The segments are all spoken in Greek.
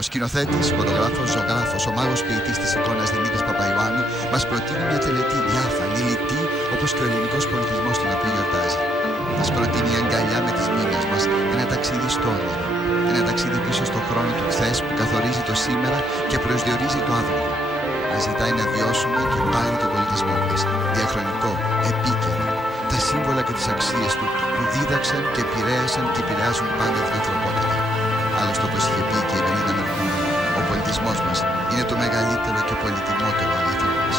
Ο σκηνοθέτης, φωτογράφος, ζωγράφος, ο μάγος ποιητής της εικόνας Δημήτρης Παπαϊωάννου μας προτείνει μια τελετή διάφανη, λιτή, όπως και ο ελληνικός πολιτισμός τον οποίο γιορτάζει. Μας προτείνει αγκαλιά με τις μνήμες μας, ένα ταξίδι στο όνειρο. Ένα ταξίδι πίσω στον χρόνο του χθες που καθορίζει το σήμερα και προσδιορίζει το αύριο. Μας ζητάει να βιώσουμε και πάλι τον πολιτισμό μας, διαχρονικό, επίκαιρο. Τα σύμβολα και τις αξίες του που δίδαξαν και επηρέασαν και επηρεάζουν πάντα την ανθρωπότητα. Άλλωστε, όπως είχε πει και η Βενίδα Μερκούρη, ο πολιτισμός μας είναι το μεγαλύτερο και πολυτιμότερο αγαθό μας.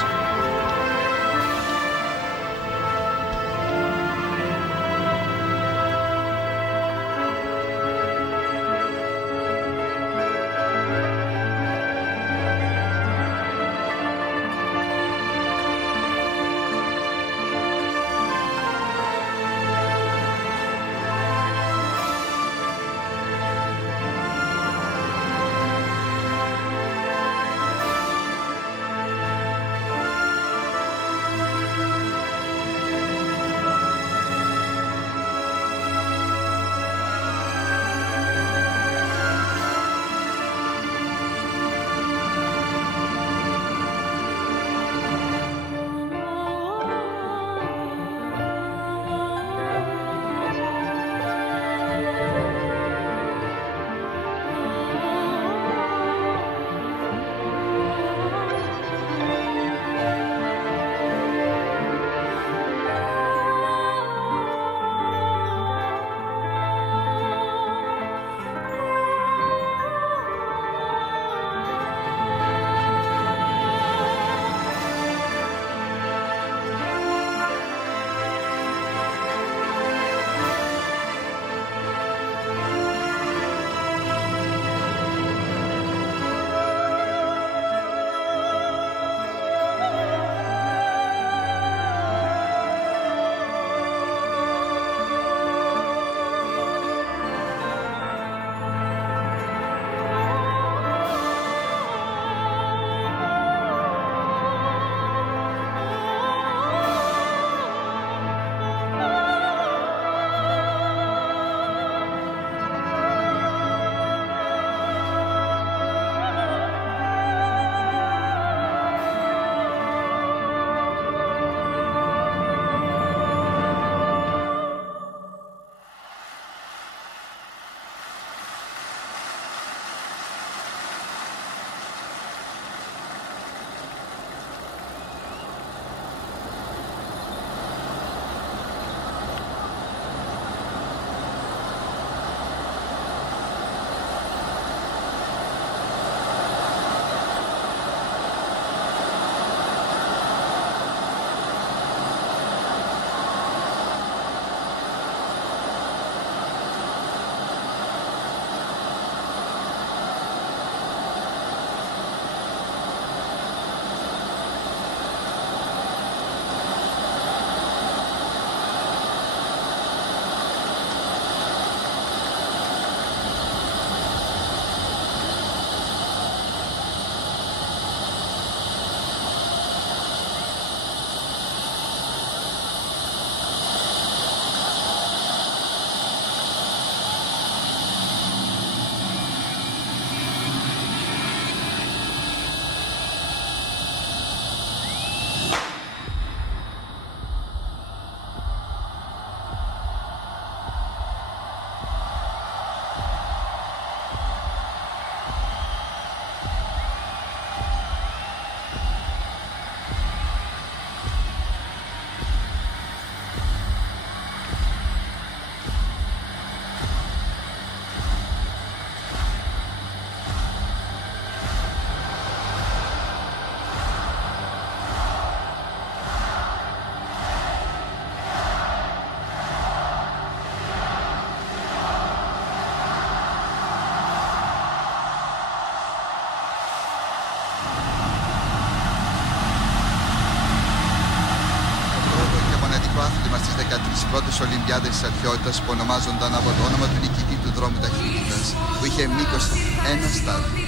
Πρώτες Ολυμπιάδες της Αρχαιότητας που ονομάζονταν από το όνομα του νικητή του δρόμου ταχύτητας που είχε μήκος ένα στάδιο.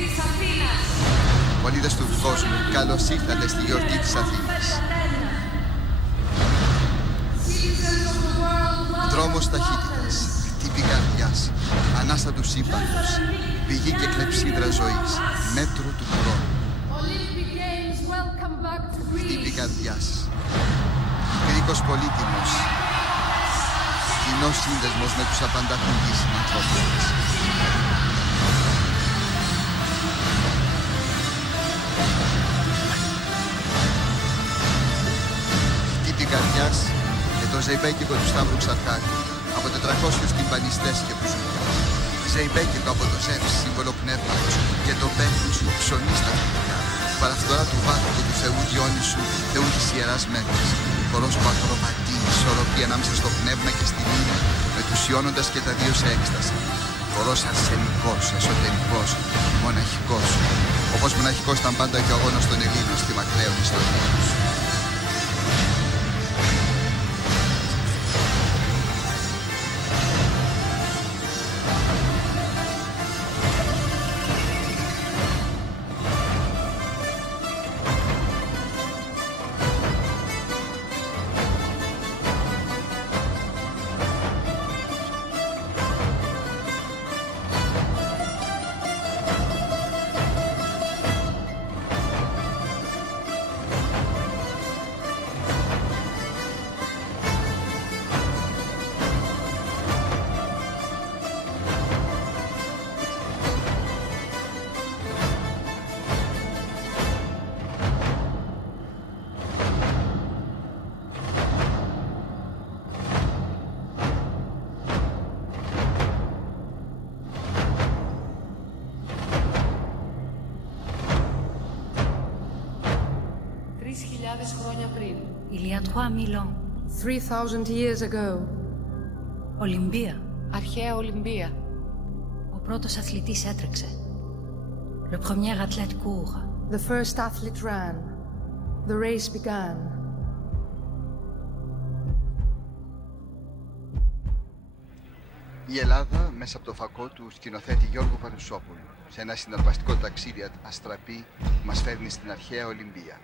Πολίτες του κόσμου, καλώς ήρθατε στη γιορτή της Αθήνας. Δρόμος ταχύτητας, χτύπη καρδιά, μας, ανάσα του σύμπαντος, πηγή και κλεψίδρα ζωής, μέτρο του χρόνου. Χτύπη καρδιάς, κρίκος πολύτιμος, κοινός σύνδεσμος με τους απανταχοντής συνανθρώπους μας. Χτύπη καρδιάς και το ζεϊμπέκικο του Σταύρου Ξαρχάκη, από 400 τυμπανιστές και μπουζούκια. Ζεϊμπέκικο από το Ζεύς, σύμβολο πνεύματος, και το Μπέθους, ψωνί στα φυτικά. Παραφθορά του βάθου και του Θεού Διόνυσου, Θεού της Ιεράς Μέτρης. Χορός που ακροβατεί, ισορροπεί ανάμεσα στο πνεύμα και στη μνήμη, μετουσιώνοντας και τα δύο σε έκσταση. Χορός αρσενικός, εσωτερικός, μοναχικός. Όπως μοναχικός ήταν πάντα και ο αγώνας των Ελλήνων στη μακραίων ιστορία τους. Χρόνια πριν. Il y a 3000 ans. 3000 years ago. Ολυμπία. Αρχαία Ολυμπία. Ο πρώτος αθλητής έτρεξε. Le premier athlète court. The first athlete ran. The race began. Η Ελλάδα, μέσα από το φακό του σκηνοθέτη Γιώργο Παρουσόπουλου, σε ένα συναρπαστικό ταξίδι αστραπή, μας φέρνει στην αρχαία Ολυμπία.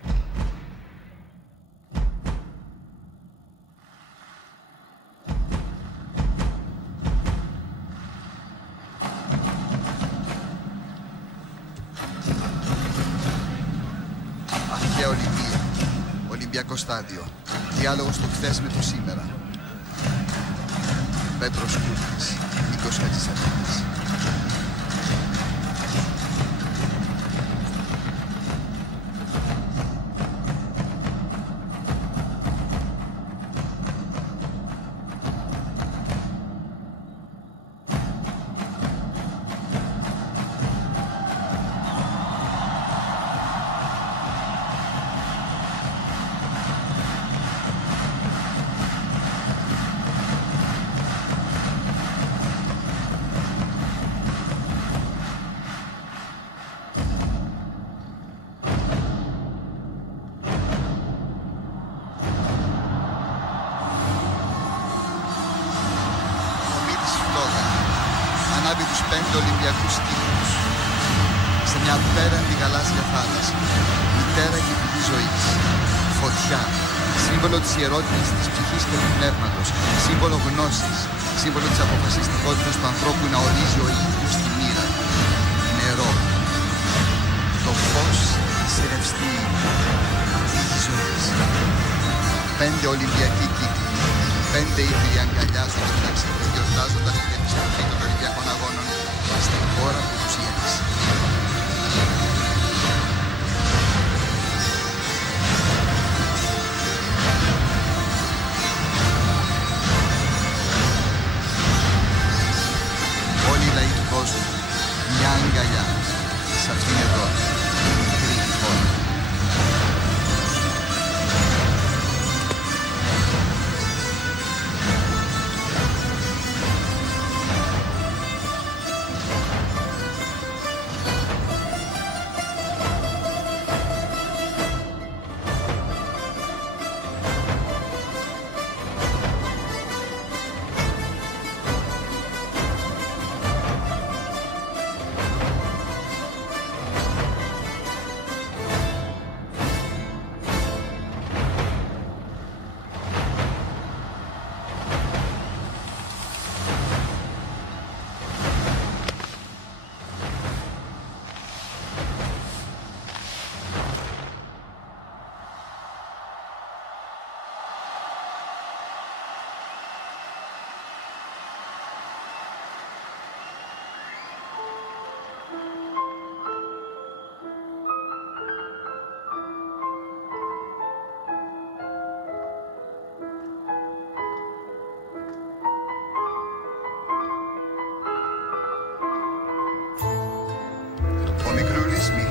Αρχαία Ολυμπία, Ολυμπιακό στάδιο, διάλογος του χθες με το σήμερα. Πέτρος Κούτης, Νίκος Χατζησαφής. Ανάβει τους 5 Ολυμπιακούς κύκλους σε μια απέραντη γαλάζια θάλασσα, μητέρα και πηγή ζωής. Φωτιά, σύμβολο της ιερότητας της ψυχής και του πνεύματος, σύμβολο γνώσης, σύμβολο της αποφασιστικότητας του ανθρώπου να ορίζει ο ίδιος τη μοίρα. Νερό, το φως της ρευστή πηγή ζωής. 5 Ολυμπιακοί κύκλοι, 5 ίδιοι αγκαλιάζονται μεταξύ τους, γιορτάζοντας την επιστροφή των Ολυμπιακών Αγώνων στην χώρα που τους γέννησε. Όλοι οι λαοί του κόσμου, μια αγκαλιά σε αυτήν εδώ την μικρή χώρα.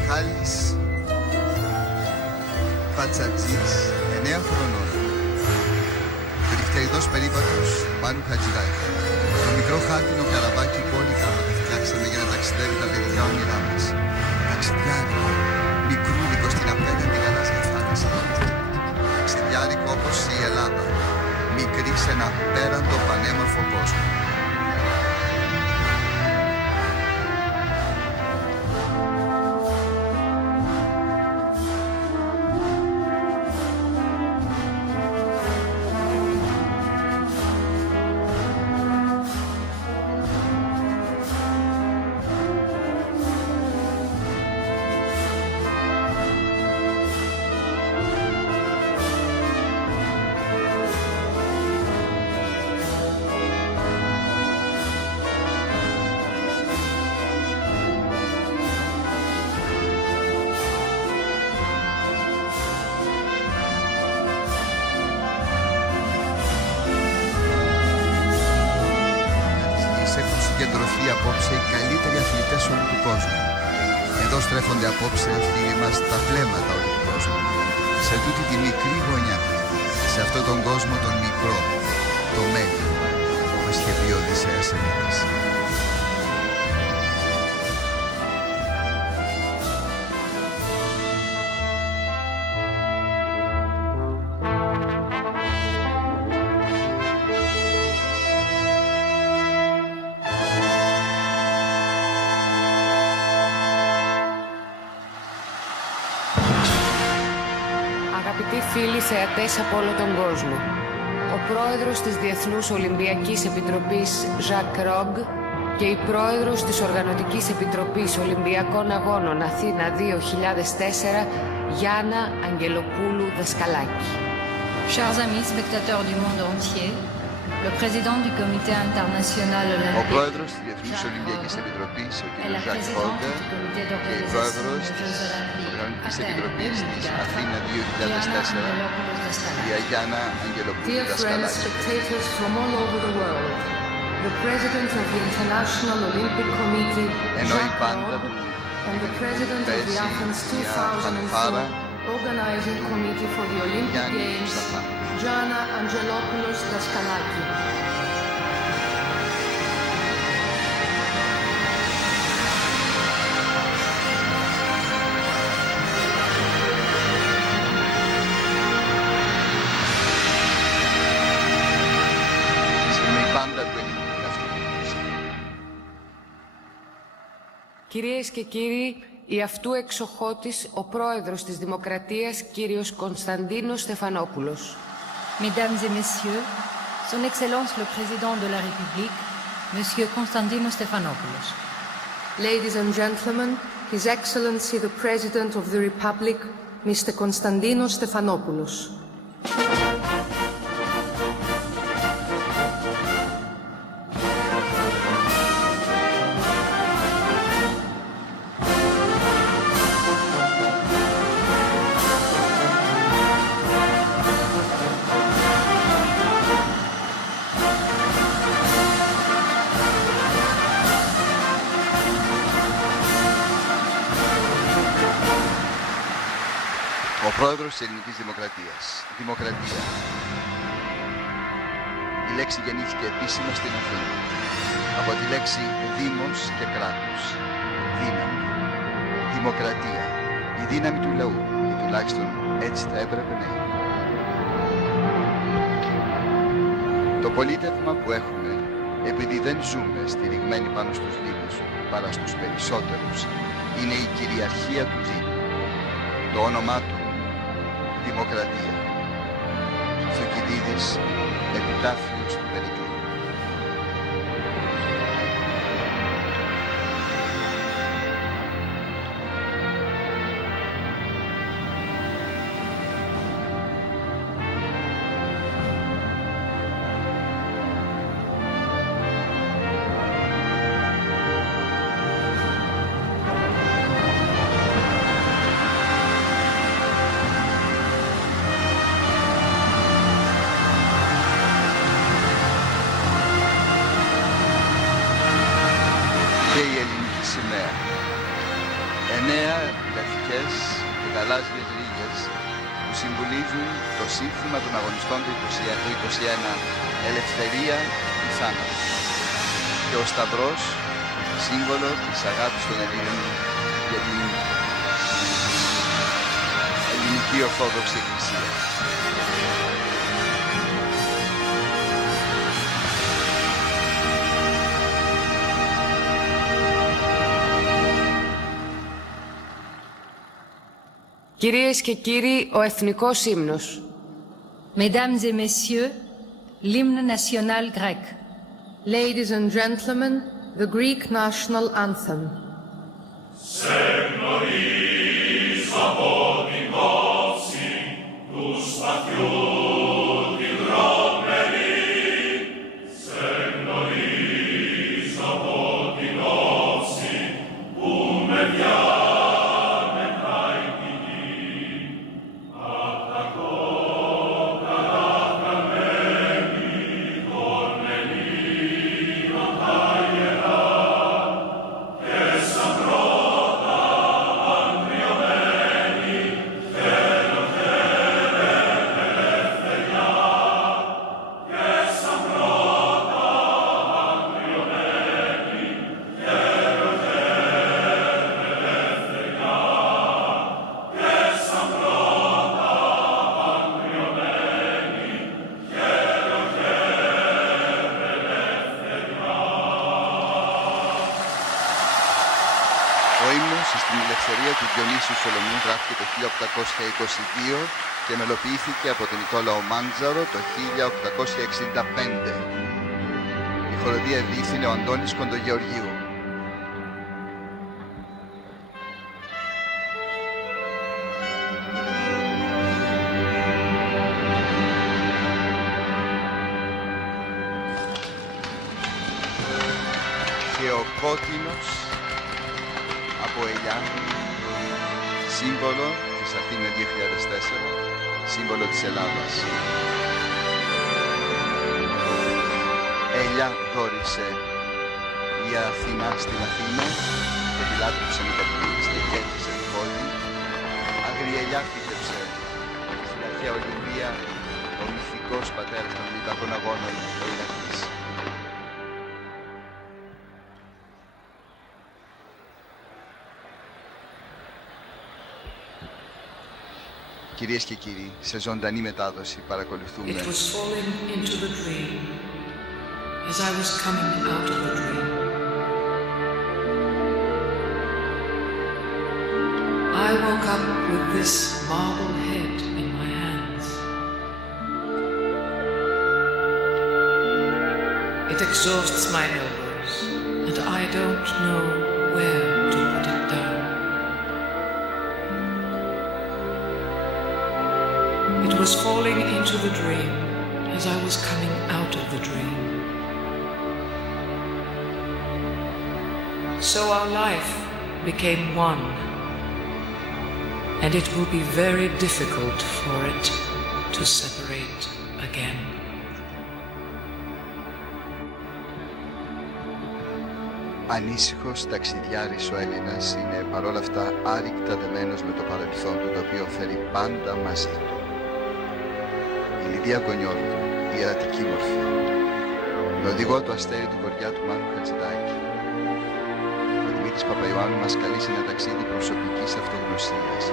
Μιχάλης Πατσατζής, 9 χρονών. Το νυχτερινός περίπατος Μάνου Χατζηδάκη. Το μικρό χάρτινο καραβάκι πόλη κάποτε φτιάξαμε για να ταξιδεύει τα παιδικά όνειρά μας. Ταξιδιάρικο, μικρούλικο στην απέναντι γαλάζια θάλασσα. Ταξιδιάρικο όπως η Ελλάδα, μικρή σε ένα πέραντο πανέμορφο κόσμο. Απόψε οι καλύτεροι αθλητές όλου του κόσμου. Εδώ στρέφονται απόψε φίλοι μας τα βλέμματα όλου του κόσμου. Σε τούτη τη μικρή γωνιά, σε αυτόν τον κόσμο τον μικρό, το μέγιο, όπως είχε πει ο Οδυσσέας Ελίτης. Αγαπητοί φίλοι θεατές από όλο τον κόσμο, ο πρόεδρος της Διεθνούς Ολυμπιακής Επιτροπής Ζακ Ρόγκ και η πρόεδρος της Οργανωτικής Επιτροπής Ολυμπιακών Αγώνων Αθήνα 2004, Γιάννα Αγγελοπούλου Δασκαλάκη. Chers amis spectateurs du monde entier, le président du Comité international Ο olympique, πρόεδρος της Διεθνούς Ολυμπιακής Επιτροπής, ο κ. Ζακ Ρόγκ, και η πρόεδρος της Οργανωτικής Επιτροπής της Αθήνα 2004, η Γιάννα Αγγελοπούλου Dear friends, Δασκαλάκη. spectators from all over the world, the President of the International Olympic Committee, Ενώ η Jacques πάντα Rogge, του and the President of the παίζει Athens μια 2004 φανφάρα Organizing Committee for the Olympic Γιάννη Games, Σαφά. Gianna Angelopoulos Daskalaki. η πάντα του ελληνικού αυτοκίνητος. Κυρίες και κύριοι, η αυτού εξοχότης ο πρόεδρος της Δημοκρατίας, κύριος Κωνσταντίνος Στεφανόπουλος. Mesdames et messieurs, Son Excellence le Président de la République, Monsieur Konstantinos Stefanopoulos. Ladies and gentlemen, His Excellency the President of the Republic, Mr. Konstantinos Stephanopoulos. Ο πρόεδρος της Ελληνικής Δημοκρατίας. Δημοκρατία. Η λέξη γεννήθηκε επίσημα στην Αθήνα. Από τη λέξη δήμος και κράτος. Δύναμη. Δημοκρατία. Η δύναμη του λαού. Ή τουλάχιστον έτσι θα έπρεπε να είναι. Το πολίτευμα που έχουμε, επειδή δεν ζούμε στηριγμένοι πάνω στους λίγους παρά στους περισσότερους, είναι η κυριαρχία του Δήμου. Το όνομά του Δημοκρατία. Θουκυδίδης, επιτάφιος του Περικλή. Και η ελληνική σημαία. 9 λευκές και γαλάζιες ρίγες που συμβολίζουν το σύνθημα των αγωνιστών του 21, ελευθερία ή θάνατο. Και ο Σταυρός, σύμβολο της αγάπης των Ελλήνων για την ελληνική Ορθόδοξη Εκκλησία. Κυρίες και κύριοι, ο Εθνικός Ύμνος. Mesdames et messieurs, l'hymne national grec. Ladies and gentlemen, the Greek national anthem. Ο ύμνος στην ελευθερία του Διονύσιου Σολομιού γράφηκε το 1822 και μελοποιήθηκε από τον Νικόλαο Μάντζαρο το 1865. Η χοροδία διεύθυνε ο Αντώνης Κοντογεωργίου. Και ο κόκκινος από ελιά, σύμβολο της Αθήνα 2004, σύμβολο της Ελλάδας. Ελιά δώρισε η Αθήνα στην Αθήνα και τη λάτρεψε με κατηγορίες και κέρδισε την πόλη. Άγρια ελιά φύτεψε στην αρχαία Ολυμπία ο μυθικός πατέρας των Ολυμπιακών Αγώνων, ο Ηρακλής. Κυρίες και κύριοι, σε ζωντανή μετάδοση παρακολουθούμε. It was falling into the dream as I was coming out of the dream. I woke up with this marble head in my hands. It exhausts my elbows, and I don't know where to put it down. It was falling into the dream as I was coming out of the dream. So our life became one, and it will be very difficult for it to separate again. Ανήσυχος ταξιδιάρης ο Έλληνας είναι παρόλα αυτά άρρηκτα δεμένος με το παρελθόν του, το οποίο φέρει πάντα μαζί του. Η Λιδία Κονιόλου, η ερατική μορφή, με οδηγό το αστέρι του χωριά του Μάνου Χατζηδάκη. Ο Δημήτρης Παπαϊωάννου μας καλεί σε ένα ταξίδι προσωπικής αυτογνωσίας.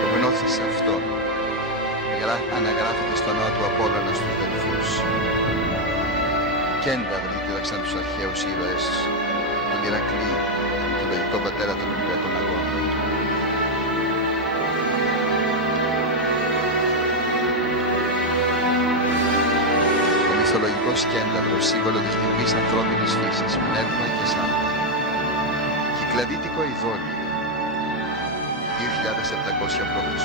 Το γνώθης αυτό αναγράφεται στο νόημα του Απόλλωνα στους Δελφούς. Κένταυροι δίδαξαν τους αρχαίους ήρωες, τον Ηρακλή, τον λογικό πατέρα των Ολυμπιακών Αγώνων. Ο μυθολογικός κένταυρος, σύμβολο της τυπής ανθρώπινης φύσης, πνεύμα και σάρκα. Κυκλαδίτικο ειδόλιο, 2700 π.Χ.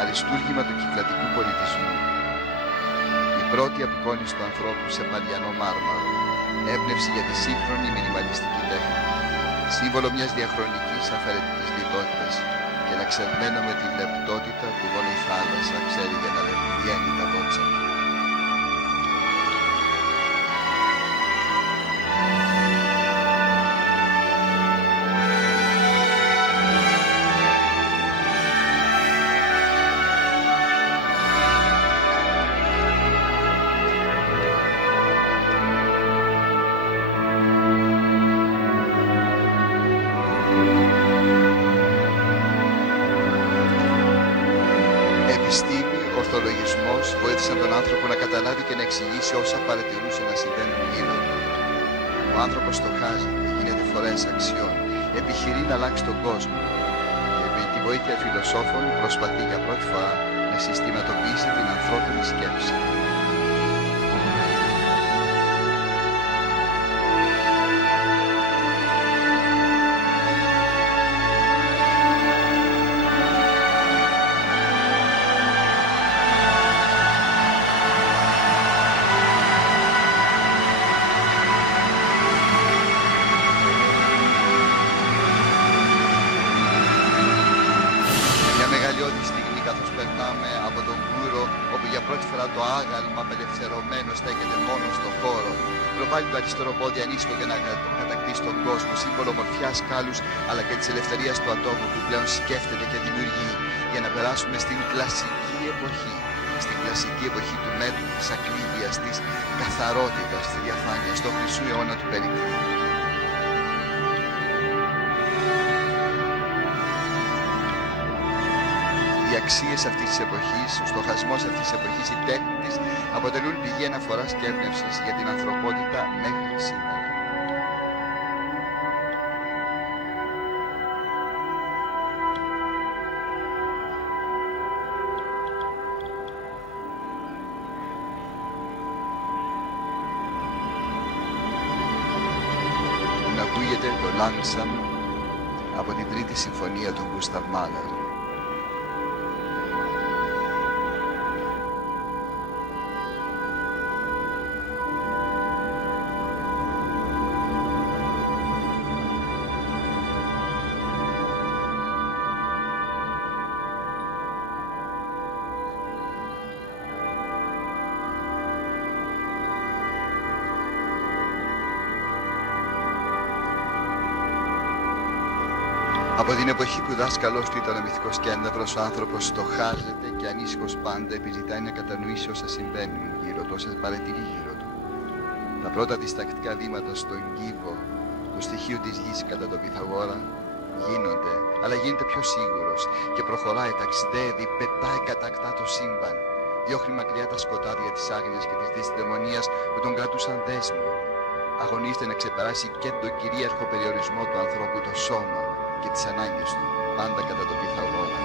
Αριστούργημα του κυκλαδικού πολιτισμού. Η πρώτη απεικόνιση του ανθρώπου σε παλιανό μάρμαρο, έμπνευση για τη σύγχρονη μινιμαλιστική τέχνη, σύμβολο μιας διαχρονικής αφαιρετικής λιτότητας και λαξευμένο με τη λεπτότητα που μόνο η θάλασσα ξέρει για να βγαίνει τα βότσα. βοήθησαν τον άνθρωπο να καταλάβει και να εξηγήσει όσα παρατηρούσε να συμβαίνουν γύρω του. Ο άνθρωπος στοχάζεται, γίνεται φορέας αξιών, επιχειρεί να αλλάξει τον κόσμο και με τη βοήθεια φιλοσόφων προσπαθεί για πρώτη φορά να συστηματοποιήσει την ανθρώπινη σκέψη. Στιγμή καθώς περνάμε από τον Κούρο, όπου για πρώτη φορά το άγαλμα απελευθερωμένο στέκεται μόνο στον χώρο, προβάλλει το αριστερό πόδι ανήσυχο για να κατακτήσει τον κόσμο, σύμβολο ομορφιάς, κάλους αλλά και της ελευθερίας του ατόμου που πλέον σκέφτεται και δημιουργεί, για να περάσουμε στην κλασική εποχή. Στην κλασική εποχή του μέτρου, της ακρίβειας, της καθαρότητας, της διαφάνειας, στο χρυσού αιώνα του Περικλή. Οι αξίες αυτής της εποχής, ο στοχασμός αυτής της εποχής, η τέχνη της αποτελούν πηγή αναφοράς και έμπνευσης για την ανθρωπότητα μέχρι σήμερα. Να ακούγεται το Langsam από την τρίτη συμφωνία του Gustav Mahler. Από την εποχή που δάσκαλός του ήταν ο μυθικός κένταυρος, ο άνθρωπος στοχάζεται και ανήσυχος πάντα επιζητάει να κατανοήσει όσα συμβαίνουν γύρω του, όσα παρατηρεί γύρω του. Τα πρώτα διστακτικά βήματα στον κύβο του στοιχείου της γης κατά τον Πυθαγόρα γίνονται, αλλά γίνεται πιο σίγουρος και προχωράει, ταξιδεύει, πετάει κατακτά το σύμπαν. Διώχνει μακριά τα σκοτάδια της άγνοιας και της δυσδαιμονίας που τον κρατούσαν δέσμιο. Αγωνίζεται να ξεπεράσει και τον κυρίαρχο περιορισμό του ανθρώπου, το σώμα και τις ανάγκες του, πάντα κατά τον Πυθαγόρα.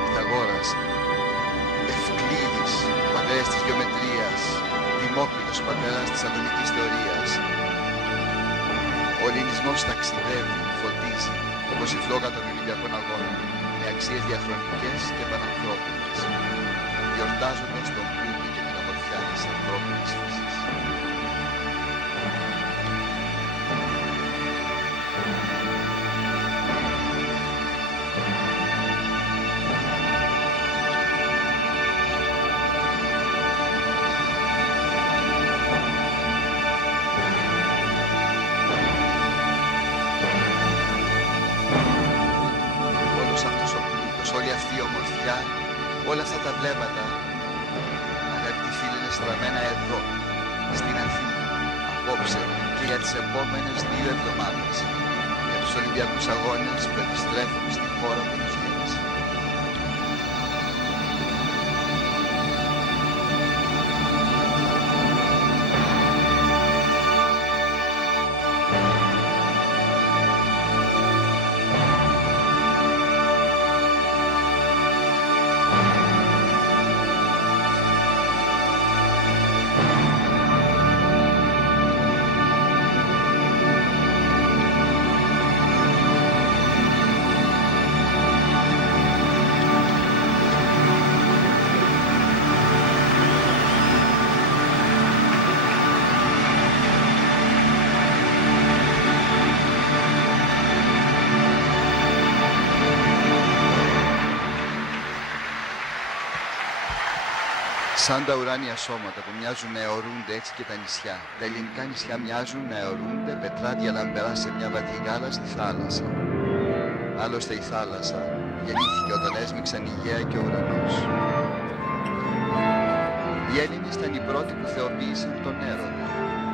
Πυθαγόρας, Ευκλήδης, πατέρας της γεωμετρίας, Δημόκριτος, πατέρας της ατομικής θεωρίας. Ο ελληνισμός ταξιδεύει, φωτίζει, όπως η φλόγα των Ολυμπιακών Αγώνων, με αξίες διαχρονικές και πανανθρώπινες, γιορτάζοντας τον πλούτο και την ομορφιά της ανθρώπινης φύσης. Όλη αυτή η ομορφιά, όλα αυτά τα βλέμματα, αγαπητοί φίλοι, είναι στραμμένα εδώ, στην Αθήνα, απόψε και για τις επόμενες 2 εβδομάδες, για τους Ολυμπιακούς Αγώνες που επιστρέφουν στη χώρα που τους γέννησε. Σαν τα ουράνια σώματα που μοιάζουν να αιωρούνται, έτσι και τα νησιά. Τα ελληνικά νησιά μοιάζουν να αιωρούνται πετράδια λαμπερά σε μια βαθύ γάλα στη θάλασσα. Άλλωστε η θάλασσα γεννήθηκε όταν έσμιξαν η γαία και ο ουρανός. Οι Έλληνες ήταν οι πρώτοι που θεοποίησαν τον έρωτα.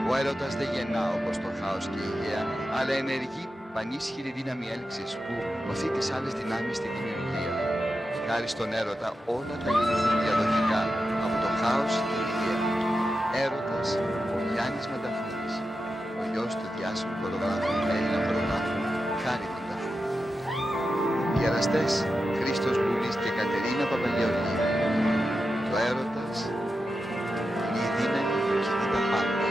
Ο έρωτας δεν γεννά όπως το χάος και η γαία, αλλά ενεργεί πανίσχυρη δύναμη έλξης που οθεί τις άλλες δυνάμεις στη δημιουργία. Χάρη στον έρωτα όλα τα γεννηθούν διαδοχικά, από το χάος και τη βία. Έρωτας ο Γιάννης Μανταφούρης, ο γιος του διάσημου φωτογράφου Έλληνα φωτογράφου Χάρη Μανταφούρη. Οι εραστές Χρήστος Μπούλης και Κατερίνα Παπαγεωργίου. Και ο έρωτας είναι η δύναμη που κινεί τα πάντα.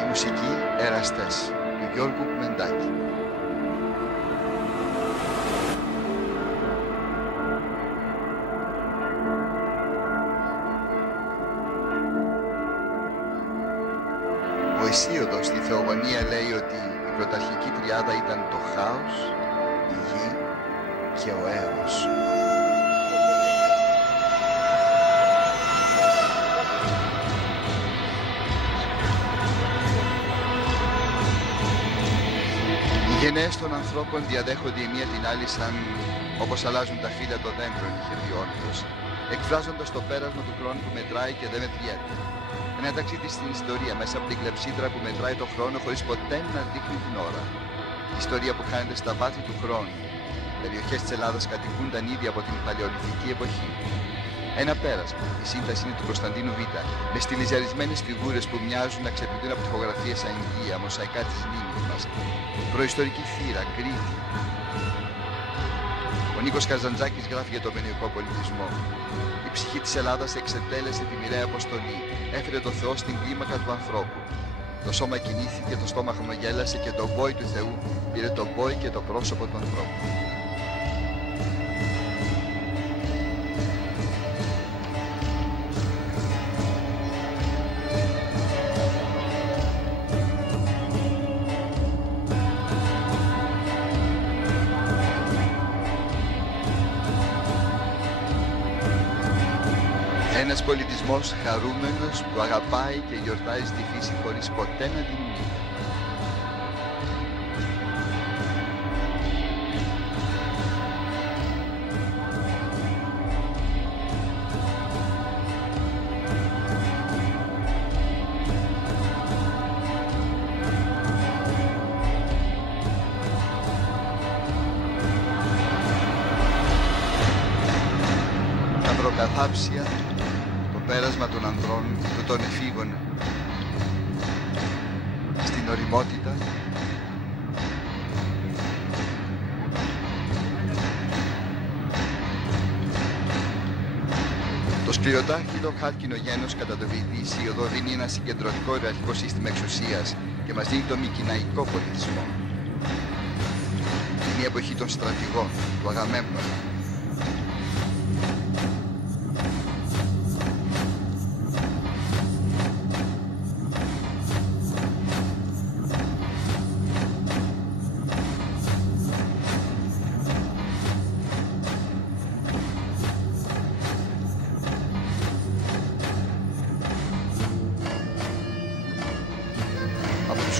Η μουσική Εραστές του Γιώργου Κουμεντάκη. Ο Ησίωδος στη Θεογονία λέει ότι η πρωταρχική τριάδα ήταν το χάος, η γη και ο έος. Οι γενναίες των ανθρώπων διαδέχονται η μία την άλλη σαν όπως αλλάζουν τα φύλλα των δέντρων, είχε πει ο Όρθιος, εκφράζοντας το πέρασμα του χρόνου που μετράει και δεν μετριέται. Ένα ταξίδι στην ιστορία μέσα από την κλεψίδρα που μετράει το χρόνο χωρίς ποτέ να δείχνει την ώρα. Η ιστορία που χάνεται στα βάθη του χρόνου. Περιοχές της Ελλάδας κατοικούνταν ήδη από την παλαιολιθική εποχή. Ένα πέρασμα. Η σύνταση είναι του Κωνσταντίνου Β. Με στιλιζαρισμένες φιγούρες που μοιάζουν να ξεπηδούν από τοιχογραφίες αγγεία, μοσαϊκά της μνήμης μας. Προϊστορική θύρα, Κρήτη. Ο Νίκος Καζαντζάκης γράφει για τον μενιωικό πολιτισμό. Η ψυχή της Ελλάδας εξετέλεσε τη μοιραία αποστολή. Έφερε το Θεό στην κλίμακα του ανθρώπου. Το σώμα κινήθηκε, το στόμα χαμογέλασε και το μπόι του Θεού πήρε το μπόι και το πρόσωπο του ανθρώπου. Ένας πολιτισμός χαρούμενος που αγαπάει και γιορτάζει τη φύση χωρίς ποτέ να την μείνει. Τα προκαθάψια, το πέρασμα των ανδρών, των εφήγων στην ωριμότητα, το σκληροτάχυλο χάλκινο γένος κατά το βυθί Ησίωδο δίνει ένα συγκεντρωτικό ιεραρχικό σύστημα εξουσίας και μας δίνει το μικηναϊκό πολιτισμό. Είναι η εποχή των στρατηγών, του Αγαμέμνονα.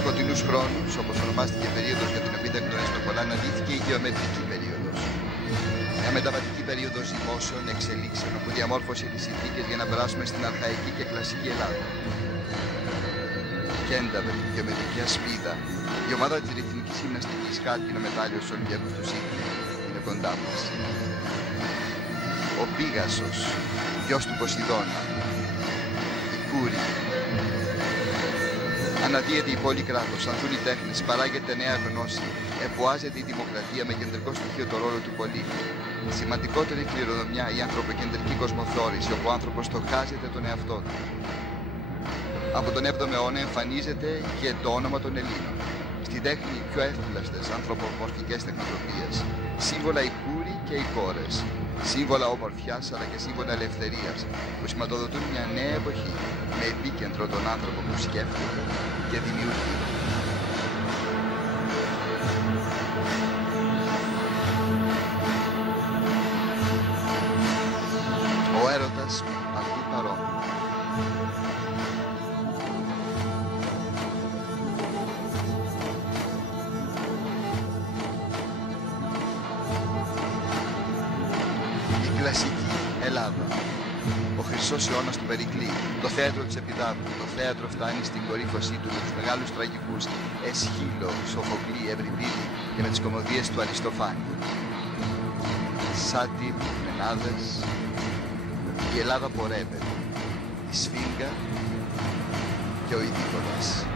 Σκοτεινούς χρόνους, όπως ονομάστηκε η περίοδος για την οποία δεν γνωρίζουμε πολλά, αναδύθηκε η γεωμετρική περίοδος. Μια μεταβατική περίοδος δημόσεων εξελίξεων που διαμόρφωσε τις συνθήκες για να περάσουμε στην αρχαϊκή και κλασική Ελλάδα. Κένταβερ, γεωμετρική ασπίδα, η ομάδα της ρυθμικής γυμναστικής χάλκινο μετάλλιο στους Ολυμπιακούς του Σίδνεϊ είναι κοντά μας. Ο Πίγασος, γιος του Ποσειδώνα, η Κούρη. Αναδύεται η πόλη κράτος, ανθούν οι τέχνες, παράγεται νέα γνώση, εμποάζεται η δημοκρατία με κεντρικό στοιχείο το ρόλο του πολίτη. Σημαντικότερη κληρονομιά η ανθρωποκεντρική κοσμοθόρηση, όπου ο άνθρωπος στοχάζεται τον εαυτό του. Από τον 7ο αιώνα εμφανίζεται και το όνομα των Ελλήνων. Στη τέχνη οι πιο εύθυλαστες ανθρωπομορφικές τεχνοτροπίες. Σύμβολα οι κούροι και οι κόρες. Σύμβολα ομορφιάς αλλά και σύμβολα ελευθερίας που σηματοδοτούν μια νέα εποχή με επίκεντρο τον άνθρωπο που σκέφτεται και δημιουργεί. Ο έρωτας παντού παρόν. Κλασική Ελλάδα. Ο χρυσός αιώνας του Περικλή, το θέατρο της Επιδάβου. Το θέατρο φτάνει στην κορύφωσή του με τους μεγάλους τραγικούς Εσχύλο, Σοφοκλή, Ευρυπίδη και με τις κωμωδίες του Αριστοφάνη. σάτυροι, μενάδες. Η Ελλάδα πορεύεται. Η Σφίγγα και ο Ιδίποδας.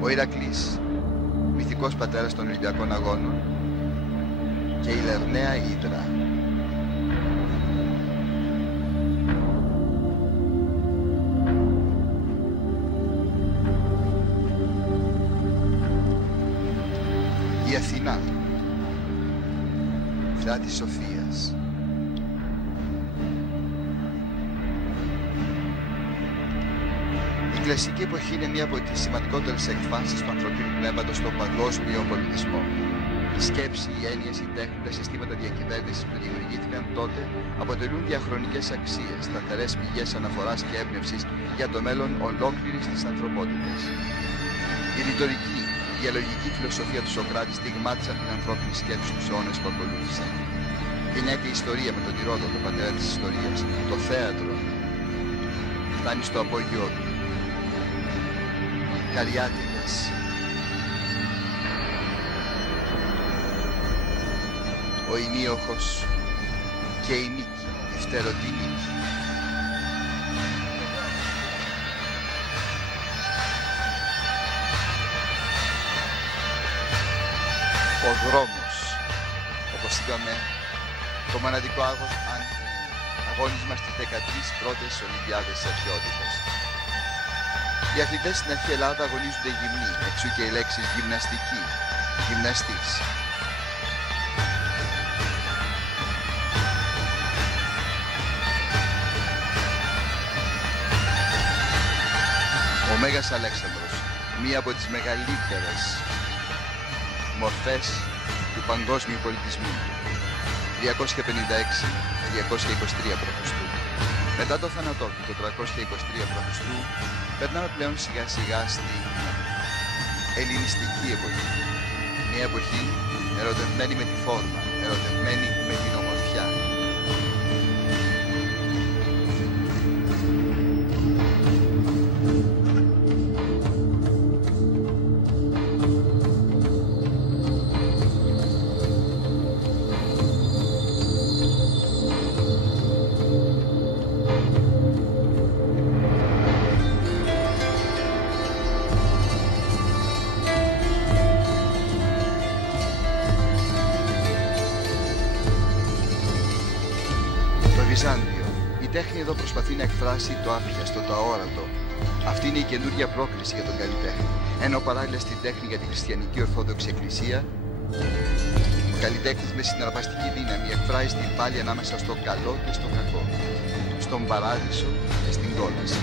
Ο Ηρακλής, μυθικός πατέρας των Ολυμπιακών Αγώνων, και η Λερναία Ύδρα. Η Αθηνά, θεά της Σοφίας. Η κλασική εποχή είναι μία από τις σημαντικότερες εκφάνσεις του ανθρωπίνου πνεύματος στον παγκόσμιο πολιτισμό. Η σκέψη, οι έννοιες, οι τέχνη, τα συστήματα διακυβέρνησης που δημιουργήθηκαν τότε αποτελούν διαχρονικές αξίες, σταθερές πηγές αναφοράς και έμπνευσης για το μέλλον ολόκληρης της ανθρωπότητας. Η ρητορική, η διαλογική φιλοσοφία του Σωκράτη στιγμάτισαν την ανθρώπινη σκέψη στους αιώνες που ακολούθησαν. Γεννιέται η ιστορία με τον Ηρόδο, τον πατέρα της ιστορίας. Το θέατρο φτάνει στο απόγειό του. Καριάτιδες. Ο Ηνίοχος και η Νίκη, η φτερωτή Νίκη. Ο δρόμος, όπως είπαμε, το μοναδικό αγώνισμα στις 13 πρώτες Ολυμπιάδες της αρχαιότητας. Οι αθλητές στην αρχαία Ελλάδα αγωνίζονται γυμνοί, εξού και οι λέξεις γυμναστική, γυμναστής. Ο Μέγας Αλέξανδρος, μία από τις μεγαλύτερες μορφές του παγκόσμιου πολιτισμού, 356-323 π.Χ. Μετά το θάνατό του, το 323 π.Χ., περνάμε πλέον σιγά σιγά στην ελληνιστική εποχή. Μια εποχή ερωτευμένη με τη φόρμα, ερωτευμένη με την ομορφιά. Βυζάντιο. Η τέχνη εδώ προσπαθεί να εκφράσει το άπιαστο, το αόρατο. Αυτή είναι η καινούργια πρόκληση για τον καλλιτέχνη. Ενώ παράλληλα στην τέχνη για την χριστιανική Ορθόδοξη Εκκλησία, ο καλλιτέχνης με συναρπαστική δύναμη εκφράζει την πάλη ανάμεσα στο καλό και στο κακό, στον παράδεισο και στην κόλαση.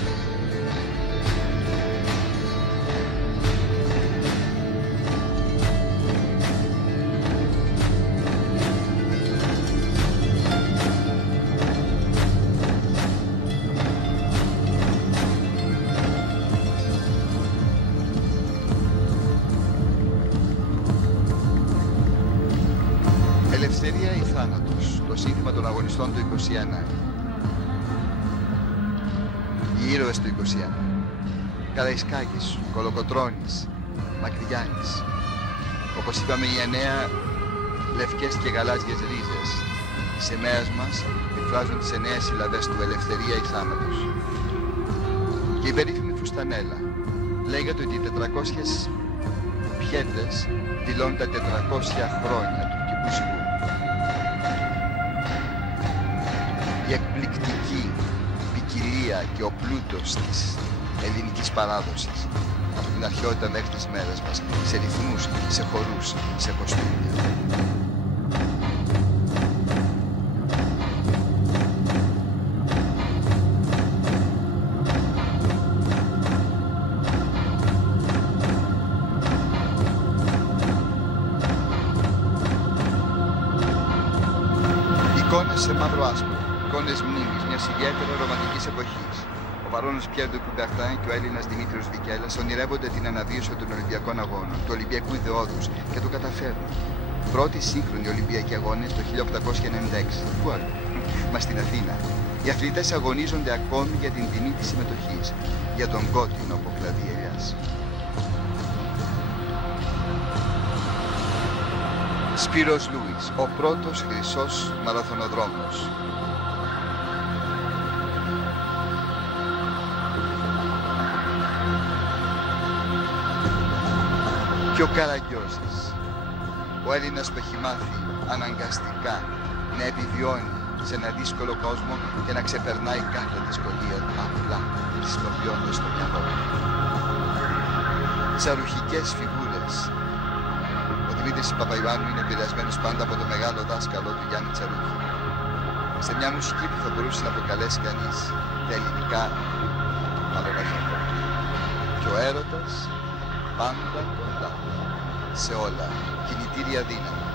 Ελευθερία ή θάνατος, το σύνθημα των αγωνιστών του 21. Οι ήρωες του 21. Καραϊσκάκης, Κολοκοτρώνης, Μακρυγιάννης. Όπως είπαμε, οι 9 λευκές και γαλάζιες ρίζες της σημαίας μας εκφράζουν τις 9 συλλαβές του ελευθερία ή θάνατος. Και η περίφημη φουστανέλα λέγεται ότι οι 400 πιέτες δηλώνουν τα 400 χρόνια του τουρκικού ζυγού. Η εκπληκτική ποικιλία και ο πλούτος της ελληνικής παράδοσης από την αρχαιότητα μέχρι τις μέρες μας, σε ρυθμούς, σε χορούς, σε κοστούμια. Εικόνες σε μαύρο άσπρο, εικόνες μνήμης μιας ιδιαίτερα ρομαντικής εποχής. Ο Βαρόνος Πιέρ ντου Κουμπερτάν και ο Έλληνας Δημήτριος Βικέλας ονειρεύονται την αναβίωση των Ολυμπιακών Αγώνων, του Ολυμπιακού ιδεώδους, και το καταφέρνουν. Πρώτοι σύγχρονοι Ολυμπιακοί Αγώνες το 1896. Πού άλλο? Μα στην Αθήνα. Οι αθλητές αγωνίζονται ακόμη για την τιμή της συμμετοχής, για τον κόκκινο από κλαδί ελιάς. Σπύρος Λούις, ο πρώτος χρυσός μαραθωνοδρόμος. Και ο Καραγκιόζης, ο Έλληνας που έχει μάθει αναγκαστικά να επιβιώνει σε ένα δύσκολο κόσμο και να ξεπερνάει κάθε δυσκολία απλά χρησιμοποιώντας το μυαλό του. Τσαρουχικές φιγούρες. Ο Δημήτρης Παπαϊωάννου είναι επηρεασμένος πάντα από το μεγάλο δάσκαλο του Γιάννη Τσαρούχη. Σε μια μουσική που θα μπορούσε να αποκαλέσει κανείς τα ελληνικά μαλογαρχικά. Και ο έρωτας πάντα κοντά σε όλα, κινητήρια δύναμη.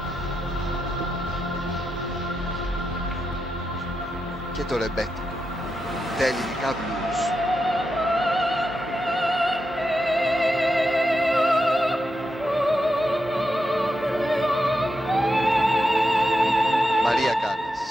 Και το ρεμπέτικο, τα ελληνικά μπλουζ. Μαρία Κάλλας.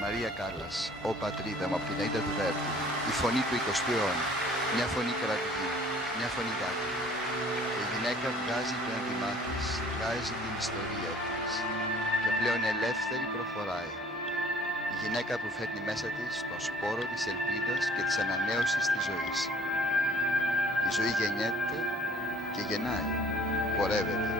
Μαρία Κάλλας, «Ω πατρίδα μου» από την Αΐντα του Βέρτη, η φωνή του 20ου αιώνα, μια φωνή κρατική, μια φωνή δάκρυ. Η γυναίκα βγάζει το ένδυμά της, βγάζει την ιστορία της και πλέον ελεύθερη προχωράει. Η γυναίκα που φέρνει μέσα της τον σπόρο της ελπίδας και της ανανέωσης της ζωής. Η ζωή γεννιέται και γεννάει, πορεύεται.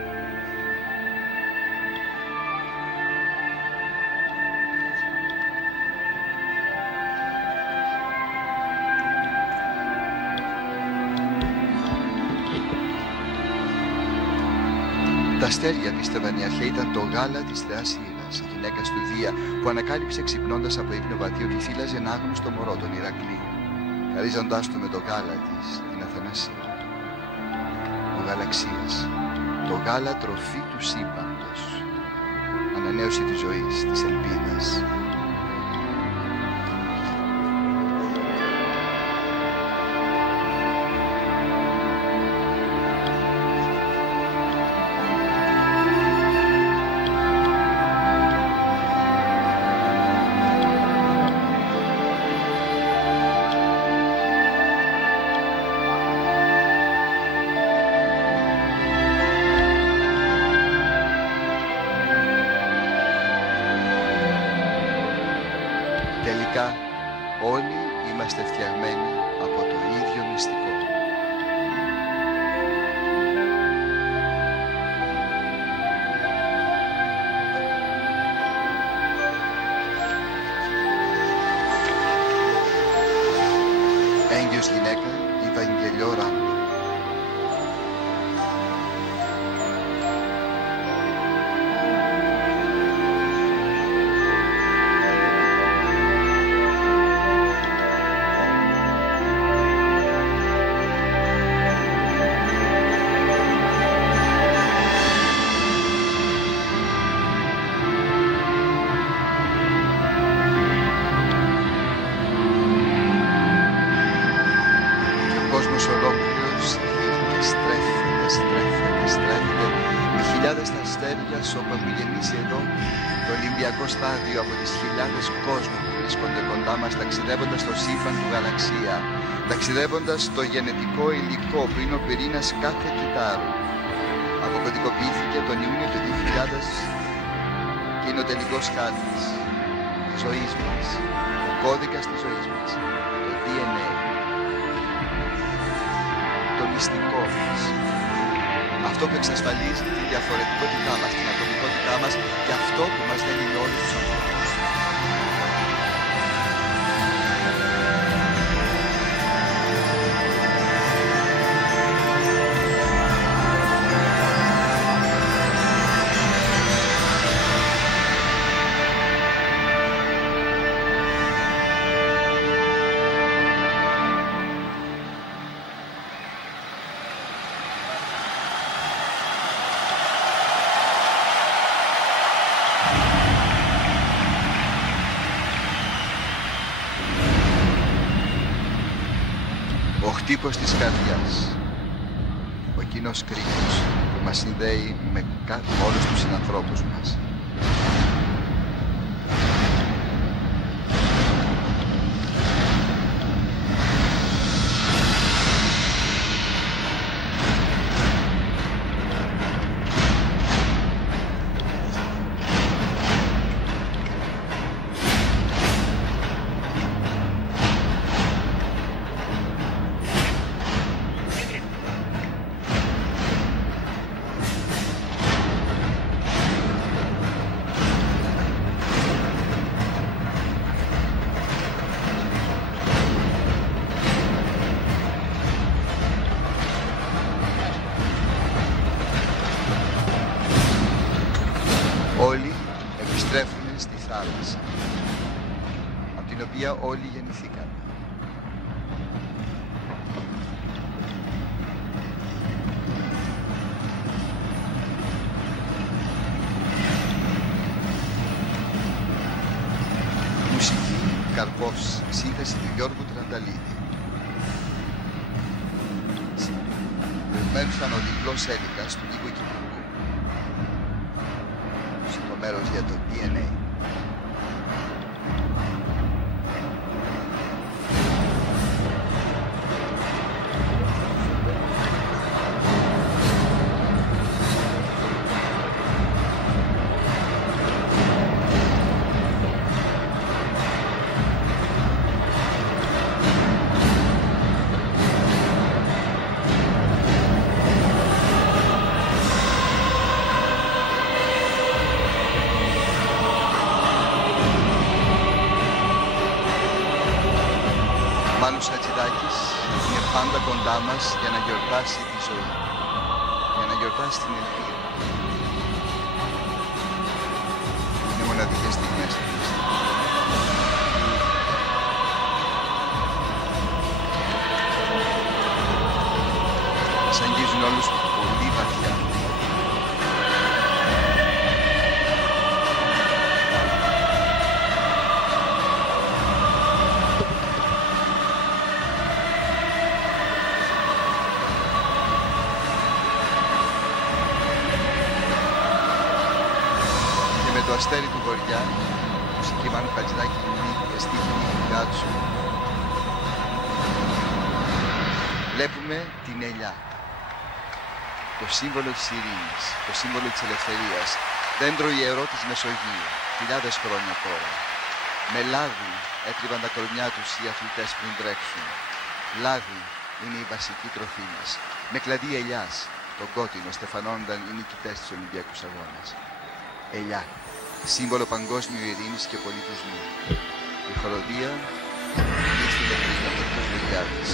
Τα αστέρια, πίστευαν οι αρχαίοι, ήταν το γάλα της θεάς Ήρας, η γυναίκα του Δία, που ανακάλυψε ξυπνώντας από ύπνο βαθύ ότι θύλαζε ένα άγνωστο μωρό, τον Ηρακλή, χαρίζοντάς του με το γάλα της την αθανασία. Ο γαλαξίας, το γάλα τροφή του σύμπαντος, ανανέωση της ζωής, της ελπίδας. Τελικά όλοι είμαστε φτιαγμένοι από το ίδιο μυστικό. Έγκυος γυναίκα, η Βαγγελιό Ράμου. Ο κόσμος ολόκληρος και στρέφεται με χιλιάδες τα αστέρια σώπα που γεμίζει εδώ το Ολυμπιακό στάδιο από τις χιλιάδες κόσμου που βρίσκονται κοντά μας, ταξιδεύοντας στο σύμπαν του γαλαξία, ταξιδεύοντας το γενετικό υλικό που είναι ο πυρήνας κάθε κυτάρου. Αποκωδικοποιήθηκε τον Ιούνιο του 2000 και είναι ο τελικός χάρτης της ζωής μας, ο κώδικας της ζωής μας, το DNA. Το μυστικό μας. Αυτό που εξασφαλίζει τη διαφορετικότητά μας, την ατομικότητά μας και αυτό που μας δένει με όλους τους ανθρώπους. Ο χτύπος της καρδιάς, ο κοινός κρίκος που μας συνδέει με όλους τους συνανθρώπους μας. Όλοι επιστρέφουν στη θάλασσα, από την οποία όλοι γεννηθήκαν. Μουσική Καρπόφς, σύνθεση του Γιώργου Τρανταλίδη. Προηγουμένως ήταν ο διπλός Έλικας του Νίκου Κυπουργού. Στο μέρος για το DNA. Μάνος Χατζηδάκης είναι πάντα κοντά μας για να γιορτάσει τη ζωή, για να γιορτάσει την ελπίδα. Είναι μοναδικές στιγμές αυτές. Μας αγγίζουν όλους πολύ βαθιά. Το αστέρι του Βοριά, μουσική Μάνου Χατζηδάκη, στίχη Γκάτσου. Βλέπουμε την ελιά, το σύμβολο της ειρήνης, το σύμβολο της ελευθερίας, δέντρο ιερό της Μεσογείου, χιλιάδες χρόνια τώρα. Με λάδι έτριβαν τα κορμιά τους οι αθλητές πριν τρέξουν. Λάδι είναι η βασική τροφή μας. Με κλαδί ελιάς, τον κόκκινο στεφανώνονταν οι νικητές της Ολυμπιακούς Αγώνες. Ελιά, σύμβολο παγκόσμιου ειρήνης και πολιτισμού. Η χοροδία είναι στην Λευκρίνη από τους Βουλιάδες.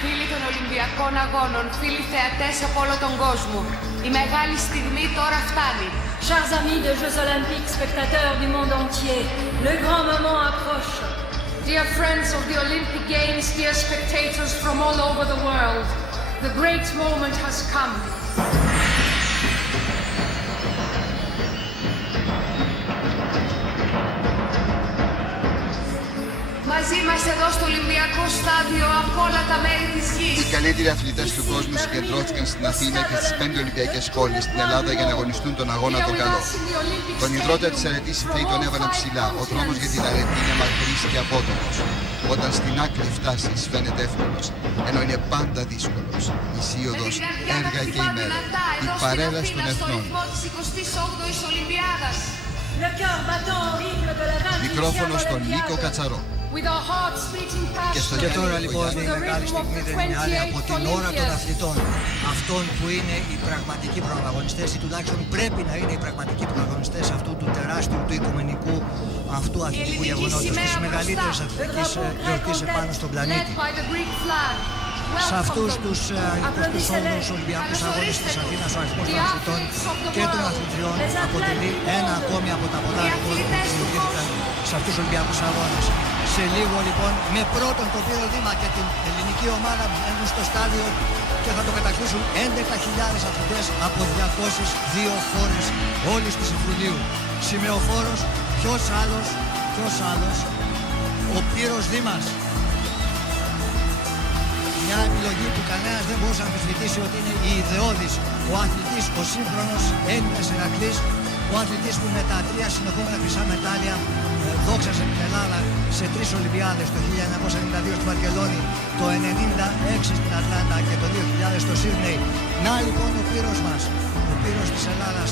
Φίλοι των Ολυμπιακών Αγώνων, φίλοι θεατές από όλο τον κόσμο, η μεγάλη στιγμή τώρα φτάνει. Chers amis des Jeux Olympiques, spectateurs du monde entier, le grand moment approche. Dear friends of the Olympic Games, dear spectators from all over the world, the great moment has come. Μαζί μας εδώ στο Ολυμπιακό Στάδιο από όλα τα μέρη της γης. Οι καλύτεροι αθλητές του κόσμου συγκεντρώθηκαν στην Αθήνα και στις 5 Ολυμπιακές πόλεις στην Ελλάδα για να αγωνιστούν τον αγώνα τον καλό. Τον ιδρώτα της αρετής οι θεοί τον έβαλαν ψηλά. Ο δρόμος για την αρετή είναι μακρύς και απότομος. Όταν στην άκρη φτάσεις φαίνεται εύκολος, ενώ είναι πάντα δύσκολος. Η σύοδος, έργα και ημέρα. Η παρέλαση των εθνών. Μικρόφωνο στον Νίκο Κατσαρό. Και τώρα λοιπόν η μεγάλη στιγμή δεν είναι άλλη από την ώρα των αθλητών. Αυτών που είναι οι πραγματικοί πρωταγωνιστές ή τουλάχιστον πρέπει να είναι οι πραγματικοί πρωταγωνιστές αυτού του τεράστιου, του οικουμενικού αυτού αθλητικού γεγονότος, της μεγαλύτερης αθλητικής γιορτής επάνω στον πλανήτη. Σε αυτούς τους 28ους Ολυμπιακούς Αγώνες της Αθήνας, ο αριθμός των αθλητών και των αθλητριών αποτελεί ένα ακόμη από τα πολλά ρεκόρ που δημιουργήθηκαν σε αυτούς τους Ολυμπιακούς Αγώνες. Σε λίγο λοιπόν με πρώτον το Πύρο Δήμα και την ελληνική ομάδα μπαίνουν στο στάδιο και θα το κατακτήσουν 11.000 αθλητές από 202 χώρες όλης της Ιφουλίου. Σημεοφόρος, ποιος άλλος, ο Πύρος Δήμας. Μια επιλογή που κανένας δεν μπορούσε να αμφισβητήσει ότι είναι η ιδεώδης. Ο αθλητής, ο σύγχρονος Έλληνας Ηρακλής, ο αθλητής που με τα 3 συνεχόμενα χρυσά μετάλλια δόξασε την Ελλάδα σε 3 Ολυμπιάδες, το 1992 στη Βαρκελόνη, το 1996 στην Ατλάντα και το 2000 στο Σίδνεϊ. Να λοιπόν ο πύρος μας, ο πύρος της Ελλάδας,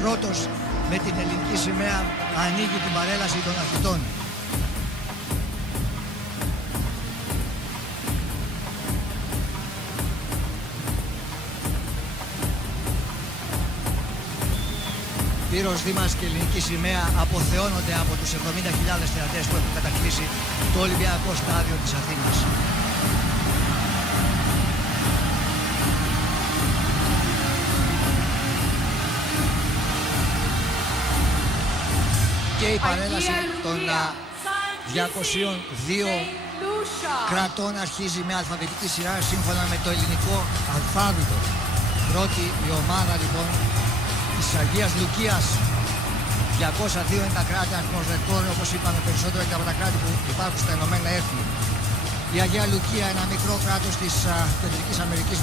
πρώτος με την ελληνική σημαία, ανοίγει την παρέλαση των αθλητών. Πύρος, Δήμας και ελληνική σημαία αποθεώνονται από τους 70.000 θεατές που έχουν κατακλείσει το Ολυμπιακό Στάδιο της Αθήνας. Και η παρέλαση των 202 κρατών αρχίζει με αλφαβητική σειρά σύμφωνα με το ελληνικό αλφάβητο. Πρώτη η ομάδα λοιπόν της Αγίας Λουκίας. 202 είναι τα κράτη, αριθμός ρεκόρ, όπως είπαμε, περισσότερο και από τα κράτη που υπάρχουν στα Ηνωμένα Έθνη. Η Αγία Λουκία, ένα μικρό κράτος της Κεντρικής Αμερικής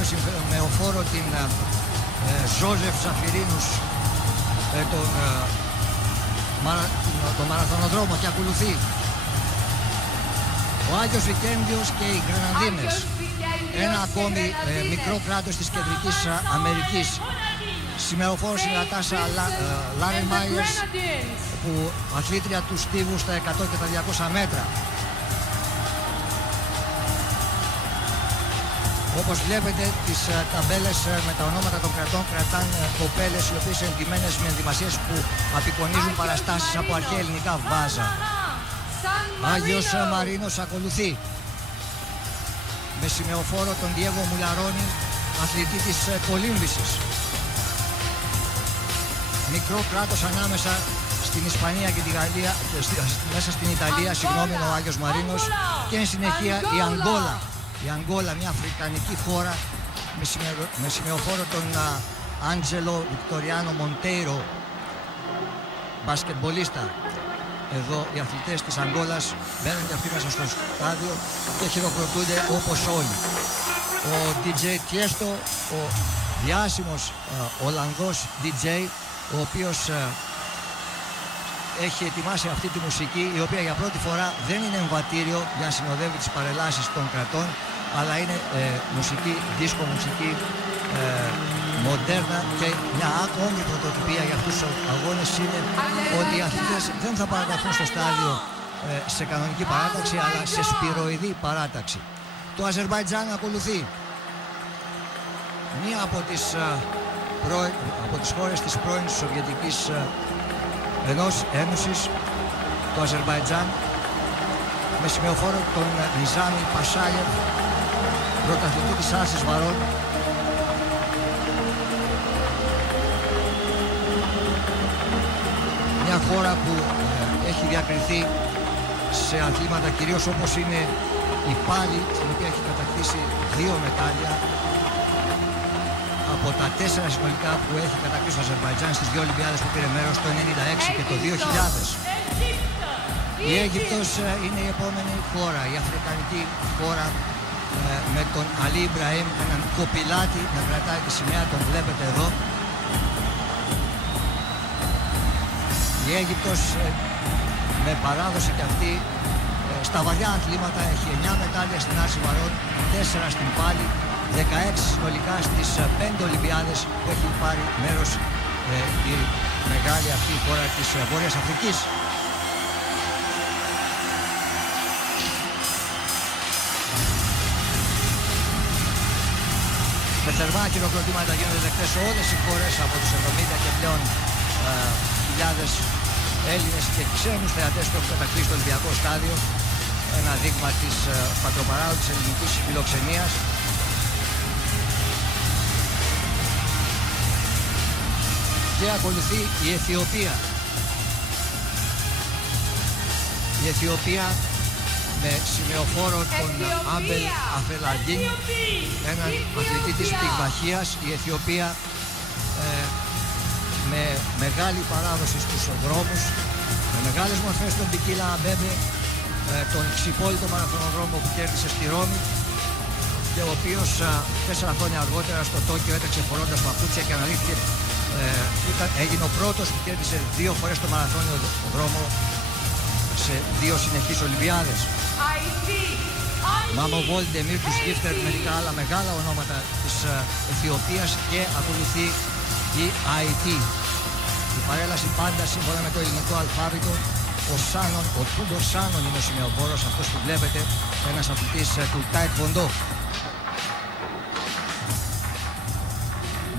με οφόρο την Ζόζεφ Ζαφυρίνους, τον μαραθωνοδρόμο, και ακολουθεί ο Άγιος Βικέντιος και οι Γρεναδίνες, ένα ακόμη μικρό κράτος της Κεντρικής Αμερικής. Σημεοφόρος είναι η Νατάσα Λάρεν Μάιερς, που αθλήτρια του στίβου στα 100 και τα 200 μέτρα. Όπως βλέπετε, τις ταμπέλες με τα ονόματα των κρατών κρατάνε κοπέλες οι οποίες είναι εντυμένες με ενδυμασίες που απεικονίζουν παραστάσεις από αρχαία ελληνικά βάζα. Άγιος Μαρίνος ακολουθεί με σημεοφόρο τον Διέγο Μουλαρόνι, αθλητή της κολύμβησης. Μικρό κράτος ανάμεσα στην Ισπανία και τη Γαλλία, μέσα στην Ιταλία, συγγνώμη, ο Άγιος Μαρίνος, και εν συνεχεία η Αγγόλα. Η Αγγόλα, μια αφρικανική χώρα με σημεοφόρο τον Άντζελο Βικτοριάνο Μοντέιρο, μπασκετμπολίστα. Εδώ οι αθλητές της Αγγόλας μπαίνουν και αυτοί μέσα στο στάδιο και χειροκροτούνται όπως όλοι. Ο DJ Tiesto, ο διάσημος Ολλανδός DJ, ο οποίος έχει ετοιμάσει αυτή τη μουσική, η οποία για πρώτη φορά δεν είναι εμβατήριο για να συνοδεύει τις παρελάσεις των κρατών, αλλά είναι μουσική, δίσκο μουσική μοντέρνα, και μια ακόμη πρωτοτυπία για αυτούς τους αγώνες είναι ότι οι αθλητές δεν θα παραταχθούν στο στάδιο σε κανονική παράταξη, αλλά σε σπυροειδή παράταξη. Το Αζερμπαϊτζάν ακολουθεί, μία από τις χώρες της πρώην Σοβιετικής Ένωσης, το Αζερμπαϊτζάν, με σημεοφόρο τον Νιζάμι Πασάγεφ, πρωταθλητή της άσης βαρών. Μια χώρα που έχει διακριθεί σε αθλήματα κυρίως όπως είναι η πάλι, στην οποία έχει κατακτήσει 2 μετάλλια από τα 4 συνολικά που έχει κατακτήσει το Αζερμπαϊτζάν στις 2 Ολυμπιάδες που πήρε μέρος, το 1996 και το 2000. Η Αίγυπτος είναι η επόμενη χώρα, η αφρικανική χώρα, με τον Αλή Ιμπραήμ, έναν κοπηλάτη να κρατάει τη σημαία, τον βλέπετε εδώ. Η Αίγυπτος με παράδοση και αυτή στα βαριά αθλήματα έχει 9 μετάλλια στην άρση βαρών, 4 στην πάλι, 16 συνολικά στις 5 Ολυμπιάδες που έχει πάρει μέρος η μεγάλη αυτή χώρα της Βόρειας Αφρικής. Με θερμά χειροκροτήματα γίνονται δεκτές σε όλες οι χώρες από τους 70 και πλέον χιλιάδες Έλληνες και ξένους θεατές που έχουν κατακτήσει το Ολυμπιακό Στάδιο, ένα δείγμα της πατροπαράδοτης της ελληνικής φιλοξενίας. Και ακολουθεί η Αιθιοπία. Η Αιθιοπία με σημεοφόρο τον Άμπελ Αφελαντίν, έναν αθλητή της πυγμαχίας. Η Αιθιοπία με μεγάλη παράδοση στους δρόμους, με μεγάλες μορφές, τον Μπικίλα Αμπέμπε, τον ξυπόλυτο μαραθωνοδρόμο που κέρδισε στη Ρώμη, και και ο οποίος 4 χρόνια αργότερα στο Τόκιο έτρεξε φορώντας παπούτσια και αναλύθηκε, έγινε ο πρώτος που κέρδισε 2 φορές το μαραθώνιο δρόμο σε 2 συνεχείς Ολυμπιάδες. Μάμο Βόλντε, Μίρτους Γίφτερ, μερικά άλλα μεγάλα ονόματα της Αιθιοπίας και ακολουθεί η ΑΕΤ. Η παρέλαση πάντα σύμφωνα με το ελληνικό αλφάβητο. Ο Τούντορ Σάνον είναι ο σημεοφόρος, αυτός που βλέπετε, ένας αθλητής του Τάικβοντό.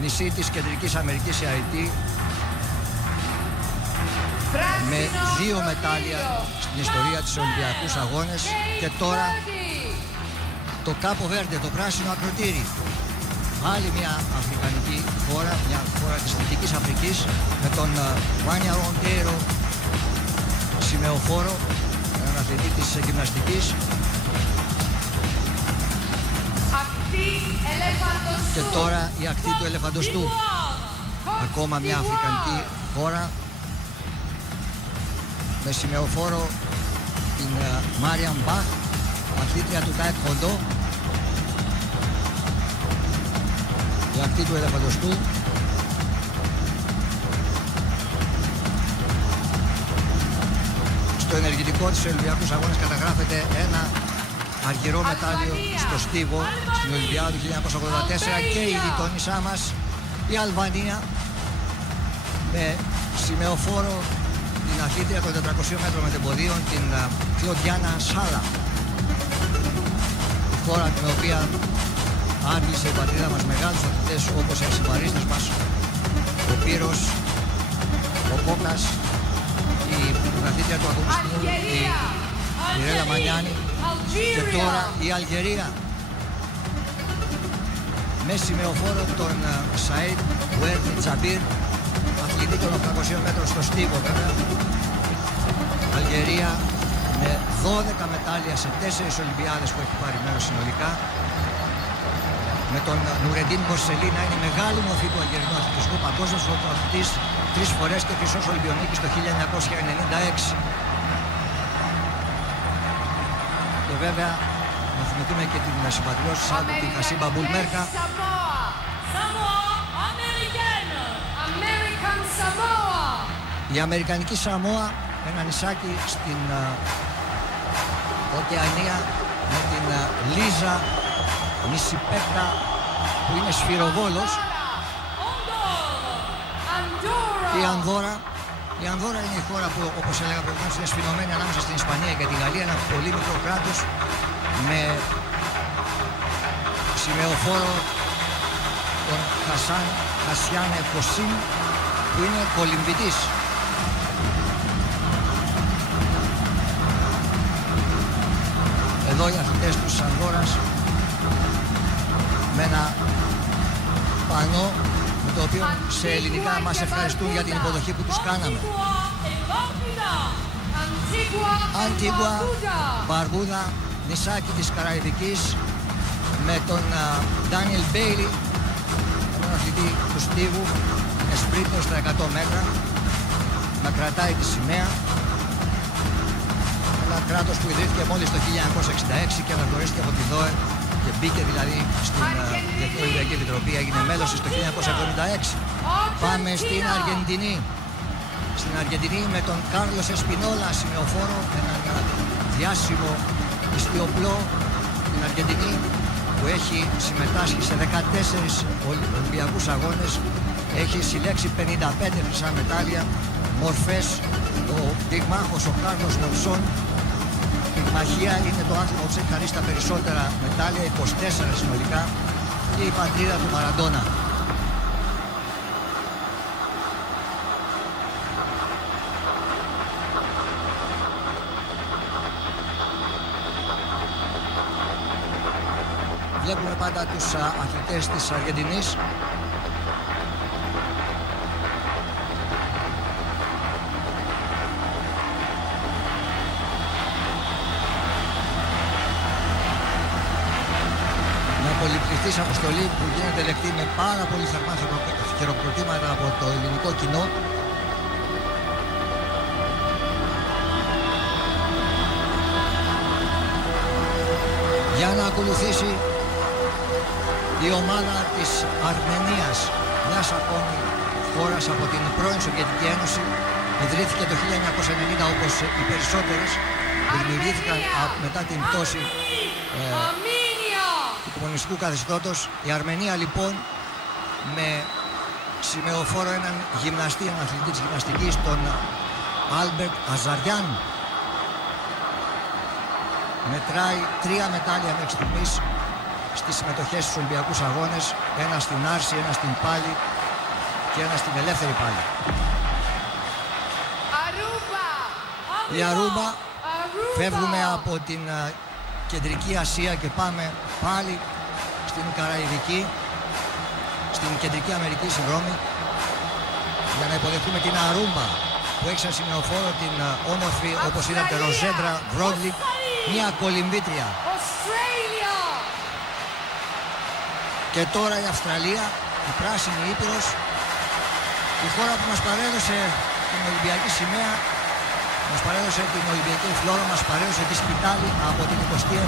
Νησί της Κεντρικής Αμερικής, η ΑΕΤ, με 2 μετάλλια στην ιστορία της Ολυμπιακούς Αγώνες. Και τώρα το Κάπο Βέρντε, το πράσινο ακροτήρι. Άλλη μια αφρικανική χώρα, μια χώρα της Δυτικής Αφρικής, με τον Βάνια Ροντέρο σημεοφόρο, έναν αθλητή της γυμναστικής. Και τώρα η ακτή του ελεφαντοστού. Ακόμα μια αφρικανική χώρα με σημεοφόρο την Μάριαν Μπαχ, αθλήτρια του Τάικβοντό. Η ακτή του ελεφαντοστού. Στο ενεργητικό της Ολυμπιακούς Αγώνες καταγράφεται ένα αργυρό μετάλλιο στο στίβο στην Ολυμπιάδα του 1984 και η γειτόνισά μας, η Αλβανία, με σημεοφόρο την αθλήτρια των 400 μέτρων μετεμποδίων, την Κλοντιάνα Σάλα. Η χώρα την οποία άντλησε η πατρίδα μας μεγάλους αθλητές όπως οι συμπαρίστες μας, ο Πύρος, ο Κόκας, η αθλήτρια του αγωνιστικού, η Ρέλα Μανιάνη, και τώρα η Αλγερία με σημεοφόρο τον Σαΐντ Ουέρνι Τζαμπίρ, αθλητή των 800 μέτρων στο στίβο βέβαια. Αλγερία με 12 μετάλλια σε 4 Ολυμπιάδες που έχει πάρει μέρος συνολικά. Με τον Νουρεντίν Μορσελίνα, είναι η μεγάλη μορφή του αλγερινού αθλητισμού, παγκόσμιος αθλητής 3 φορές και χρυσός Ολυμπιονίκης το 1996. Και βέβαια να θυμηθούμε και την συμπατριώτη Σάντου, την Χασίμπα Μπουλμέρκα. Η Αμερικανική Σαμόα, ένα νησάκι στην Οκεανία, με την Λίζα Νησιπέτα που είναι σφυροβόλος. Η Ανδόρα είναι η χώρα που, όπως έλεγα προηγουμένως, είναι σφινωμένη ανάμεσα στην Ισπανία και τη Γαλλία, ένα πολύ μικρό κράτος με σημεοφόρο τον Χασιάνε Φωσίν, που είναι κολυμβητής. Εδώ οι αθλητές της Ανδόρας με ένα πανό με το οποίο σε ελληνικά μας ευχαριστούν για την υποδοχή που τους κάναμε. Αντίγουα Μπαρμπούδα, νησάκι της Καραϊβικής, με τον Ντάνιελ Μπέιλι, έναν αθλητή του στίβου, εσπρίτνερ στα 100 μέτρα, να κρατάει τη σημαία. Ένα κράτος που ιδρύθηκε μόλις το 1966 και αναγνωρίστηκε από τη ΔΟΕ και μπήκε δηλαδή στην Διεθνή Ολυμπιακή Επιτροπή, έγινε μέλος το 1976. Πάμε στην Αργεντινή. Στην Αργεντινή με τον Κάρλος Εσπινόλα σημεοφόρο, έναν διάσημο ιστιοπλό στην Αργεντινή που έχει συμμετάσχει σε 14 Ολυμπιακούς Αγώνες, έχει συλλέξει 55 χρυσά μετάλλια, μορφές, ο πυγμάχος ο Κάρλος Μονσόν. Η πυγμαχία είναι το άθλημα που τους έχει χαρίσει τα περισσότερα μετάλλια, 24 συνολικά, και η πατρίδα του Μαραντόνα. Βλέπουμε πάντα τους αθλητές της Αργεντινής. Μια πολυπληθής αποστολή που γίνεται δεκτή με πάρα πολύ θερμά χειροκροτήματα από το ελληνικό κοινό. Για να ακολουθήσει Η ομάδα της Αρμενίας, μιας ακόμη χώρας από την πρώην Σοβιετική Ένωση, ιδρύθηκε το 1990 όπως οι περισσότερες δημιουργήθηκαν μετά την πτώση του κομμουνιστικού καθεστώτος. Η Αρμενία λοιπόν με σημεοφόρο έναν γυμναστή, έναν αθλητή της γυμναστικής, τον Άλμπερτ Αζαριάν, μετράει 3 μετάλλια μέχρι στιγμής στις συμμετοχές στους Ολυμπιακούς Αγώνες, ένα στην άρση, ένα στην πάλη και ένα στην ελεύθερη πάλη. Η Αρούμπα, φεύγουμε από την Κεντρική Ασία και πάμε πάλι στην Καραϊβική, στην Κεντρική Αμερική, συγγνώμη, για να υποδεχτούμε την Αρούμπα που έχει σαν σημεοφόρο την όμορφη, όπως είδατε, Ροζέντρα Βρόντλικ, μια κολυμβήτρια. Και τώρα η Αυστραλία, η πράσινη ήπειρος, η χώρα που μας παρέδωσε την Ολυμπιακή σημαία, μας παρέδωσε την Ολυμπιακή φλόρα, μας παρέδωσε τη σκητάλη από την 27η,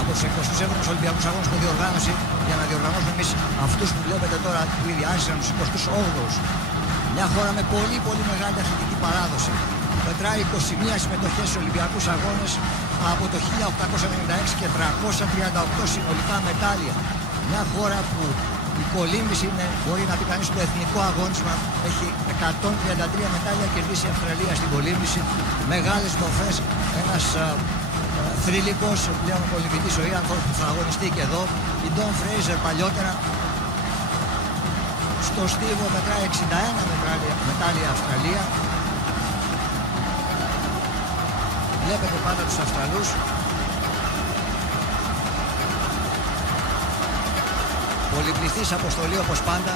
από τους 27ους Ολυμπιακούς Αγώνες που διοργάνωσε, για να διοργανώσουμε εμείς αυτούς που βλέπετε τώρα, που ήδη άρχισαν τους 28ους. Μια χώρα με πολύ μεγάλη αθλητική παράδοση. Μετράει 21 συμμετοχές στους Ολυμπιακούς Αγώνες από το 1896 και 338 συνολικά μετάλλια. Μια χώρα που η κολύμβηση είναι, μπορεί να πει κανείς, το εθνικό αγώνισμα. Έχει 133 μετάλλια κερδίσει η Αυστραλία στην κολύμβηση. Μεγάλες μορφές, ένας θρυλικός πλέον κολυμβητής, ο Ιαν Θόρπ, που θα αγωνιστεί και εδώ. Η Ντόν Φρέιζερ παλιότερα. Στο στίβο μετράει 61 μετάλλια Αυστραλία. Βλέπετε πάντα τους Αυστραλούς. Πολυπληθής αποστολή όπως πάντα.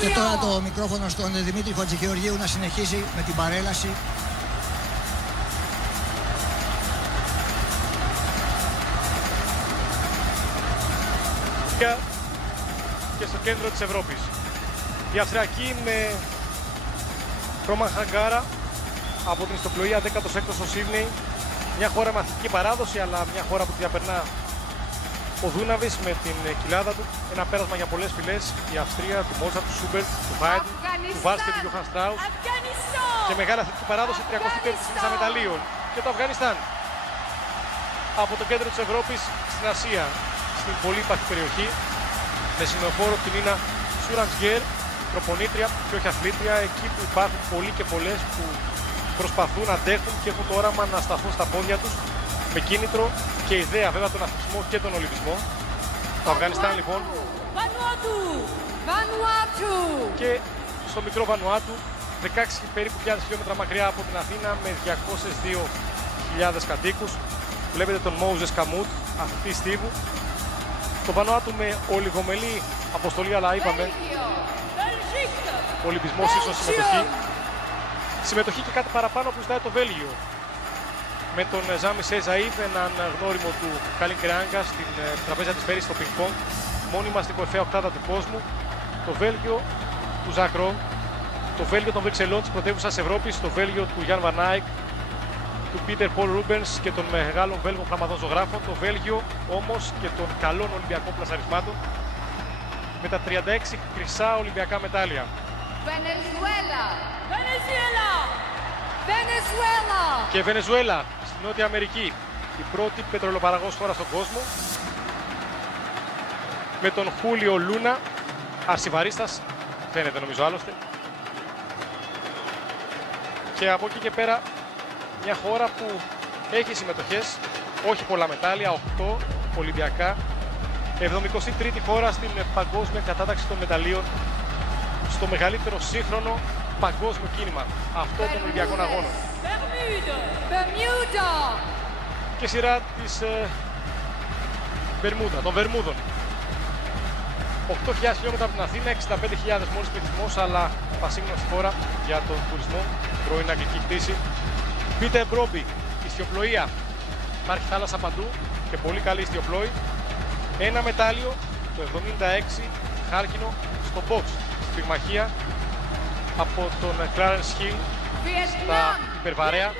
Και τώρα το μικρόφωνο στον Δημήτρη Χατζηγεωργίου να συνεχίσει με την παρέλαση. Και στο κέντρο της Ευρώπης. Η Αυστριακή με Ρόμαν Χαγκάρα από την ιστοπλοεία 16ο στο Σίδνεϊ. Μια χώρα με αθλητική παράδοση, αλλά μια χώρα που διαπερνά ο Δούναβης με την κοιλάδα του. Ένα πέρασμα για πολλές φυλές. Η Αυστρία, του Μότσαρτ, του Σούμπερτ, του Χάιντ, του Βάλσκε, του Γιώχαν Στράους. Και μεγάλη αθλητική παράδοση, 35η σύνθεση μεταλλίων. Και το Αφγανιστάν. Από το κέντρο της Ευρώπης στην Ασία, στην πολύ υπαρχή περιοχή, με σημεοφόρο την Νίνα Σουραντζγκέρ, προπονήτρια και όχι αθλήτρια, εκεί που υπάρχουν πολλοί και πολλές που προσπαθούν, αντέχουν και έχουν το όραμα να σταθούν στα πόδια τους, με κίνητρο και ιδέα βέβαια τον αθλητισμό και τον ολυμπισμό. Το Αφγανιστάν λοιπόν. Και στο μικρό Βανουάτου, 16 περίπου χιλιόμετρα μακριά από την Αθήνα, με 202.000 κατοίκους. Βλέπετε τον Μόουζες Καμούτ, αθλητή στίβου. Το Βανουάτου με ολιγομελή αποστολή, αλλά είπαμε ολυμπισμός ίσως συμμετοχή. Συμμετοχή και κάτι παραπάνω που ζητάει το Βέλγιο. Με τον Ζάμι Σεζαΐβ, έναν γνώριμο του Καλίν Κρεάγκα στην τραπέζα της πέρυσι στο πινκ-πονγκ, μόνιμα στην κορυφαία οκτάδα του κόσμου. Το Βέλγιο του Ζακ Ρόγκ, το Βέλγιο των Βρυξελών της πρωτεύουσας Ευρώπης, το Βέλγιο του Γιάν Βαν Άικ, του Πίτερ Πολ Ρούμπενς και των μεγάλων Βέλγων φλαμαδών ζωγράφων. Το Βέλγιο όμως και των καλών Ολυμπιακών πλασαρισμάτων, με τα 36 χρυσά Ολυμπιακά μετάλλια. Και Βενεζουέλα στην Νότια Αμερική, η πρώτη πετρελαιοπαραγωγός χώρα στον κόσμο, με τον Χούλιο Λούνα, αρσιβαρίστας, φαίνεται νομίζω άλλωστε. Και από εκεί και πέρα μια χώρα που έχει συμμετοχές, όχι πολλά μετάλλια, 8 Ολυμπιακά, 73η χώρα στην παγκόσμια κατάταξη των μεταλλίων, στο μεγαλύτερο σύγχρονο παγκόσμιο κίνημα αυτών των Ολυμπιακών Αγώνων. Και σειρά της Βερμούδα, των Βερμούδων. 8.000 χιλιόμετρα από την Αθήνα, 65.000 μόλις πληθυσμός, αλλά πασίγνωστη χώρα για τον τουρισμό, πρώην αγγλική κτήση. Πείτε Μπρόμπι, ιστιοπλοεία. Υπάρχει θάλασσα παντού και πολύ καλή ιστιοπλόη. Ένα μετάλλιο το 76 χάρκινο στο box, στη πυγμαχία από τον Clarence Hill στα υπερβαρέα.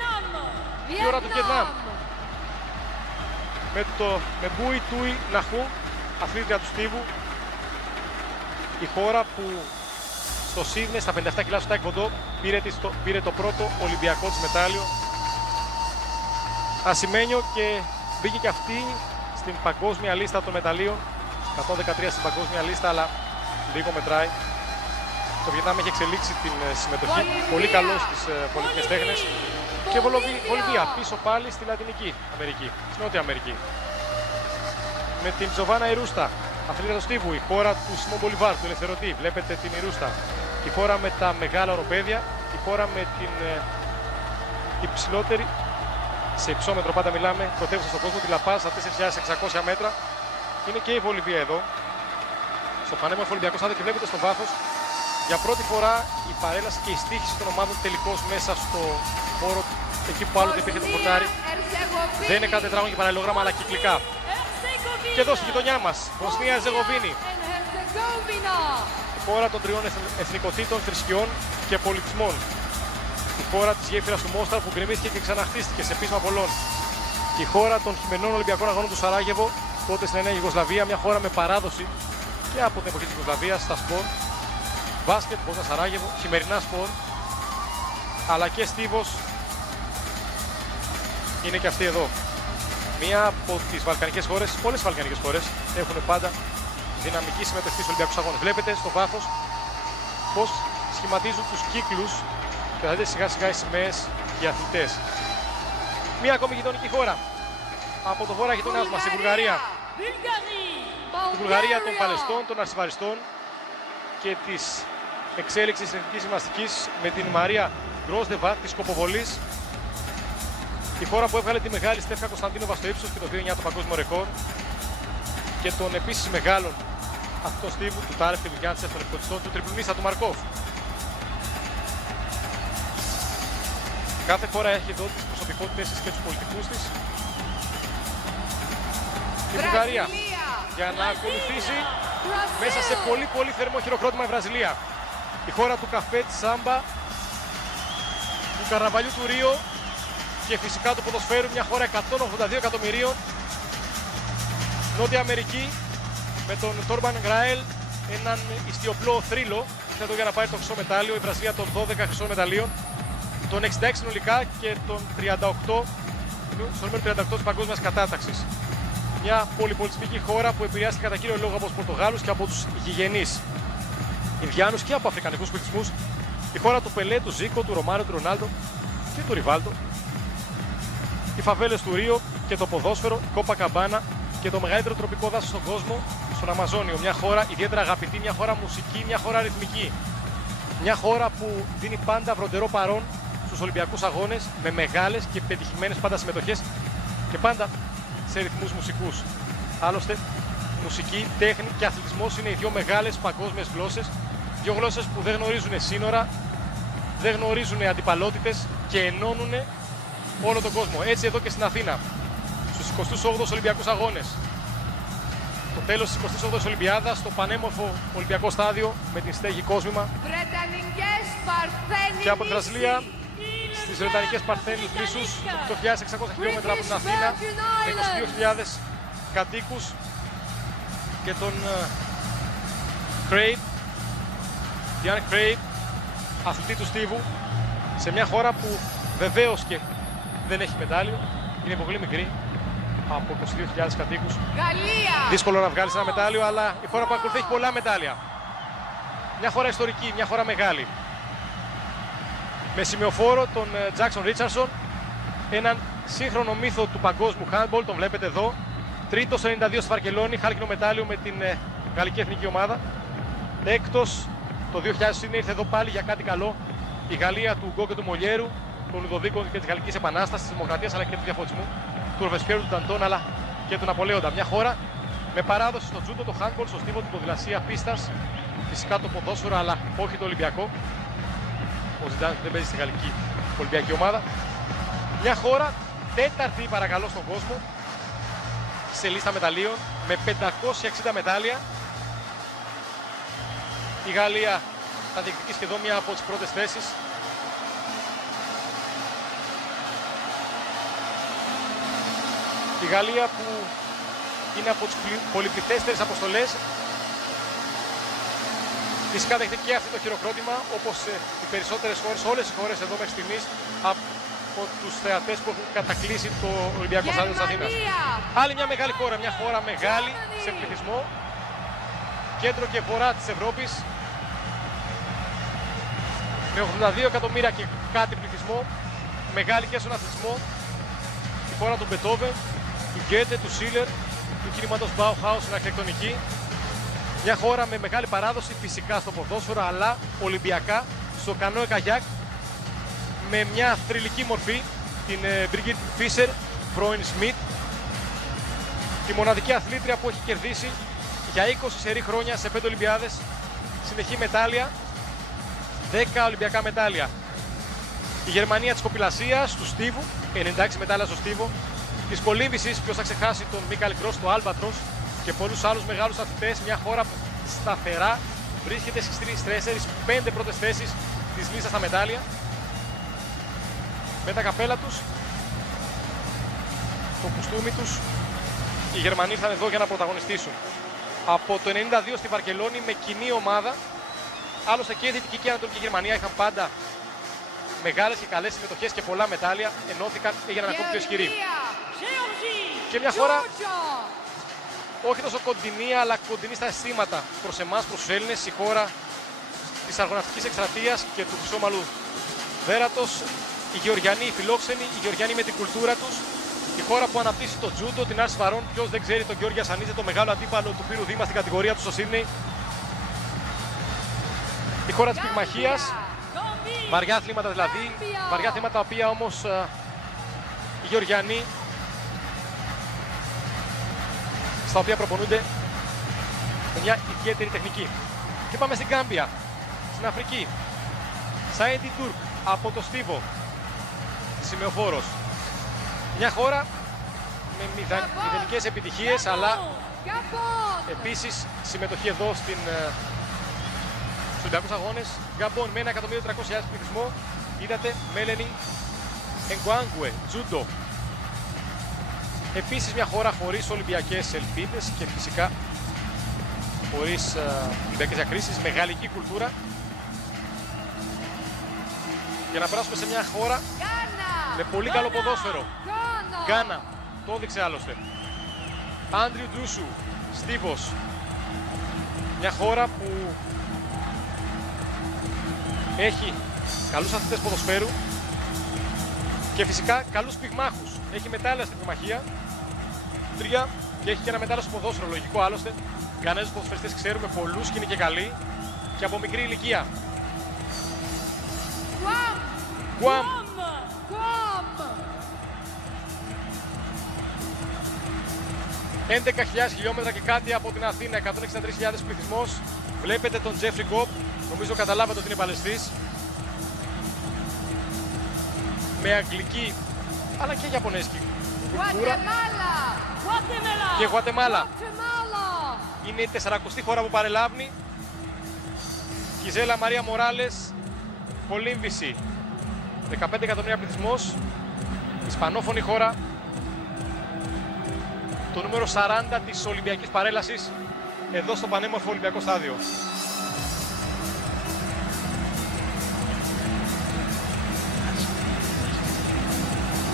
Η ώρα του Βιετνάμ. Με Μπούι Τούι Ναχού, αθλήτρια του στίβου. Η χώρα που στο Σίδνεϊ στα 57 κιλά στο τάικβοντο πήρε το πρώτο Ολυμπιακό της μετάλλιο. Ασημένιο και μπήκε και αυτή στην παγκόσμια λίστα των μεταλλίων. 113 στην παγκόσμια λίστα, αλλά λίγο μετράει. Το Βιετνάμ έχει εξελίξει την συμμετοχή. Πολύ καλό στις πολιτικές τέχνες. Και Βολιβία πίσω πάλι στη Λατινική Αμερική, στη Νότια Αμερική. Με την Τζοβάνα Ιρούστα, αθλήτρια του στίβου, η χώρα του Σιμών Μπολιβάρ, του ελευθερωτή. Βλέπετε την Ιρούστα. Η χώρα με τα μεγάλα οροπέδια, η χώρα με την υψηλότερη, σε υψόμετρο πάντα μιλάμε, πρωτεύουσα στον κόσμο, τη Λαπάζ, στα 4.600 μέτρα. Είναι και η Βολιβία εδώ, στο πανέμορφο Ολυμπιακό Στάδιο, και βλέπετε στο βάθος για πρώτη φορά η παρέλαση και η στοίχηση των ομάδων τελικώς μέσα στο χώρο εκεί που άλλοτε υπήρχε το πορτάρι. Δεν είναι κάτι τετράγωνο και παραλληλόγραμμα, αλλά κυκλικά. Και εδώ στη γειτονιά μας, Βοσνία Ερζεγοβίνη. Η χώρα των τριών εθνικοτήτων, θρησκειών και πολιτισμών. Η χώρα της γέφυρας του Μόσταρ που γκρεμίστηκε και ξαναχτίστηκε σε πείσμα πολλών. Η χώρα των χειμερινών Ολυμπιακών Αγώνων του Σαράγεβο, τότε στην Νέα Ιουγκοσλαβία, μια χώρα με παράδοση και από την εποχή της Ιουγκοσλαβίας στα σπορ. Μπάσκετ, Βόσνα Σαράγεβο, χειμερινά σπορ, αλλά και στίβος είναι και αυτή εδώ. Μία από τις βαλκανικές χώρες, όλες οι βαλκανικές χώρες έχουν πάντα δυναμική συμμετοχή στους Ολυμπιακούς Αγώνες. Βλέπετε στο βάθος πώς σχηματίζουν τους κύκλους και θα δείτε σιγά σιγά οι σημαίες και οι αθλητές. Μία ακόμη γειτονική χώρα από το βόρεια γειτονιά μας, η Βουλγαρία. Η Βουλγαρία των παλαιστών, των αρσιβαριστών και της εξέλιξης της εθνικής γυμναστικής με την Μαρία Γκρόσδεβα της Σκοποβολής. Η χώρα που έβγαλε τη μεγάλη Στέφκα Κωνσταντίνοβα στο ύψος και το 2009 το παγκόσμιο ρεκόρ. Και τον επίσης μεγάλων αθλητών στίβου του Τάρεφ και του Γιάντσεφ των εκποτιστών του τριπλουνίστα του Μαρκόφ. Κάθε χώρα έχει εδώ τις προσωπικότητες της και τους πολιτικούς της. Η Βουλγαρία για να ακολουθήσει μέσα σε πολύ θερμό χειροκρότημα η Βραζιλία. Η χώρα του καφέ, της σάμπα, του καρναβαλιού του Ρίο και φυσικά του ποδοσφαίρου, μια χώρα 182 εκατομμυρίων. Νότια Αμερική με τον Τόρμπαν Γκραέλ, έναν ιστιοπλό θρύλο, εδώ για να πάρει το χρυσό μετάλλιο. Η Βραζιλία των 12 χρυσών μεταλλίων, των 66 συνολικά και των 38, στο νούμερο 38 της παγκόσμιας κατάταξης. Μια πολυπολιτισμική χώρα που επηρεάστηκε κατά κύριο λόγο από τους Πορτογάλους και από τους γηγενείς Ινδιάνους και από αφρικανικούς πληθυσμούς. Η χώρα του Πελέ, του Ζίκο, του Ρωμάριο, του Ρονάλντο και του Ριβάλτο. Οι φαβέλες του Ρίο και το ποδόσφαιρο, Κόπα Καμπάνα και το μεγαλύτερο τροπικό δάσος στον κόσμο, στον Αμαζόνιο. Μια χώρα ιδιαίτερα αγαπητή, μια χώρα μουσική, μια χώρα ρυθμική. Μια χώρα που δίνει πάντα βροντερό παρόν στους Ολυμπιακούς Αγώνες με μεγάλες και πετυχημένες πάντα συμμετοχές και πάντα σε ρυθμούς μουσικούς. Άλλωστε, μουσική, τέχνη και αθλητισμός είναι οι δύο μεγάλες παγκόσμιες γλώσσες. Δύο γλώσσες που δεν γνωρίζουν σύνορα, δεν γνωρίζουν αντιπαλότητες και ενώνουν όλο τον κόσμο. Έτσι εδώ και στην Αθήνα, στους 28ους Ολυμπιακούς Αγώνες. Το τέλος της 28ης Ολυμπιάδας, στο πανέμορφο Ολυμπιακό Στάδιο με την στέγη κόσμημα. Και από τη Βραζιλία στις Βρετανικές Παρθένιους νήσους, 8.600 χιλιόμετρα από την Αθήνα, με 22.000 κατοίκους, και τον Craig, Diane Craig, αθλητή του στίβου, σε μια χώρα που βεβαίως και δεν έχει μετάλλιο, είναι πολύ μικρή, από 22.000 κατοίκους. Γαλλία! Δύσκολο να βγάλεις ένα μετάλλιο, αλλά η χώρα που ακολουθεί έχει πολλά μετάλλια. Μια χώρα ιστορική, μια χώρα μεγάλη. Με σημειοφόρο τον Jackson Richardson, έναν σύγχρονο μύθο του παγκόσμιου handball, τον βλέπετε εδώ. Τρίτος 92 στη Βαρκελόνη, χάλκινο μετάλλιο με την γαλλική εθνική ομάδα. Έκτος το 2000 ήρθε εδώ πάλι για κάτι καλό. Η Γαλλία του Γκο και του Μολιέρου, των Λουδοβίκων και της Γαλλικής Επανάστασης, της Δημοκρατίας αλλά και του διαφωτισμού, του Ροβεσπιέρου, του Νταντών αλλά και του Ναπολέοντα. Μια χώρα Με παράδοση στο τζούντο, το handball, στο στίβο, την ποδηλασία πίστας, φυσικά το ποδόσφαιρο, αλλά όχι το Ολυμπιακό. Ο Ζιντάν δεν παίζει στη γαλλική Ολυμπιακή ομάδα. Μια χώρα τέταρτη παρακαλώ στον κόσμο σε λίστα μεταλλίων με 560 μετάλλια. Η Γαλλία θα διεκδικεί σχεδόν μια από τις πρώτες θέσεις. Η Γαλλία που είναι από τις πολυπληθέστερες αποστολές. Φυσικά δέχεται και αυτή το χειροκρότημα, όπως οι περισσότερες χώρες, όλες οι χώρες εδώ μέχρι στιγμής, από τους θεατές που έχουν κατακλείσει το Ολυμπιακό Στάδιο της Αθήνας. Άλλη μια μεγάλη χώρα, μια χώρα μεγάλη σε πληθυσμό, κέντρο και βορρά της Ευρώπης, με 82 εκατομμύρια και κάτι πληθυσμό, μεγάλη και στον αθλητισμό, η χώρα του Μπετόβεν, του Γκέτε, του Σίλερ, του κινήματος Bauhaus στην αρχιτεκτονική. Μια χώρα με μεγάλη παράδοση φυσικά στο ποδόσφαιρο, αλλά ολυμπιακά, στο κανόε καγιάκ, με μια θρυλική μορφή, την Brigitte Fischer, πρώην Σμιτ, τη μοναδική αθλήτρια που έχει κερδίσει για 20 σερί χρόνια σε 5 Ολυμπιάδες, συνεχή μετάλλια, 10 Ολυμπιακά μετάλλια. Η Γερμανία της κοπηλασίας, του στίβου, 96 μετάλλια στο στίβο, της κολύμβησης, ποιος θα ξεχάσει τον Μίκαλ Γκρος, το Άλμπατρος, και πολλούς άλλους μεγάλους αθλητές. Μια χώρα που σταθερά βρίσκεται στις 3-4-5 πρώτες θέσεις της λίστας στα μετάλλια. Με τα καπέλα τους, το κουστούμι τους, οι Γερμανοί ήρθαν εδώ για να πρωταγωνιστήσουν. Από το 92 στη Βαρκελόνη με κοινή ομάδα. Άλλωστε και η Δυτική και η Ανατολική Γερμανία είχαν πάντα μεγάλες και καλές συμμετοχές και πολλά μετάλλια. Ενώθηκαν, έγιναν ακόμη πιο ισχυροί. Και μια χώρα όχι τόσο κοντινή, αλλά κοντινή στα αισθήματα προς εμάς, προς τους Έλληνες, η χώρα της αργοναυτικής εκστρατείας και του χρυσόμαλου δέρατος, οι Γεωργιανοί, οι φιλόξενοι, οι Γεωργιανοί με την κουλτούρα τους, η χώρα που αναπτύσσει το τζούντο, την άρση βαρών. Ποιος δεν ξέρει τον Γιώργη Ασανίδη, το μεγάλο αντίπαλο του Πύρου Δήμα στην κατηγορία του στο Σίδνεϊ. Η χώρα της πυγμαχίας, βαριά αθλήματα δηλαδή, βαριά θέματα τα οποία όμως οι Γεωργιανοί, στα οποία προπονούνται με μια ιδιαίτερη τεχνική. Και πάμε στην Γκάμπια, στην Αφρική. Σάιντι Τούρκ από το στίβο, σημεοφόρος. Μια χώρα με μηδενικές επιτυχίες, αλλά επίσης συμμετοχή εδώ στους Ολυμπιακούς Αγώνες. Γκαμπόν με 1.300.000 πληθυσμό. Είδατε Μέλενι Εγκουάνγκουε, τζούντο. Επίσης μια χώρα χωρίς Ολυμπιακές ελπίδες και φυσικά χωρίς Ολυμπιακές διακρίσεις, με γαλλική κουλτούρα. Για να περάσουμε σε μια χώρα με πολύ καλό ποδόσφαιρο. Γκάνα, το έδειξε άλλωστε. Άντριου Ντρούσου, στίβος. Μια χώρα που έχει καλούς αθλητές ποδοσφαίρου και φυσικά καλούς πυγμάχους. Έχει μετάλλια στην πυγμαχία, 3, και έχει και ένα μετάλλιο στο ποδόσφαιρο, λογικό άλλωστε. Γανέζους ποδοσφαιριστές ξέρουμε πολλούς και είναι και καλοί και από μικρή ηλικία. Γουάμ. 11.000 χιλιόμετρα και κάτι από την Αθήνα, 163.000 πληθυσμός. Βλέπετε τον Τζέφρι Γκόπ, νομίζω καταλάβατε ότι είναι Παλαιστής. Με αγγλική αλλά και ιαπωνέζικη κουλτούρα. Και Γουατεμάλα. Είναι η 40η χώρα που παρελάβει. Γιζέλα Μαρία Μοράλες, κολύμβηση. 15 εκατομμύρια πληθυσμός. Ισπανόφωνη χώρα. Το νούμερο 40 της Ολυμπιακής παρέλασης εδώ στο πανέμορφο Ολυμπιακό Στάδιο.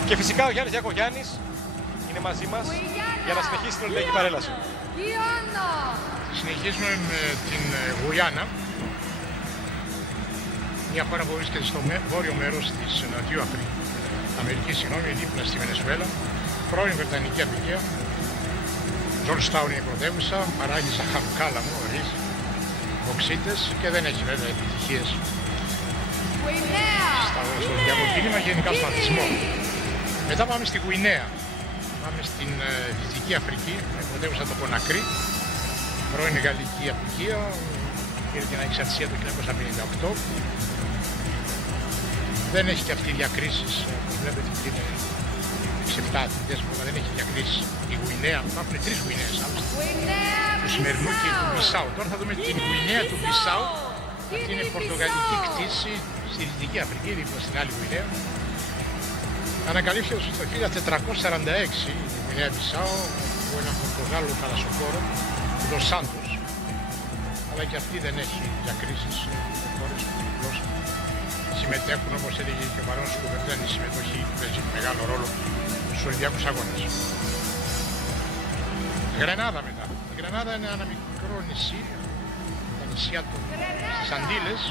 Και φυσικά ο Γιάννης Διακογιάννης είναι μαζί μας για να συνεχίσει την Ολυμπιακή παρέλαση. Συνεχίζουμε με την Γουιάννα, μια χώρα που βρίσκεται στο βόρειο μέρος της Νοτιού Αμερικής, δίπλα στη Βενεζουέλα, πρώην Βρετανική απικία. Τζορτζτάουν είναι η πρωτεύουσα, παράγει ζαχαροκάλαμο, ρύζι, βοξίτες και δεν έχει βέβαια επιτυχίες στο Ολυμπιακό κίνημα και γενικά στον αθλητισμό. Μετά πάμε στη Γουινέα. Πάμε στην Δυτική Αφρική, με πρωτεύουσα το Κονακρί, πρώην γαλλική απικία, πήρε την ανεξαρτησία το 1958. Δεν έχει και αυτή διακρίσεις, βλέπετε ότι είναι 7 αθλητές που δεν έχει διακρίσεις. Η Γουινέα, υπάρχουν 3 Γουινέες άλλωστε, του σημερινού και του Μπισάου. Τώρα θα δούμε την Γουινέα του Μπισάου. Αυτή είναι πορτογαλική κτήση στη Δυτική Αφρική, δίπλα στην άλλη Γουινέα. Ανακαλύφθηκε το 1446 η Γουινέα Μπισάου από έναν Πορτογάλο θαλασσοφόρο, τον Σάντος. Αλλά και αυτή δεν έχει διακρίσεις χώρες που γλώσσα. Συμμετέχουν, όπως έλεγε και ο Βαρόνος Κουβερτέν, η συμμετοχή παίζει μεγάλο ρόλο στους Ολυμπιακούς Αγώνες. Γρενάδα μετά. Η Γρενάδα είναι ένα μικρό νησί, τα νησιά στις Αντίλες.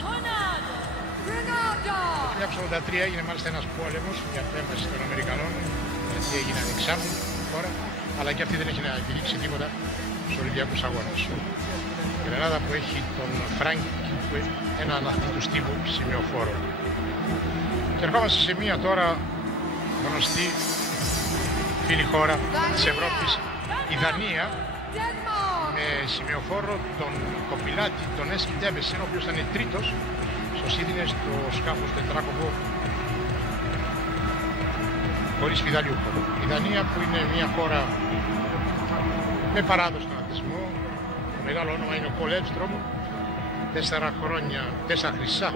Το 1983 έγινε μάλιστα ένας πόλεμος για επέμβαση των Αμερικανών, γιατί έγινε ανεξάρτητη χώρα, αλλά και αυτή δεν έχει να επιδείξει τίποτα στους Ολυμπιακούς Αγώνες. Η Γρενάδα που έχει τον Φράνκ, έναν αθλητούς τύπου σημειοφόρο. Και ερχόμαστε σε μία τώρα γνωστή φίλη χώρα της Ευρώπης, η Δανία, με σημειοφόρο τον κοπηλάτη, τον Έσκι Ντέβεσεν, ο οποίος ήταν τρίτος στο Σίδνεϊ στο σκάφος τετράκοπο χωρίς πηδαλιούχο. Η Δανία που είναι μια χώρα με παράδοση στον αθλητισμό, το μεγάλο όνομα είναι ο Πολ Εύστρομ, 4 χρόνια, 4 χρυσά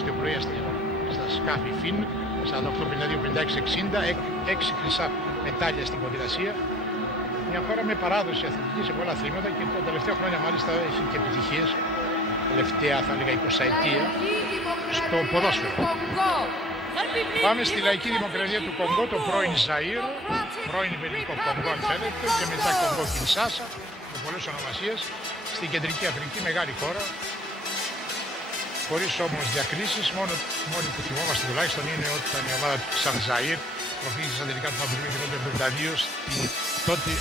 στην πορεία στα σκάφη Φιν, 48, 52, 56, 60, 6 χρυσά μετάλλια στην ποδηλασία. Μια χώρα με παράδοση αθλητική σε πολλά αθλήματα και τα τελευταία χρόνια μάλιστα έχει και επιτυχίες, τελευταία θα έλεγα 20 ετία, στο ποδόσφαιρο. Πάμε στη λαϊκή δημοκρατία του Κονγκό, το πρώην Ζαΐρ, πρώην Βελγικό Κονγκό αν θέλετε, και μετά Κονγκό Κινσάσα, με πολλές ονομασίες, στην Κεντρική Αφρική, μεγάλη χώρα, χωρίς όμως διακρίσεις. Μόνοι που θυμόμαστε τουλάχιστον είναι όταν η ομάδα του Ξανζαΐρ προφήγησε στα τελικά του παγκοσμίου το 1972 στην τότε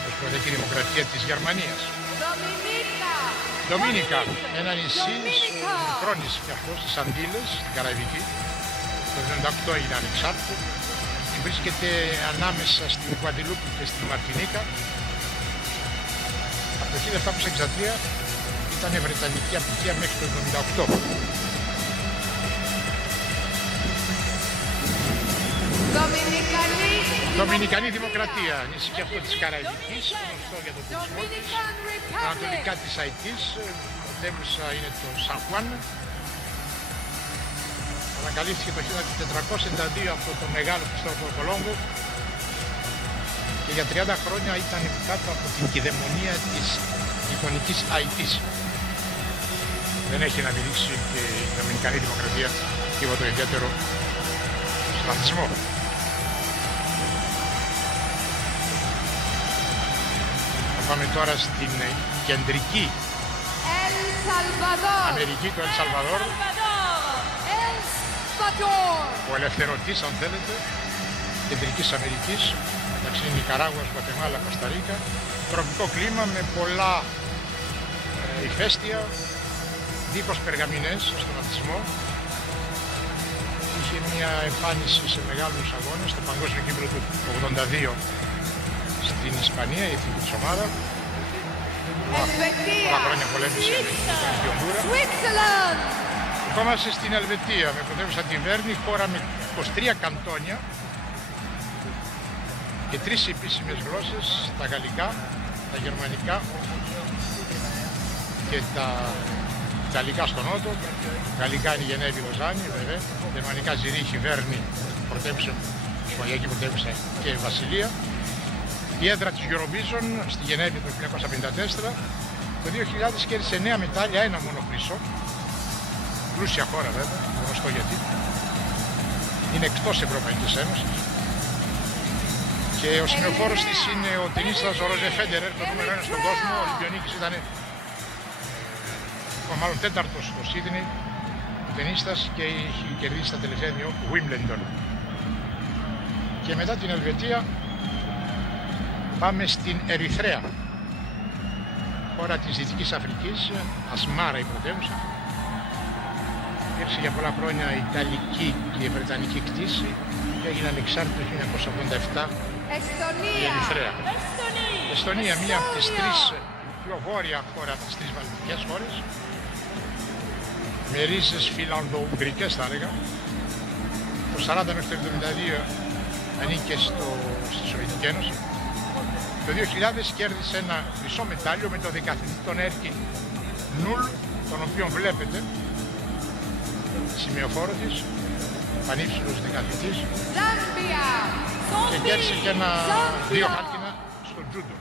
Ομοσπονδιακή Δημοκρατία της Γερμανίας. Ντομίνικα, ένα νησί, μικρό νησί και αυτό, στις Αντίλες, στην Καραϊβική. Το 1978 έγινε ανεξάρτητο. Βρίσκεται ανάμεσα στην Γουαδελούπη και στην Μαρτινίκα. Από το 1763 ήταν βρετανική απικία μέχρι το 1978. Δομινικανή Δημοκρατία, νησί και αυτό της Καραϊβικής, γνωστό για τον τουρισμό της. Ανατολικά της Αϊτής, πρωτεύουσα είναι το Σαν Χουάν. Ανακαλύφθηκε το 1492 από τον μεγάλο Χριστόφορο Κολόμπο και για 30 χρόνια ήταν κάτω από την κυδαιμονία της γειτονικής Αϊτής. Δεν έχει να δείξει και η Δομινικανή Δημοκρατία τίποτα ιδιαίτερο στον αθλητισμό. Θα πάμε τώρα στην κεντρική Αμερική, το Ελ Σαλβαδόρ. Ο ελευθερωτής, αν θέλετε, κεντρικής Αμερικής, μεταξύ Νικαράγουας, Γουατεμάλα, Κοσταρίκα. Τροπικό κλίμα με πολλά ηφαίστεια, δίχως περγαμηνές στον αθλητισμό. Είχε μια εμφάνιση σε μεγάλους αγώνες, στο παγκόσμιο κύπελλο του 82 στην Ισπανία, η εθνική της ομάδα. Πολλά χρόνια πολέμησε με την Ονδούρα. Ερχόμαστε στην Ελβετία, με πρωτεύουσα τη Βέρνη, χώρα με 23 καντόνια και 3 επίσημες γλώσσες, τα γαλλικά, τα γερμανικά και τα ιταλικά στο νότο. Γαλλικά είναι η Γενέβη, Λοζάνη, βέβαια. Γερμανικά Ζηρίχη, Βέρνη, πρωτεύουσα, Ισπανιακή πρωτεύουσα και Βασιλεία. Η έδρα της Eurovision στη Γενέβη το 1954. Το 2000 κέρδισε 9 μετάλλια, ένα μόνο χρυσό. Πλούσια χώρα βέβαια, γνωστό γιατί. Είναι εκτός Ευρωπαϊκής Ένωσης. Και ο σημειοφόρος της είναι ο τενίστας ο Ρότζερ Φέντερερ, το νούμερο 1 στον κόσμο. Ο Ολυμπιονίκης ήταν μάλλον τέταρτος στο Σίδνεϊ, ο τενίστας, και έχει κερδίσει τα τελευταία δύο Wimbledon. Και μετά την Ελβετία πάμε στην Ερυθρέα, χώρα της Δυτικής Αφρικής, Ασμάρα η πρωτεύουσα. υπήρξε για πολλά χρόνια η Ιταλική και η Βρετανική κτήση και έγινε ανεξάρτητο το 1987 η Ερυθρέα. Εστονία, μία από τις τρεις πιο βόρεια χώρα από τις τρεις βαλτικές χώρες, με ρίζες φιλανδο-ουγγρικές θα έλεγα. Το 40 μέχρι το 1972 ανήκε στη Σοβιετική Ένωση. Το 2000 κέρδισε ένα χρυσό μετάλλιο με το δικαθητή τον Έρκη Νουλ, τον οποίο βλέπετε, σημειοφόρο της, πανύψηλος δικαθητής, και κέρδισε και δύο χάλκινα στο τζούντο.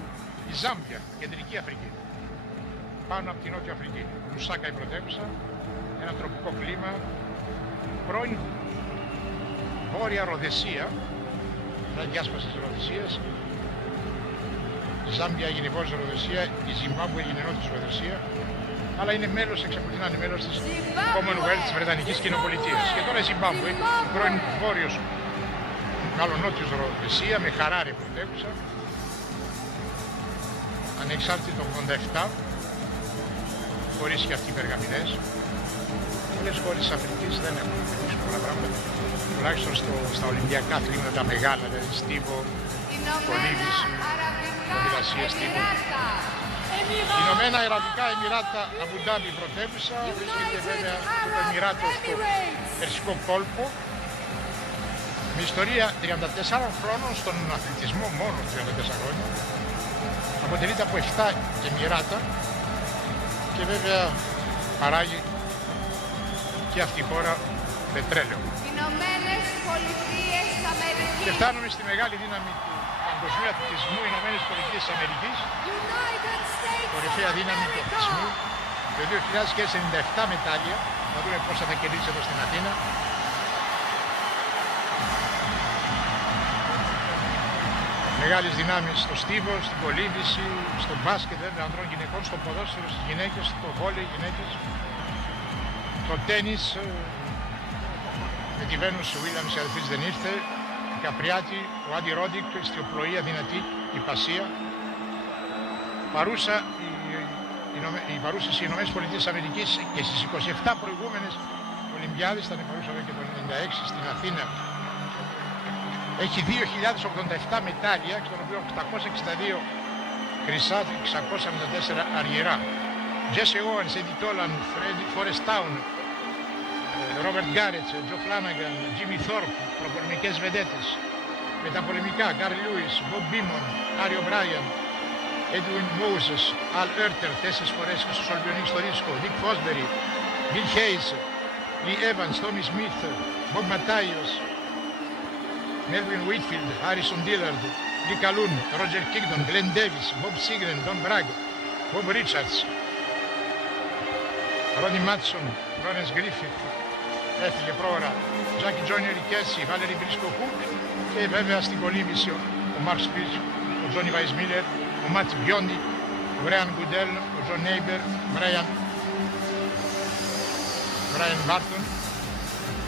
Η Ζάμπια, κεντρική Αφρική, πάνω από την Νότια Αφρική. Λουσάκα η πρωτεύουσα, ένα τροπικό κλίμα, πρώην Βόρεια Ροδεσία, μια διάσπαση της Ροδεσίας. Η Ζάμπια έγινε Βόρεια Ροδεσία, η Ζιμπάμπουε έγινε Νότια Ροδεσία, αλλά είναι μέλος, εξακολουθεί να είναι μέλος της Commonwealth της Βρετανικής Κοινοπολιτείας. Και τώρα η Ζιμπάμπουε, πρώην Βόρειος, μάλλον Νότιος Ροδεσία, με Χαράρε πρωτεύουσα, ανεξάρτητη το 87, χωρίς και αυτοί οι περγαμηνές. Πολλές χώρες της Αφρικής δεν έχουν πετύχει πολλά πράγματα, τουλάχιστον στα Ολυμπιακά αθλήματα τα μεγάλα, δηλαδή στίβο, κολύμβηση, ποδηλασία στίβο. Ηνωμένα Αραβικά Εμιράτα, Αμπουντάμπι πρωτεύουσα, βρίσκεται βέβαια το Εμιράτο στο Περσικό κόλπο, με ιστορία 34 χρόνων στον αθλητισμό, μόνο 34 χρόνια. Αποτελείται από 7 Εμιράτα και βέβαια παράγει και αυτή η χώρα πετρέλαιο. Ηνωμένες Πολιτείες Αμερικής. Και φτάνουμε στη μεγάλη δύναμη του παγκοσμίου αθλητισμού, Ηνωμένες Πολιτείες Αμερικής, κορυφαία δύναμη του αθλητισμού. Το 2000 και 97 μετάλλια, να δούμε πόσα θα κερδίσει εδώ στην Αθήνα. Μεγάλες δυνάμεις στο στίβο, στην κολύμβηση, στο μπάσκετ, ανδρών γυναικών, στο ποδόσφαιρο, στις γυναίκες, στο βόλεϊ γυναίκες, το τένις, με τη Βένους Βίλιαμς η αδελφής δεν ήρθε, η Καπριάτη, ο Άντι Ρόντικ, η στιοπλοεία δυνατή, η Πασία. Οι παρούσες οι Ηνωμένες Πολιτείες Αμερικής και στις 27 προηγούμενες Ολυμπιάδες, ήταν παρούσα και το 96 στην Αθήνα. Έχει 2.087 μετάλλια, εκ των οποίων 862 χρυσά, 674 αργυρά. Τζέσι Όουενς, Έντι Τόλαν, Φόρεστ Τάουν, Ρόμπερτ Γκάρετς, Τζο Φλάναγκαν, Τζίμι Θόρπ, προπολεμικές βεντέτες. Μεταπολεμικά, Καρλ Λούις, Μπομπ Μπίμον, Άριο Μπράιαν, Έντουιν Μόουσες, Αλ Έρτερ, 4 φορές στους Ολυμπιονίκους στο ρίσκο, Νίκ Φόσμπερι, Μπιλ Χέις, Λι Έβανς, Τόμι Σμιθ, Μπομπ Ματάιος, Μέλβιν Βίτφιλντ, Χάρισον Ντίλαρντ, Λι Καλούν, Ρότζερ Κίγκτον, Γκλεν Ντέβις, Μπομπ Σίγρεν, Ντον Μπραγκ, Μπομπ Ρίτσαρτς, Ρόνι Μάτσον, Λόρενς Γκρίφιθ, έφυγε πρόωρα, Τζάκι Τζόνιερ Κέρσι, Βάλερι Μπρίσκο Χουκ και βέβαια στην κολύμβηση ο Μαρκ Σπίτς, ο Τζόνι Βάις Μίλλερ, ο Ματ Μπιόντι, ο Μπρέαν Γκουντέλ, ο Τζον Νέιμπερ, Μπράιαν Μπάρτον,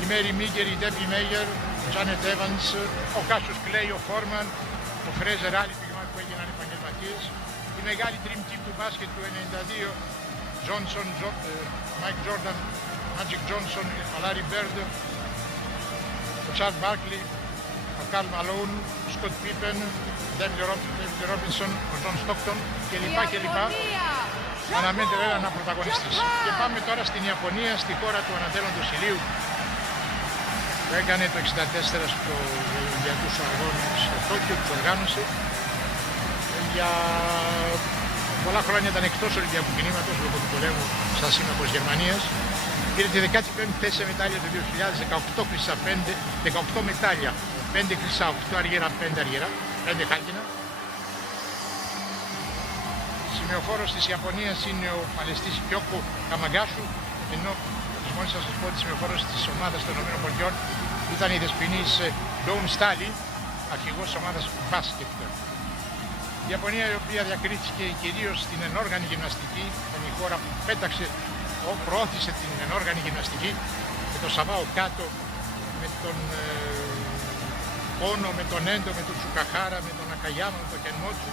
η Μέρι Μίγκερ, η Ντέμπι Μέγερ, ο Τζάνετ Έβανς, ο Κάσιος Κλέι, ο Φόρμαν, ο Φρέζερ, άλλοι πυγμάτοι που έγιναν επαγγελματίες, η μεγάλη Dream Team του μπάσκετ του 92, Τζόνσον, Μάικ Τζόρνταν, Μάτζικ Τζόνσον, ο Λάρι Μπέρντ, ο Τσάρλ Μπάρκλι, ο Καρλ Μαλόουν, ο Σκοτ Πίπεν, ο Ντέβιλ Ρόμπινσον, ο Τζον Στόκτον κλπ. Αναμένεται βέβαια να πρωταγωνιστήσει. Και πάμε τώρα στην Ιαπωνία, στη χώρα του ανατέλλοντος ηλίου, που έκανε το 1964 στο Ολυμπιακούς Αγώνες στο Τόκιο, που οργάνωσε. Για πολλά χρόνια ήταν εκτός Ολυμπιακού κινήματος λόγω του πολέμου σαν σύμμαχος Γερμανίας. Πήρε τη 15η θέση σε μετάλλια το 2000, 18 χρυσά, 18 μετάλλια, 5 χρυσά, 8 αργύρα, 5 αργύρα, 5 χάλκινα. Σημειοφόρος της Ιαπωνίας είναι ο παλαιστής Κιόκο Καμαγκάσου, ενώ μόλις θα σας πω ότι σημειοφόρος της ομάδας των ΗΠΑ ήταν η δεσποινής Ντόουν Στάλι, αρχηγός της ομάδας μπάσκετ. Η Ιαπωνία, η οποία διακρίθηκε κυρίως στην ενόργανη γυμναστική, ήταν η χώρα που προώθησε την ενόργανη γυμναστική, με τον Σαβάο Κάτο, με τον Όνο, με τον Έντο, με τον Τσουκαχάρα, με τον Ακαγιάμα, με τον Κενμότσου.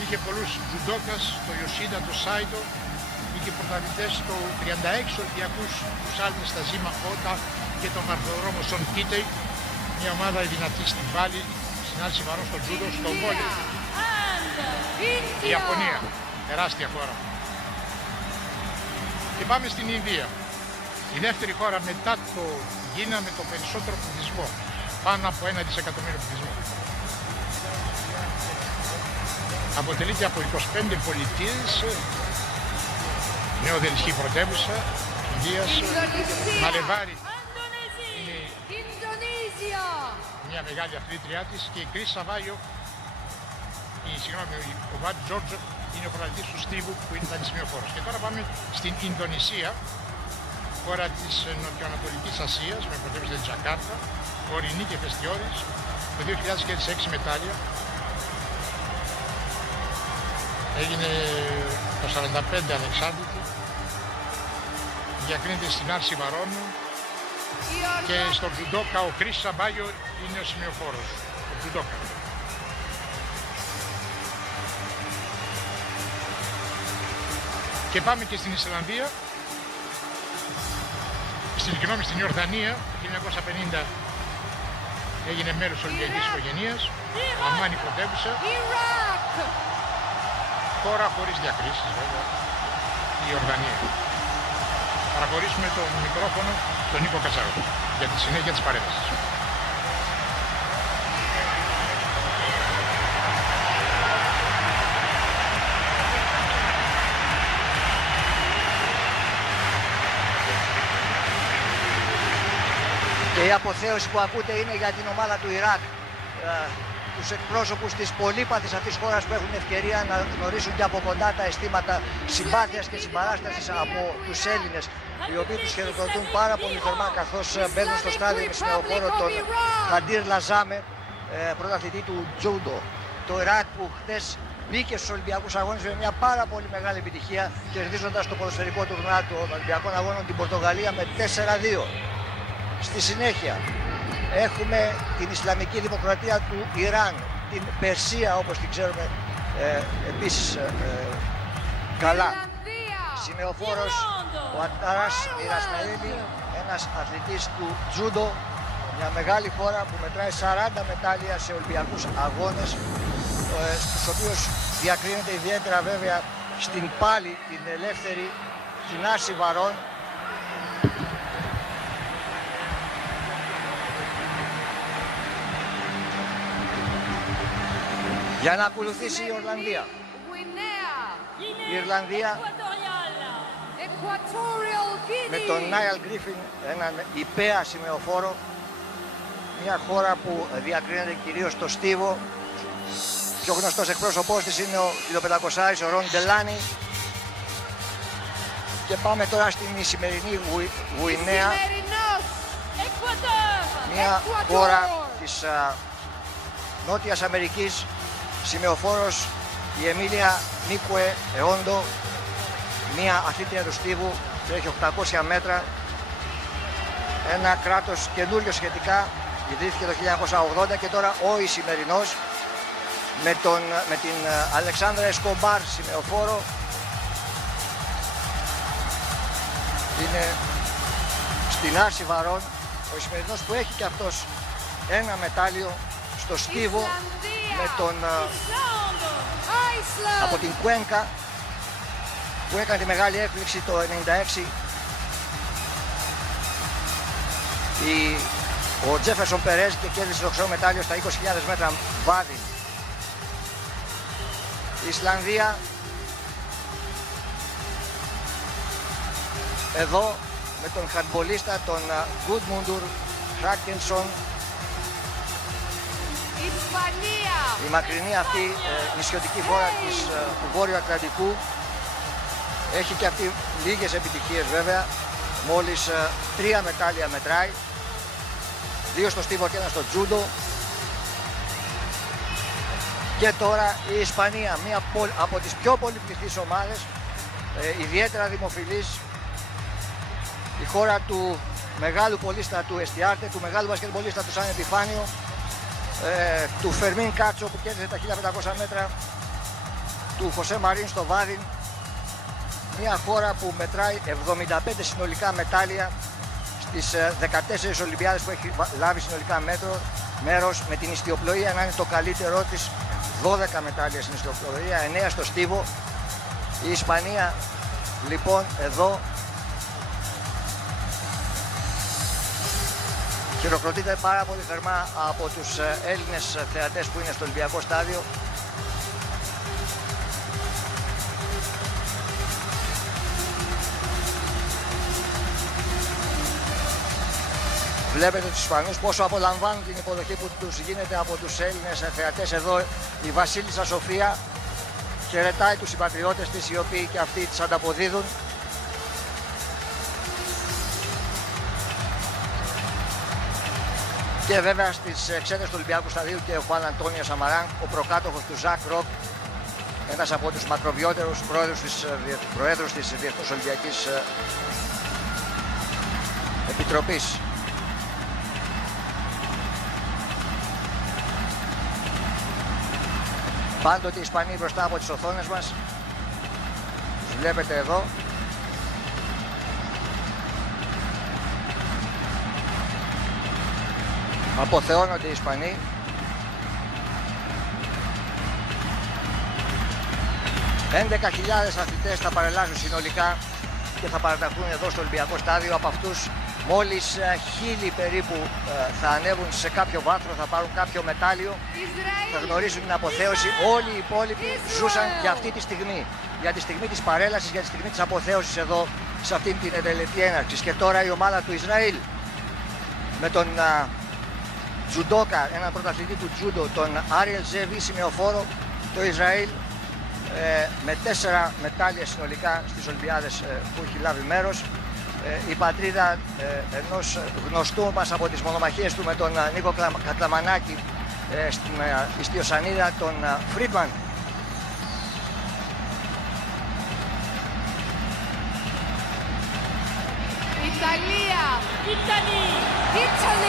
Είχε πολλούς τζουντόκας, το Ιωσίντα, το Σάιτο. νίκη πρωταθλητές το 36 Ολυμπιακούς τους Άλμες στα Ζήμα Ότα και τον Μαρθοδρόμο Σον Κίτεϊ, μια ομάδα δυνατή στην πάλη, συνάντηση βαρών στο τζούντο, στο βόλεϊ. Η Ιαπωνία, τεράστια χώρα. Και πάμε στην Ινδία. Η δεύτερη χώρα μετά το Κίνα με το περισσότερο πληθυσμό, πάνω από 1 δισεκατομμύριο πληθυσμό. Αποτελείται από 25 πολιτείες, νεοδελική πρωτεύουσα Ινδίας, Μαλεβάρη είναι μια μεγάλη αθλήτριά της και η Κρίς Σαβάγιο, ο Βάτ Τζόρτζο είναι ο πρωταθλητής του στίβου που ήταν σημειοφόρος. Και τώρα πάμε στην Ινδονησία, χώρα της Νοτιοανατολικής Ασίας, με πρωτεύουσα τη Τζακάρτα, ορεινή και φεστιώδης. Το 2006 μετάλλια. Έγινε το 45 ανεξάρτητη. Διακρίνεται στην άρση βαρώνου. Και στο τζουντόκα ο Κρίς Σαμπάγιο είναι ο σημειοφόρος. Ο τζουντόκα. Και πάμε και στην Ισλανδία. Στην Ιορδανία, το 1950 έγινε μέρος της Ολυμπιακής οικογένειας, Αμάνη πρωτεύουσα, χώρα χωρίς διακρίσεις βέβαια, η Ιορδανία. Παραχωρήσουμε το μικρόφωνο στον Νίκο Κατσάρο για τη συνέχεια της παρέμβασης. Και η αποθέωση που ακούτε είναι για την ομάδα του Ιράκ, τους εκπρόσωπους της πολύπαθης αυτής της χώρας που έχουν ευκαιρία να γνωρίσουν και από κοντά τα αισθήματα συμπάθειας και συμπαράστασης από τους Έλληνες, οι οποίοι τους χαιρετοδοτούν πάρα πολύ θερμά καθώς μπαίνουν στο στάδιο με σημεοφόρο τον Χαντίρ Λαζάμε, πρωταθλητή του τζούντο. Το Ιράκ που χθες μπήκε στους Ολυμπιακούς Αγώνες με μια πάρα πολύ μεγάλη επιτυχία, κερδίζοντας το ποδοσφαιρικό τουρνουά των Ολυμπιακών Αγώνων την Πορτογαλία με 4-2. Στη συνέχεια έχουμε την Ισλαμική Δημοκρατία του Ιράν, την Περσία όπως την ξέρουμε επίσης καλά. Σημεοφόρος ο Αντάρας Μιρασμαήλη, ένας αθλητής του τζούντο, μια μεγάλη χώρα που μετράει 40 μετάλλια σε Ολυμπιακούς Αγώνες, στους οποίους διακρίνεται ιδιαίτερα βέβαια στην πάλη, την ελεύθερη, στην άρση βαρών. Για να ακολουθήσει η Ιρλανδία. Η Ιρλανδία με τον Νάιλ Γκρίφιν, έναν υπέα σημεοφόρο, μια χώρα που διακρίνεται κυρίως στο στίβο. Πιο γνωστός εκπρόσωπός της είναι ο 1500άρης, ο Ρον Ντελάνι. Και πάμε τώρα στην Ισημερινή Γουινέα, μια χώρα της Νότιας Αμερικής. Σημεοφόρος η Εμίλια Νίκουε Εόντο, μια αθλήτρια του στίβου, τρέχει 800 μέτρα. Ένα κράτος καινούριο σχετικά, ιδρύθηκε το 1980 και τώρα ο Ισημερινός με την Αλεξάνδρα Εσκομπάρ σημεοφόρο. Είναι στην άρση βαρών ο Ισημερινός που έχει και αυτός ένα μετάλλιο στο στίβο με τον από την Κουένκα που έκανε τη μεγάλη έκπληξη το 1996 ο Τζέφερσον Περές και κέρδισε το χρυσό μετάλλιο στα 20.000 μέτρα βάδι. Η Ισλανδία εδώ με τον χαντμπολίστα τον Γκούντμουντουρ Χράκενσον. Ισπανία. Η μακρινή αυτή νησιωτική χώρα του Βόρειου Ατλαντικού έχει και αυτή λίγες επιτυχίες βέβαια, μόλις 3 μετάλλια μετράει, 2 στο στίβο και 1 στο τζούντο. Και τώρα η Ισπανία, μία από τις πιο πολυπληθείς ομάδες, ιδιαίτερα δημοφιλής, η χώρα του μεγάλου πολίστατου Εστιάρτε, του μεγάλου μπασκετμπολίστα του Σαν Επιφάνιο, του Φερμίν Κάτσο που κέρδισε τα 1500 μέτρα, του Χωσέ Μαρίν στο βάδιν. Μια χώρα που μετράει 75 συνολικά μετάλλια στις 14 Ολυμπιάδες που έχει λάβει συνολικά μέρος, με την ιστιοπλοεία να είναι το καλύτερό της, 12 μετάλλια στην ιστιοπλοεία, 9 στο στίβο. Η Ισπανία λοιπόν εδώ χειροκροτείται πάρα πολύ θερμά από τους Έλληνες θεατές που είναι στο Ολυμπιακό στάδιο. Βλέπετε τους Ισπανούς πόσο απολαμβάνουν την υποδοχή που τους γίνεται από τους Έλληνες θεατές. Εδώ η Βασίλισσα Σοφία χαιρετάει τους συμπατριώτες της, οι οποίοι και αυτοί τις ανταποδίδουν. Και βέβαια στις εξέδρες του Ολυμπιακού Σταδίου και ο Χουάν Αντώνιο Σαμαράν, ο προκάτοχος του Ζακ Ροκ, ένας από τους μακροβιότερους προέδρους της Διεθνούς Ολυμπιακής Επιτροπής. Πάντοτε οι Ισπανοί μπροστά από τις οθόνες μας. Τους βλέπετε εδώ. Αποθεώνονται οι Ισπανοί. ...11.000 αθλητές θα παρελάσουν συνολικά και θα παραταχθούν εδώ στο Ολυμπιακό Στάδιο. Από αυτούς μόλις 1.000 περίπου θα ανέβουν σε κάποιο βάθρο, θα πάρουν κάποιο μετάλλιο, θα γνωρίζουν την αποθέωση. Όλοι οι υπόλοιποι ζούσαν για αυτή τη στιγμή, για τη στιγμή της παρέλασης, για τη στιγμή της αποθέωσης εδώ σε αυτή την τελετή έναρξης. Και τώρα η ομάδα του Ισραήλ με τον τζουντόκα, έναν πρωταθλητή του τζούντο, τον Άριελ Ζεβί σημεοφόρο, το Ισραήλ με 4 μετάλλια συνολικά στις Ολυμπιάδες που έχει λάβει μέρος. Η πατρίδα ενός γνωστού μας από τις μονομαχίες του με τον Νίκο Κατλαμανάκη στην ιστιοσανίδα, τον Φρίντμαν. Ιταλία!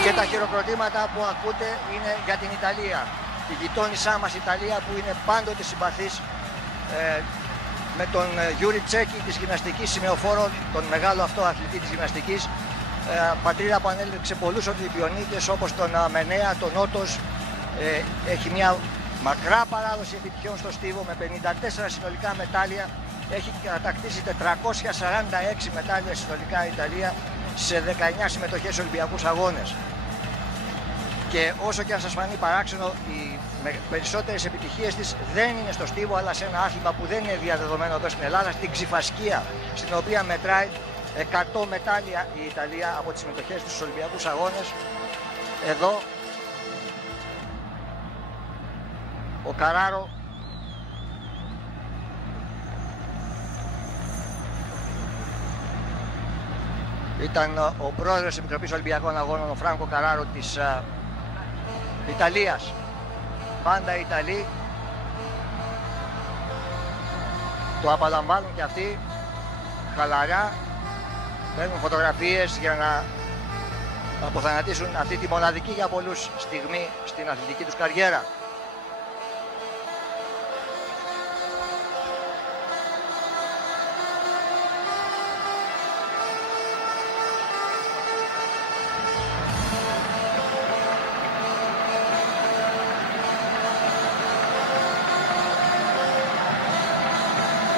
Και τα χειροκροτήματα που ακούτε είναι για την Ιταλία. Η γειτόνισά μας Ιταλία που είναι πάντοτε συμπαθής με τον Γιούρι Τσέκη της γυμναστικής σημεοφόρο, τον μεγάλο αυτό αθλητή της γυμναστικής, πατρίδα που ανέλεξε πολλούς Ολυμπιονίκες όπως τον Μενέα, τον Ότος. Έχει μια μακρά παράδοση επιτυχιών στο στίβο με 54 συνολικά μετάλλια. Έχει κατακτήσει 446 μετάλλια συνολικά η Ιταλία σε 19 συμμετοχές σε Ολυμπιακούς Αγώνες. Και όσο και αν σας φανεί παράξενο, οι περισσότερες επιτυχίες της δεν είναι στο στίβο, αλλά σε ένα άθλημα που δεν είναι διαδεδομένο εδώ στην Ελλάδα, στην ξιφασκία, στην οποία μετράει 100 μετάλλια η Ιταλία από τις συμμετοχές της στους Ολυμπιακούς Αγώνες. Εδώ ο Καράρο ήταν ο πρόεδρος της Επιτροπής Ολυμπιακών Αγώνων, ο Φράνκο Καράρο της Ιταλίας. Πάντα οι Ιταλοί το απαλαμβάνουν και αυτοί χαλαρά, παίρνουν φωτογραφίες για να αποθανατήσουν αυτή τη μοναδική για πολλούς στιγμή στην αθλητική τους καριέρα.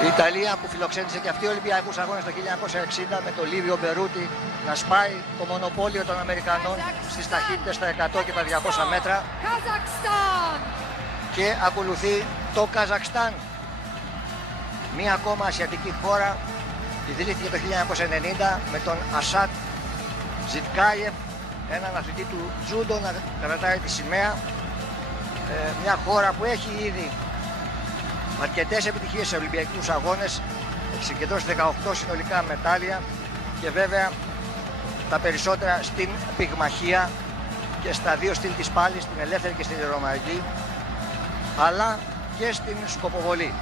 Η Ιταλία που φιλοξένησε και αυτή Ολυμπιακούς Αγώνες το 1960 με το Λίβιο Μπερούτι να σπάει το μονοπόλιο των Αμερικανών στις ταχύτητες στα 100 και τα 200 μέτρα. Και ακολουθεί το Καζακστάν, μία ακόμα ασιατική χώρα, ιδρύθηκε το 1990 με τον Ασάτ Ζιτκάιεφ, έναν αθλητή του τζούντο να κρατάει τη σημαία. Μια χώρα που έχει ήδη αρκετές επιτυχίες σε Ολυμπιακούς Αγώνες, έχει συγκεντρώσει 18 συνολικά μετάλλια και βέβαια τα περισσότερα στην πυγμαχία και στα δύο στυλ της πάλης, στην ελεύθερη και στην ρωμαϊκή, αλλά και στην σκοποβολή.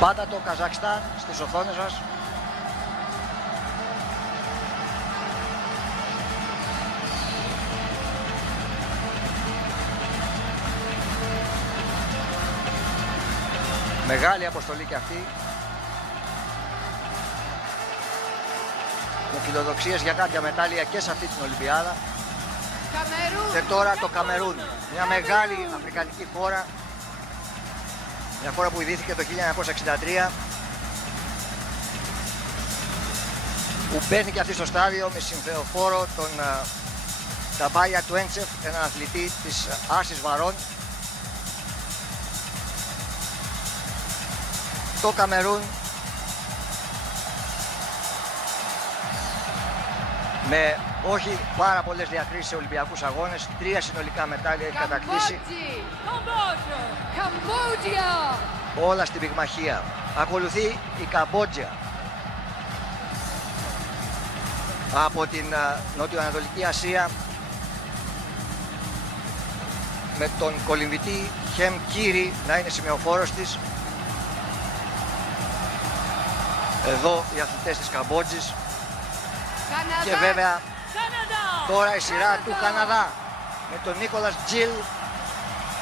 Πάντα το Καζακστάν στις οθόνες σας. Μεγάλη αποστολή και αυτή. Με φιλοδοξίες για κάποια μετάλλια και σε αυτή την Ολυμπιάδα. Καμερούν. Και τώρα το Καμερούν, μια μεγάλη αφρικανική χώρα, μια χώρα που ιδρύθηκε το 1963, που μπαίνει και αυτή στο στάδιο με συμφεοφόρο τον Ταμπάγια Τουέντσεφ, έναν αθλητή της άρσης βαρών. Το Καμερούν με όχι πάρα πολλές διακρίσεις σε Ολυμπιακούς αγώνες, 3 συνολικά μετάλλια έχει κατακτήσει. Καμπότζια. Όλα στην πυγμαχία. Ακολουθεί η Καμπότζια. Από την Νοτιοανατολική Ασία, με τον κολυμβητή Χεμ Κίρι να είναι σημεοφόρος της. Εδώ οι αθλητές της Καμπότζης. Καναδά. Και βέβαια τώρα η σειρά του Καναδά με τον Νίκολας Τζιλ,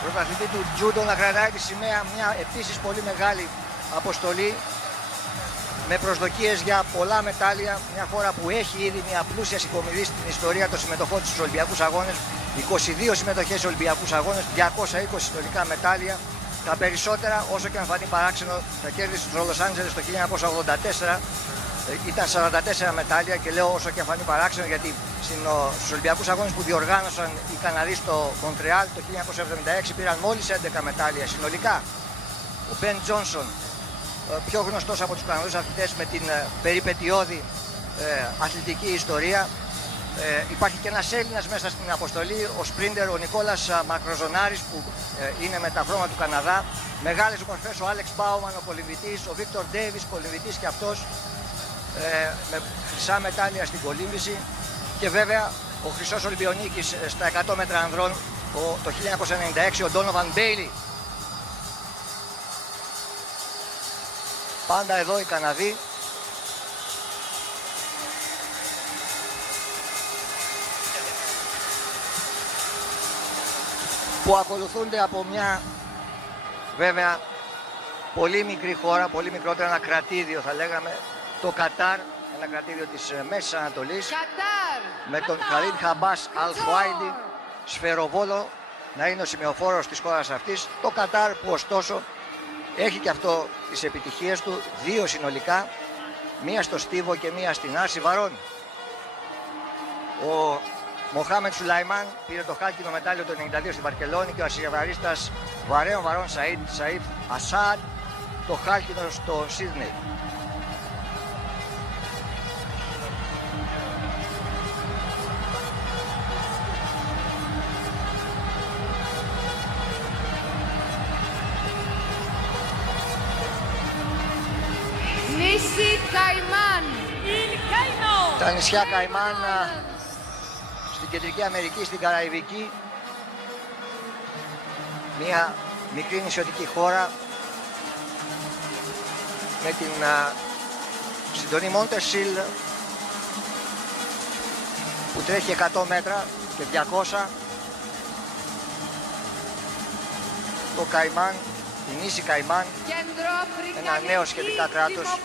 πρωταθλητή του τζούντο, να κρατάει τη σημαία. Μια επίσης πολύ μεγάλη αποστολή με προσδοκίες για πολλά μετάλλια. Μια χώρα που έχει ήδη μια πλούσια συγκομιδή στην ιστορία των συμμετοχών της στους Ολυμπιακούς Αγώνες. 22 συμμετοχές σε Ολυμπιακούς Αγώνες, 220 συνολικά μετάλλια. Τα περισσότερα, όσο και αν φανεί παράξενο, τα κέρδισε στο Λος Άντζελες το 1984. Ήταν 44 μετάλλια και λέω όσο και αν φανεί παράξενο, γιατί στους Ολυμπιακούς Αγώνες που διοργάνωσαν οι Καναδοί στο Μοντρεάλ το 1976 πήραν μόλις 11 μετάλλια συνολικά. Ο Μπεν Τζόνσον, πιο γνωστός από τους Καναδούς αθλητές με την περιπετειώδη αθλητική ιστορία. Υπάρχει και ένας Έλληνας μέσα στην αποστολή, ο σπρίντερ ο Νικόλας Μακροζονάρης, που είναι μεταφρόμα του Καναδά. Μεγάλες μορφές, ο Άλεξ Μπάουμαν, ο κολυμβητής, ο Βίκτορ Ντέιβις, κολυμβητής και αυτός, με χρυσά μετάλλια στην κολύμβηση. Και βέβαια ο χρυσός Ολυμπιονίκης στα 100 μέτρα ανδρών το 1996, ο Ντόνοβαν Μπέιλι. Πάντα εδώ οι Καναδοί. Που ακολουθούνται από μια βέβαια πολύ μικρή χώρα, πολύ μικρότερα, ένα κρατήδιο θα λέγαμε, το Κατάρ, ένα κρατήδιο της Μέσης Ανατολής. Κατάρ. Με τον Χαλίντ Χαμπάς Αλ-Χουάιντι, σφαιροβόλο, να είναι ο σημεοφόρος της χώρας αυτής. Το Κατάρ που ωστόσο έχει και αυτό τις επιτυχίες του, 2 συνολικά, μία στο στίβο και μία στην άρση βαρών. Ο Μοχάμεντ Σουλαϊμάν πήρε το χάλκινο μετάλλιο το 1992 στη Βαρκελόνη και ο ασιαβαρίστας βαρέων βαρών Σαΐφ Ασάντ το χάλκινο στο Σίδνεϊ. Νήσι Καϊμάν. Τα νησιά Καϊμάν στην Κεντρική Αμερική, στην Καραϊβική, μια μικρή νησιωτική χώρα με την συντονή Μόντεσιλ που τρέχει 100 μέτρα και 200. Το Καϊμάν, η νήσι Καϊμάν, ένα νέο σχετικά κράτος.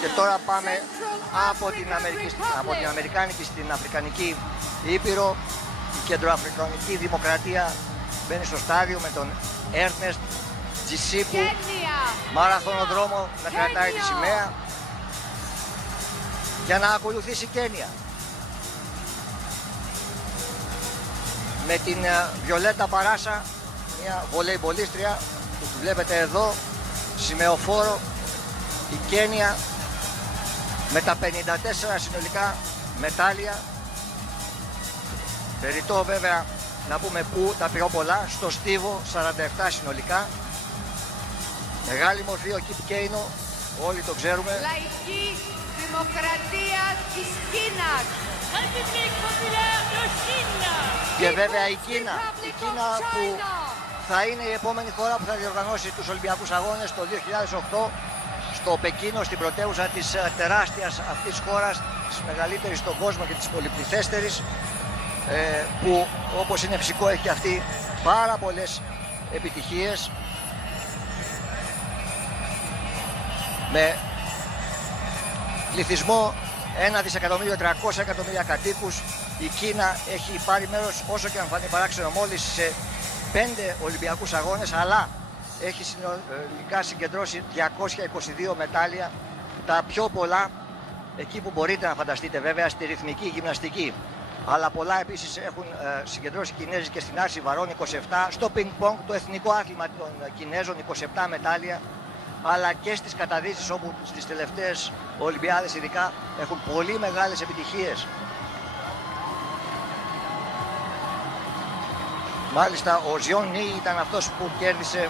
Και τώρα πάμε από την Αμερικάνικη στην Αφρικανική Ήπειρο. Η Κεντροαφρικανική Δημοκρατία μπαίνει στο στάδιο με τον Έρνεστ Τζισίπου, μαραθωνοδρόμο, να κρατάει τη σημαία για να ακολουθήσει Κένια. Με την Βιολέτα Παράσα, μια βολεϊμπολίστρια που τη βλέπετε εδώ, σημεοφόρο, η Κένια με τα 54 συνολικά μετάλλια. Περιττό βέβαια να πούμε που τα πιο πολλά, στο στίβο 47 συνολικά. Μεγάλη μορφή ο Κιπ Κέινο, όλοι το ξέρουμε. Λαϊκή Δημοκρατία της Κίνας. Και βέβαια η Κίνα που θα είναι η επόμενη χώρα που θα διοργανώσει τους Ολυμπιακούς Αγώνες το 2008 στο Πεκίνο, στην πρωτεύουσα της τεράστιας αυτής χώρας, της μεγαλύτερης στον κόσμο και της πολυπληθέστερης, που όπως είναι φυσικό έχει και αυτή πάρα πολλές επιτυχίες, με πληθυσμό 1.300.000.000 κατοίκους. Η Κίνα έχει πάρει μέρος, όσο και αν φανεί παράξενο, μόλις σε 5 Ολυμπιακούς αγώνες, αλλά έχει συνολικά συγκεντρώσει 222 μετάλλια, τα πιο πολλά εκεί που μπορείτε να φανταστείτε, βέβαια, στη ρυθμική γυμναστική. Αλλά πολλά επίσης έχουν συγκεντρώσει οι Κινέζοι και στην άρση βαρών, 27, στο πινκ-πονγκ, το εθνικό άθλημα των Κινέζων, 27 μετάλλια, αλλά και στις καταδύσεις, όπου στις τελευταίες Ολυμπιάδες ειδικά έχουν πολύ μεγάλες επιτυχίες. Μάλιστα ο Ζιόν Νι ήταν αυτός που κέρδισε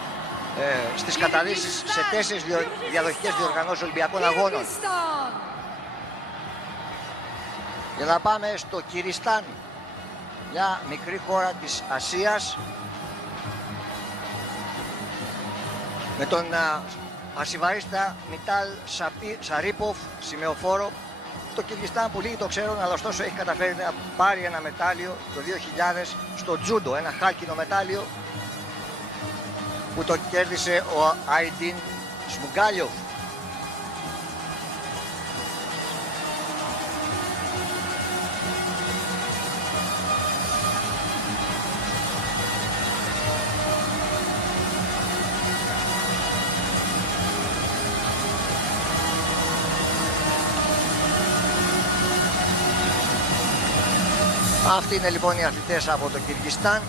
στις καταδύσεις σε 4 διαδοχικές διοργανώσεις Ολυμπιακών Αγώνων. Για να πάμε στο Κυριστάν, μια μικρή χώρα της Ασίας, με τον ασιβαρίστα Μιτάλ Σαρίποφ, σημεοφόρο. Το Κυργιστάν που λίγοι το ξέρουν, αλλά ωστόσο έχει καταφέρει να πάρει ένα μετάλλιο το 2000 στο τζούντο, ένα χάλκινο μετάλλιο που το κέρδισε ο Αϊντίν Σμουγκάλιοφ. Αυτοί είναι λοιπόν οι αθλητές από το Κυργιστάν.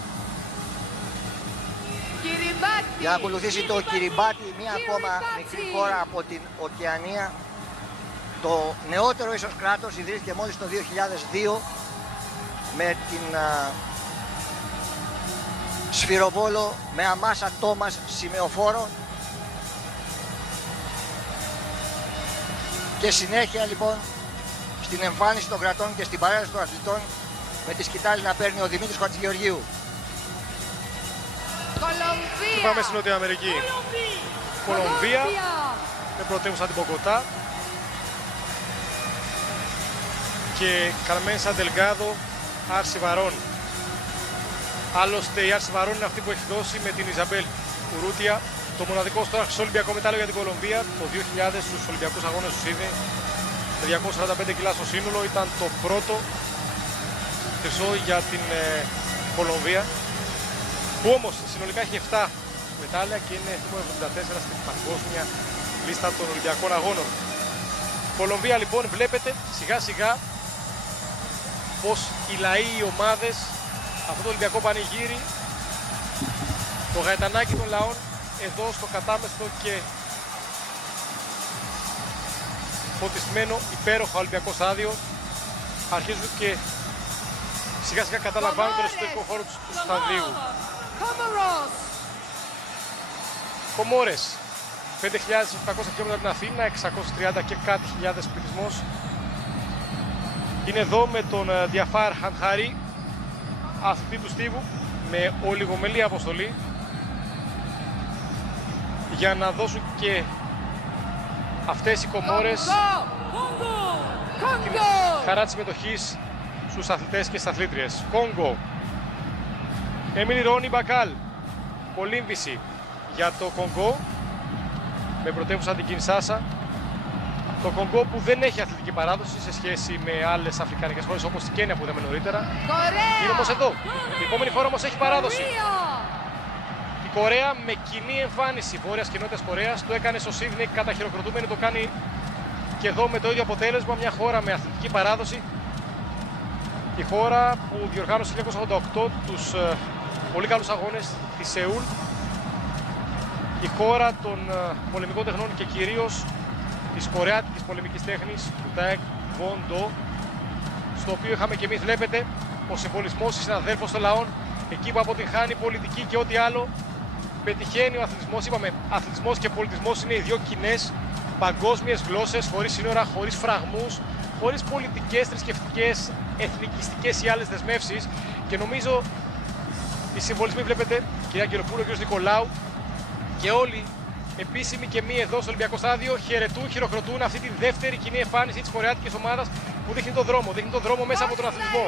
Για να ακολουθήσει το Κυριμπάτι, μια ακόμα μικρή χώρα από την Οκεανία. Το νεότερο ίσως κράτος, ιδρύθηκε μόλις το 2002 με την σφυροβόλο με Αμάσα Τόμας σημεοφόρο. Και συνέχεια λοιπόν στην εμφάνιση των κρατών και στην παρέλαση των αθλητών, με τη σκητάλη να παίρνει ο Δημήτρης Χατζηγεωργίου. Πάμε στην Νότια Αμερική. Κολομβία, με πρωτεύουσα την Μποκοτά. Και Καρμέν Σαντελγκάδο, άρση βαρών. Άλλωστε η άρση βαρών είναι αυτή που έχει δώσει με την Ιζαμπέλ Ουρούτια το μοναδικό στο Ολυμπιακό μετάλλιο για την Κολομβία το 2000 στους Ολυμπιακούς Αγώνες του Σίδνεϊ. Με 245 κιλά στο σύνολο, ήταν το πρώτο χρυσό για την Κολομβία, που όμως συνολικά έχει 7 μετάλλια και είναι νούμερο 74 στην παγκόσμια λίστα των Ολυμπιακών Αγώνων. Κολομβία λοιπόν, βλέπετε σιγά σιγά πως οι λαοί, οι ομάδες, αυτό το Ολυμπιακό πανηγύρι, το γαϊτανάκι των λαών εδώ στο κατάμεστο και φωτισμένο υπέροχο Ολυμπιακό στάδιο, αρχίζουν και σιγά σιγά καταλαμβάνουν τον εσωτερικό χώρο του σταδίου. Κομόρες, 5.800 χιλιόμετρα από την Αθήνα, 630 και κάτι χιλιάδες πληθυσμός. Είναι εδώ με τον Διαφάρ Χαντχάρη, αθλητή του στίβου, με ολιγομελή αποστολή, για να δώσουν και αυτές οι Κομόρες την χαρά της συμμετοχής στους αθλητές και στις αθλήτριες. Κόγκο, Εμίλ Ρόνι Μπακάλ, κολύμβηση για το Κονγκό, με πρωτεύουσα την Κινσάσα. Το Κονγκό που δεν έχει αθλητική παράδοση σε σχέση με άλλες αφρικανικές χώρες όπως η Κένια που είδαμε νωρίτερα. Είναι όμως εδώ. Η επόμενη χώρα όμως έχει παράδοση. Η Κορέα με κοινή εμφάνιση Βόρειας και Νότιας Κορέας. Το έκανε στο Σίδνεϊ καταχειροκροτούμενη, το κάνει και εδώ με το ίδιο αποτέλεσμα. Μια χώρα με αθλητική παράδοση. Η χώρα που διοργάνωσε το 1988 τους πολύ καλούς αγώνες της Σεούλ. Η χώρα των πολεμικών τεχνών και κυρίως της κορεάτικης πολεμικής τέχνης, του Ταεκ Βοντο, στο οποίο είχαμε και εμείς, βλέπετε, ο συμβολισμός της συναδέλφων των λαών, εκεί που αποτυγχάνει πολιτική και ό,τι άλλο, πετυχαίνει ο αθλητισμός. Είπαμε, αθλητισμός και πολιτισμός είναι οι δύο κοινές παγκόσμιες γλώσσες, χωρίς σύνορα, χωρίς φραγμούς, χωρίς πολιτικές, θρησκευτικές, εθνικιστικές ή άλλες δεσμεύσεις. Και νομίζω οι συμβολισμοί, βλέπετε, κυρία Αγγελοπούλου, κ. Νικολάου και όλοι επίσημοι και μη εδώ στο Ολυμπιακό Στάδιο χαιρετούν, χειροκροτούν αυτή τη δεύτερη κοινή εμφάνιση της κορεάτικης ομάδας που δείχνει τον δρόμο μέσα από τον αθλητισμό.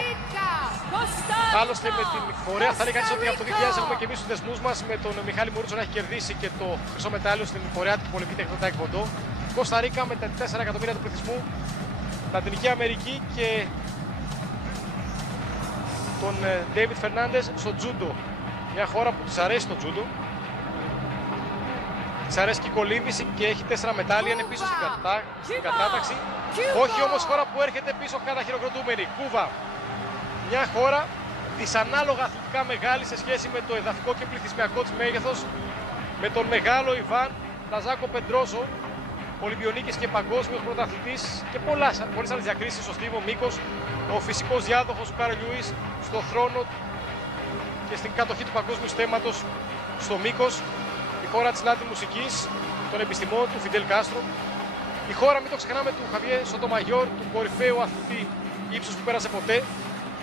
Άλλωστε με την πορεία θα λέει κανείς ότι από το 2000 έχουμε και εμείς τους δεσμούς μας με τον Μιχάλη Μουρούτσο να έχει κερδίσει και το χρυσό μετάλλιο στην Κορεάτικη Πολεμική Τεχνητό Τάικβοντό. Κώστα Ρίκα με τα 4 εκατομμύρια του πληθυσμού, Λατινική Αμερική και τον Ντέιβιτ Φερνάντες στο τζούντο. Μια χώρα που της αρέσει το τζούντο. Της αρέσει και η κολύμβηση και έχει 4 μετάλλια, είναι πίσω στην κατάταξη. Όχι όμως χώρα που έρχεται πίσω κατά χειροκροτούμενη. Κούβα. Μια χώρα δυσανάλογα αθλητικά μεγάλη σε σχέση με το εδαφικό και πληθυσμιακό της μέγεθος, με τον μεγάλο Ιβάν Λαζάκο Πεντρόσο, Ολυμπιονίκης και παγκόσμιος πρωταθλητής και πολλές άλλες διακρίσεις στο στίβο μήκος, ο φυσικός διάδοχος του Κάρλ Λιούις στο θρόνο και στην κατοχή του παγκόσμιου στέμματος στο μήκος, η χώρα της Λάτιν μουσικής, των επιστημών, του Φιντέλ Κάστρο, η χώρα, μην το ξεχνάμε, του Χαβιέ Σοτομαγιόρ, του κορυφαίου αθλητή ύψους που πέρασε ποτέ,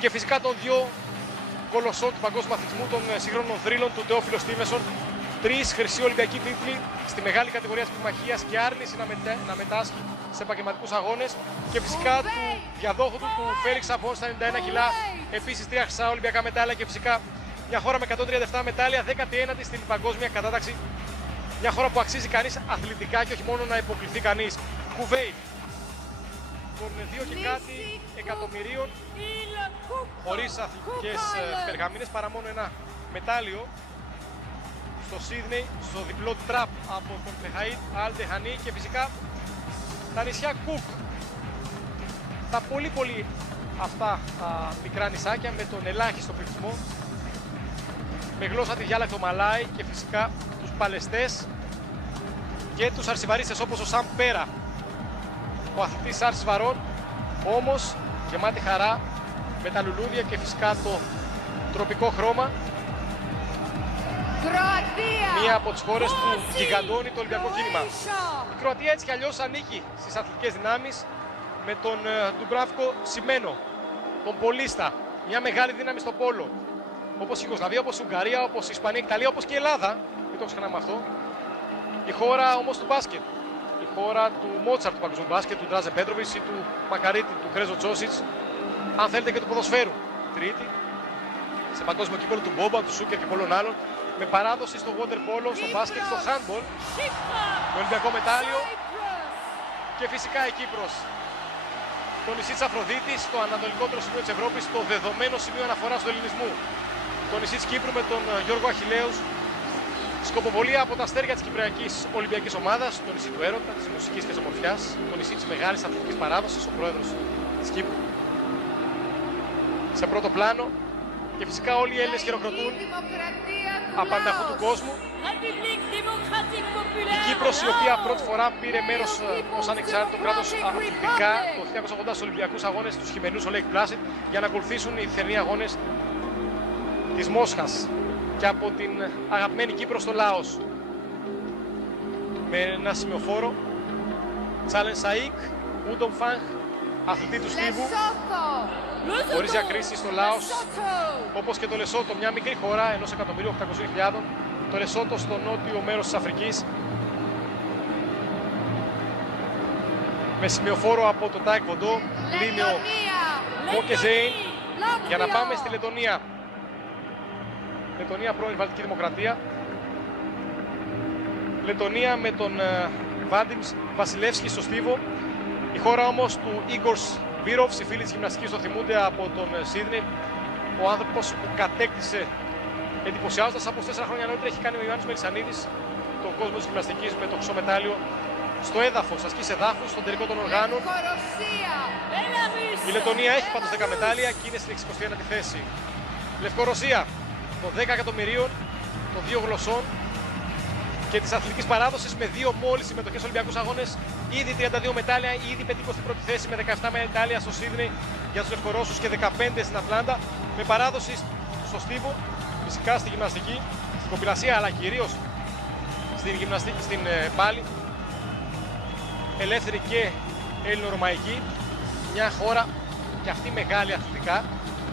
και φυσικά των δύο κολοσσών του παγκόσμιου αθλητισμού, των σύγχρονων θρύλων, του Τεόφιλο Στίβενσον. 3 χρυσοί Ολυμπιακοί τίτλοι στη μεγάλη κατηγορία της πυγμαχίας και άρνηση να μετάσχει σε επαγγελματικούς αγώνες. Και φυσικά του διαδόχου του Φέλιξ Σαββόν στα 91 κιλά. Επίσης 3 χρυσά Ολυμπιακά μετάλλια και φυσικά μια χώρα με 137 μετάλλια, 19η στην παγκόσμια κατάταξη. Μια χώρα που αξίζει κανείς αθλητικά και όχι μόνο να υποκληθεί κανείς. Κουβέιτ, των 2 και κάτι εκατομμυρίων, χωρίς αθλητικές περγαμίνες, παρά μόνο ένα μετάλλιο στο Σίδνεϊ, στο διπλό τραπ από τον Τεχαΐτ Αλ-Τεχανή, και φυσικά τα νησιά Κουκ. Τα πολύ αυτά μικρά νησάκια με τον ελάχιστο πληθυσμό, με γλώσσα τη διάλεκτο Μαλάι, και φυσικά τους Παλαιστές και τους αρσιβαρίστες όπως ο Σαμ Πέρα, ο αθλητής άρσης βαρών, όμως γεμάτη χαρά με τα λουλούδια και φυσικά το τροπικό χρώμα. Κροατία! Μία από τις χώρες που γιγαντώνει το Ολυμπιακό κίνημα. Η Κροατία έτσι κι αλλιώς ανήκει στις αθλητικές δυνάμεις με τον Ντουμπράβκο Σιμένο, τον Πολίστα, μια μεγάλη δύναμη στο πόλο. Όπως η Ιουγκοσλαβία, όπως η Ουγγαρία, όπως η Ισπανία, η Ιταλία, όπως και η Ελλάδα. Μην το ξεχνάμε αυτό. Η χώρα όμως του μπάσκετ. Η χώρα του Μότσαρτ του παγκοσμίου μπάσκετ, του Ντράζε Πέτροβιτς ή του Μακαρίτη, του Χρέζο Τσόσιτς. Αν θέλετε και του ποδοσφαίρου. Τρίτη. Σε παγκόσμιο κύπελλο του Μπόμπα, του Σούκερ και πολλών άλλων. Με παράδοση στο water polo, στο μπάσκετ, στο handball. Το Ολυμπιακό μετάλλιο. Και φυσικά η Κύπρος. Το νησί της Αφροδίτης, το ανατολικότερο σημείο της Ευρώπης, το δεδομένο σημείο αναφοράς του ελληνισμού. Το νησί της Κύπρου με τον Γιώργο Αχιλλέους. Σκοποβολία από τα αστέρια της Κυπριακής Ολυμπιακής Ομάδας, το νησί του έρωτα, της μουσικής και της ομορφιάς, το νησί της μεγάλης αθλητικής παράδοσης, ο πρόεδρος της Κύπρου σε πρώτο πλάνο. Και φυσικά όλοι οι Έλληνες χειροκροτούν απανταχού του κόσμου. Η Κύπρος, η οποία πρώτη φορά πήρε μέρος ως ανεξάρτητο κράτος αθλητικά το 1980 στους Ολυμπιακούς Αγώνες, τους χειμερινούς στο Lake Placid, για να ακολουθήσουν οι θερινοί αγώνες της Μόσχας. Και από την αγαπημένη Κύπρο στο Λάος, με ένα σημειοφόρο, Τσάλεν Σαΐκ, Ούντομ Φανχ, αθλητή του στίβου, χωρίς διακρίσεις στο Λάος, όπως και το Λεσότο, μια μικρή χώρα, 1.800.000, το Λεσότο στο νότιο μέρος της Αφρικής, με σημειοφόρο από το Τάικβοντό, Λίμιο Μόκεζέιν, για να πάμε στη Λετωνία. Λετωνία, πρώην Βαλτική Δημοκρατία. Λετωνία με τον Βάντιμς Βασιλεύσκη στο στίβο. Η χώρα όμως του Ίγκορ Σβίροφς, οι φίλοι της γυμναστικής το θυμούνται από τον Σίδνεϊ. Ο άνθρωπος που κατέκτησε εντυπωσιάζοντας, από 4 χρόνια νωρίτερα έχει κάνει ο Ιωάννης Μελισσανίδης τον κόσμο της γυμναστικής με το χρυσό μετάλλιο στο έδαφος, ασκής εδάφους, στον τελικό των οργάνων. Η Λετωνία έχει πάντως 10 μετάλλια και είναι στην 61η θέση. Λευκορωσία, των 10 εκατομμυρίων, των 2 γλωσσών και της αθλητικής παράδοσης, με 2 μόλις συμμετοχές στους Ολυμπιακούς Αγώνες, ήδη 32 μετάλλια, ήδη πετύχω στην πρώτη θέση με 17 μετάλλια στο Σίδνεϊ για τους Λευκορώσους και 15 στην Ατλάντα, με παράδοση στο στίβο, φυσικά στη γυμναστική, στην κοπηλασία, αλλά κυρίως στην γυμναστική, στην πάλι, ελεύθερη και ελληνορωμαϊκή, μια χώρα και αυτή μεγάλη αθλητικά,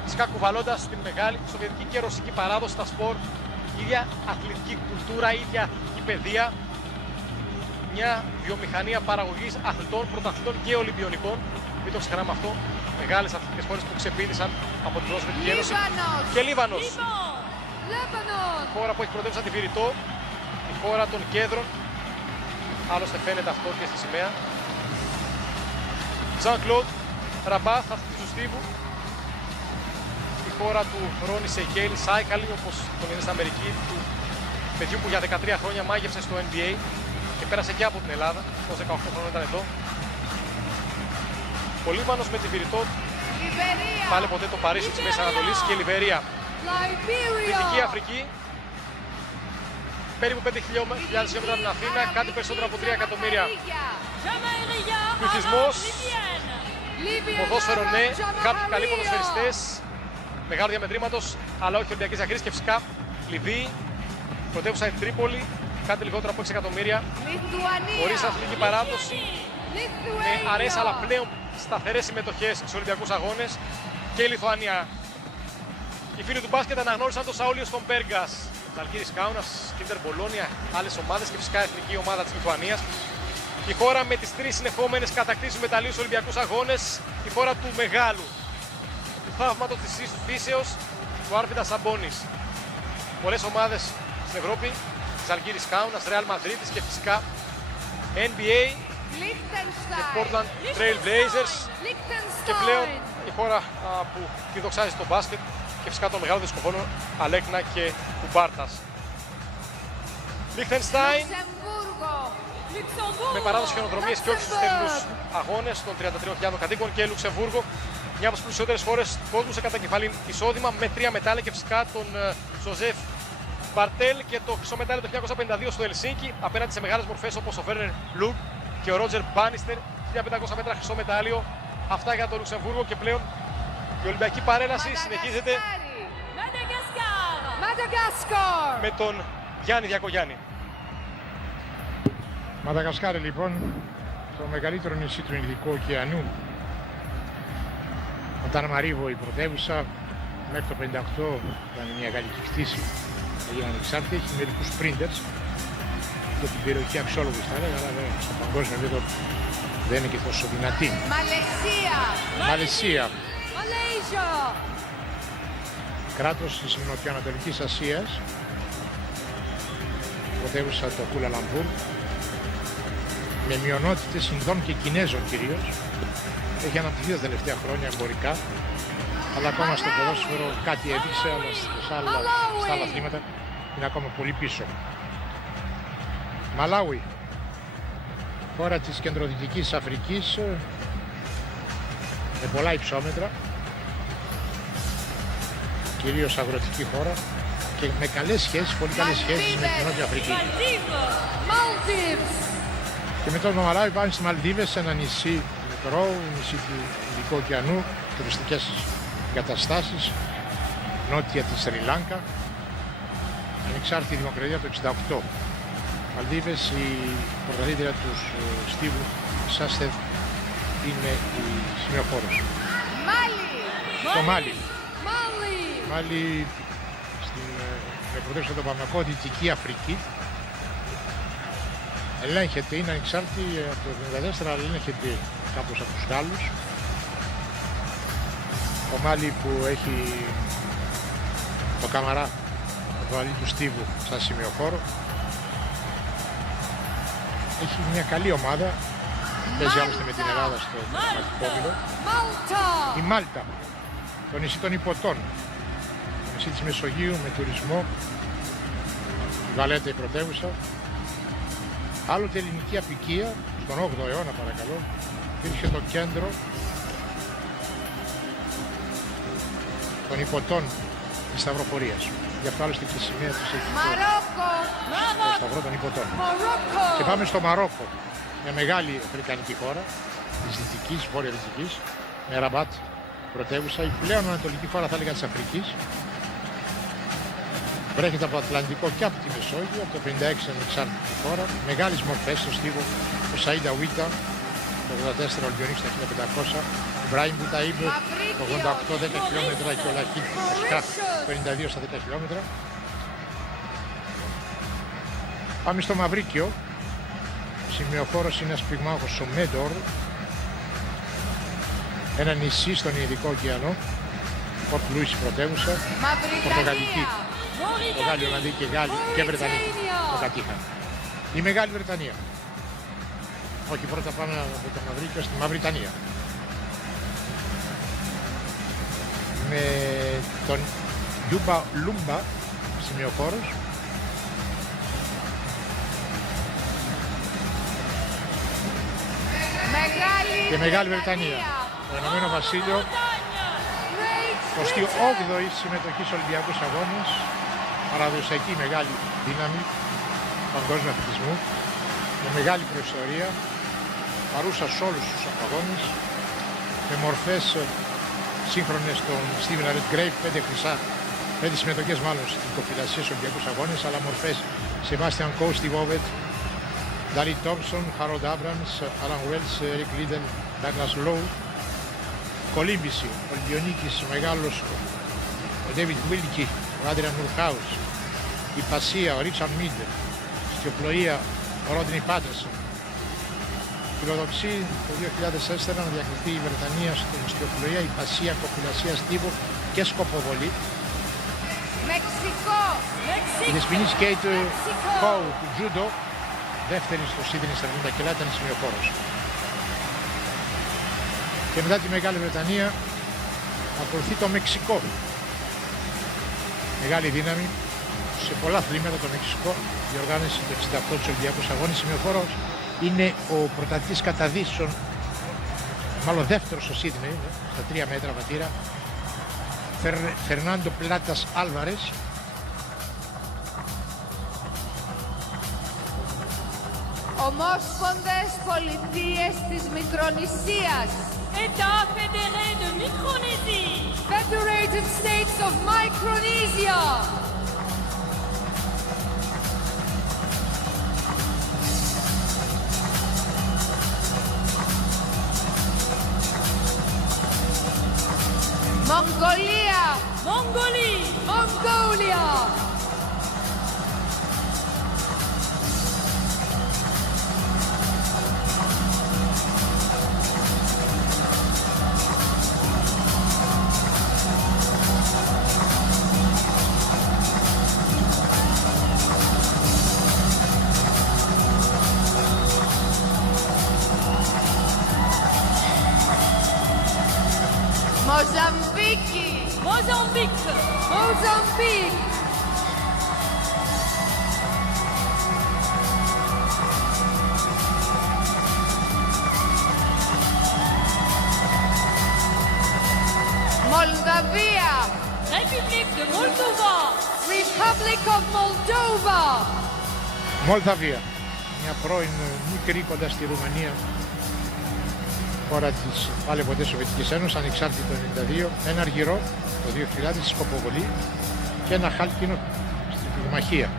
φυσικά κουβαλώντας την μεγάλη σοβιετική και ρωσική παράδοση στα σπορ, ίδια αθλητική κουλτούρα, ίδια αθλητική παιδεία, μια βιομηχανία παραγωγής αθλητών, πρωταθλητών και ολυμπιονικών. Μην το ξεχνάμε αυτό. Μεγάλες αθλητικές χώρες που ξεπήδησαν από την Πρόσφατη Ένωση. Και Λίβανος. Η χώρα που έχει πρωτεύουσα τη Βηρητό, η χώρα των κέντρων. Άλλωστε φαίνεται αυτό και στη σημαία. Jean-Claude Rabat, αυτή του Στίβου. Η χώρα του Ρόνι Σεϊκέλη, Σάικαλι, όπως τον είδε στην Αμερική, του παιδιού που για 13 χρόνια μάγευσε στο NBA και πέρασε και από την Ελλάδα, ως 18 χρόνια ήταν εδώ. Ο Λίβανος με τη Βηρητό, πάλι ποτέ το Παρίσι της Μέσης Ανατολής, και Λιβερία. Δυτική Αφρική, περίπου 5.000 χιλιόμετρα από την Αθήνα, κάτι περισσότερο από 3 εκατομμύρια. Πληθυσμός, ποδόσφαιρο ναι, κάποιοι καλοί ποδοσφαιριστές, μεγάλου διαμετρήματος, αλλά όχι Ολυμπιακής Διακρίσης, και φυσικά Λιβύη, πρωτεύουσα η Τρίπολη, κάτι λιγότερο από 6 εκατομμύρια, χωρίς αθλητική παράδοση, με αραιές αλλά πλέον σταθερές συμμετοχές στους Ολυμπιακούς Αγώνες, και η Λιθουανία. Οι φίλοι του μπάσκετ αναγνώρισαν το Σαούλιο στον Πέργας, Ζαλγκίρις Κάουνας, Κίντερ Μπολόνια, άλλες ομάδες και φυσικά η εθνική ομάδα της Λιθουανίας. Η χώρα με τις 3 συνεχόμενες κατακτήσεις μεταλλίους στους Ολυμπιακούς Αγώνες, η χώρα του μεγάλου, του θαύματος της φύσεως, του Άρβιντα Σαμπόνης. Πολλές ομάδες στην Ευρώπη, Ζαλγκίρις Κάουνας, Ρεάλ Μαδρίτης και φυσικά NBA και Portland Trail Blazers, και πλέον η χώρα που τη δοξάζει στο μπάσκετ και φυσικά τον μεγάλο δισκοφόνο Αλέκνα και Κουμπάρτας. Λίχτενστάιν με παράδοση χιονοδρομίες και όχι στους στενούς αγώνες των 33.000 κατοίκων, και Λουξεμβούργο, μια από τις πλουσιότερες χώρες του κόσμου σε κατακεφαλήν εισόδημα, με 3 μετάλλια και φυσικά τον Ζωζεφ Μπαρτέλ και το χρυσό μετάλλιο το 1952 στο Ελσίνκι, απέναντι σε μεγάλες μορφές όπως ο Βέρνερ Λουγκ και ο Ρότζερ Μπάνιστερ. 1500 μέτρα χρυσό μετάλλιο. Αυτά για το Λουξεμβούργο, και πλέον η Ολυμπιακή παρέλαση συνεχίζεται με τον Γιάννη Διακογιάννη. Μαδαγασκάρη λοιπόν, το μεγαλύτερο νησί του Ινδικού ωκεανού. Όταν Μαρίβο η πρωτεύουσα, μέχρι το 58 ήταν μια γαλλική κτήση, έγινε ανεξάρτητη, έχει μερικούς sprinters για την περιοχή αξιόλογης θα έλεγα, αλλά στο παγκόσμιο επίπεδο δεν είναι και τόσο δυνατή. Μαλαισία. Κράτος της Νοτιοανατολικής Ασίας, πρωτεύουσα το Κούλα Λαμπούρ, με μειονότητες Ινδών και Κινέζων κυρίως. Έχει αναπτυχθεί τα τελευταία χρόνια εμπορικά, αλλά ακόμα στο ποδόσφαιρο κάτι έδειξε, αλλά στα άλλα αθλήματα είναι ακόμα πολύ πίσω. Μαλάουι, χώρα της κεντροδυτικής Αφρικής, με πολλά υψόμετρα, κυρίως αγροτική χώρα και με καλές σχέσεις, πολύ καλές σχέσεις με την Νότια Αφρική. Και μετά το Μαλάουι πάμε στις Μαλδίβες, σε ένα νησί μικρό, νησί του Ινδικού ωκεανού, τουριστικές εγκαταστάσεις, νότια της Σρι Λάνκα, ανεξάρτητη δημοκρατία το 1968. Μαλδίβες, η πρωταθλήτρια του Στίβου Σάστευ είναι η σημειοφόρος. Το Μάλι. Μάλι με πρωτεύουσα τον Παμακό, Δυτική Αφρική. Ελέγχεται, είναι ανεξάρτητη από το 1974, αλλά ελέγχεται κάπως από τους Γάλλους. Το Μάλι που έχει το Καμαρά, το αλή του Στίβου σαν σημειοφόρο. Έχει μια καλή ομάδα, παίζει άλλωστε με την Ελλάδα στο μαθηματικό όμιλο. Η Μάλτα, το νησί των Ιπποτών, το νησί της Μεσογείου με τουρισμό, η Βαλέτα η πρωτεύουσα. Άλλοτε ελληνική απικία, στον 8ο αιώνα παρακαλώ, υπήρχε το κέντρο των Ιπποτών της Σταυροφορίας. Γι' αυτό άλλωστε και η σημαία τους έχει το Σταυρό των Ιπποτών. Και πάμε στο Μαρόκο, μια μεγάλη αφρικανική χώρα, της Δυτικής, Βόρεια Δυτικής, με Ραμπάτ πρωτεύουσα, η πλέον ανατολική χώρα θα έλεγα της Αφρικής. Βρέχεται από το Ατλαντικό και από τη Μεσόγειο, από το 1956 ανεξάρτητη χώρα, μεγάλες μορφές στο Στίβο, ο Σαΐντα Ουίτα, το 1984 ο Λιονίς στα 1500, ο Μπράιν Μπουταΐμπε, το 88 10 χιλιόμετρα και ο Λακίτ το 92 στα 10 χιλιόμετρα. Πάμε στο Μαυρίκιο, σημειοφόρος είναι ένας πυγμάχος ο Μέντορ, ένα νησί στον Ινδικό ωκεανό, Πορτ Λούις πρωτεύουσα, πορτογαλική. Το Γάλλοι, Ολλανδοί και Βρετανοί το κατήχαν. Η Μεγάλη Βρετανία. Όχι, πρώτα πάμε από το Μαυρίκιο στη Μαυριτανία. Με τον Ντούμπα Λούμπα σημειοφόρος. Και Μεγάλη Βρετανία. Το Ηνωμένο Βασίλειο, 28η συμμετοχή στους Ολυμπιακούς Αγώνες, παραδοσιακή μεγάλη δύναμη παγκόσμιου αθλητισμού, με μεγάλη προϊστορία, παρούσα σε όλους τους αγώνες, με μορφές σύγχρονες των Στίβεν Ρεντγκρέιβ, 5 χρυσά, 5 συμμετοχές μάλλον στην κοπηλασία στους Ολυμπιακούς Αγώνες, αλλά μορφές Σεβάστιαν Κόου, Στιβ Όβετ, Ντάλι Τόμψον, Χάρολντ Άμπραμς, Άλαν Βέλς, Ερικ Λίντελ, Ντάγκλας Λόου. Κολύμπηση, Ολυμπιονίκης, μεγάλος, ο Ντέβιτ Βίλκι, ο Άντριαν Μουρχάους, η Πασία, ο Ρίτσαρντ Μίντ, σκιοπλοεία, ο Ρόντινι Πάτερσον. Φιλοδοξεί το 2004 να διακριθεί η Βρετανία στην σκιοπλοεία, η Πασία, κοπηλασία, στίβο και σκοποβολή. Μεξικό! Η δεσποινή σκέιτ Κόου του Τζούντο, δεύτερη στο Σίδνεϊ στα 70 κιλά, ήταν σημειοφόρος. Και μετά τη Μεγάλη Βρετανία ακολουθεί το Μεξικό. Μεγάλη δύναμη σε πολλά αθλήματα το Μεξικό. Διοργάνωσε το 68 τους Ολυμπιακούς Αγώνες. Σημειοφόρος είναι ο πρωταθλητής καταδύσεων, μάλλον δεύτερος στο Σίδνεϊ, στα 3 μέτρα βατήρα, Φερνάντο Πλάτας Άλβαρες. Ομόσπονδες Πολιτείες της Μικρονησίας. État fédéré de Micronésie. Federated States of Micronesia. Mongolia. Mongolie. Mongolia. Mozambique. Mozambique. Mozambique. Moldavia. République de Moldova. Republic of Moldova. Μολδαβία. Μια πρώην μικρή κοντά στη Ρουμανία χώρα της πάλι ποτέ Σοβιετικής Ένωσης, ανεξάρτητη το 1992, ένα αργυρό το 2000 στη σκοποβολή και ένα χάλκινο στην πυγμαχία.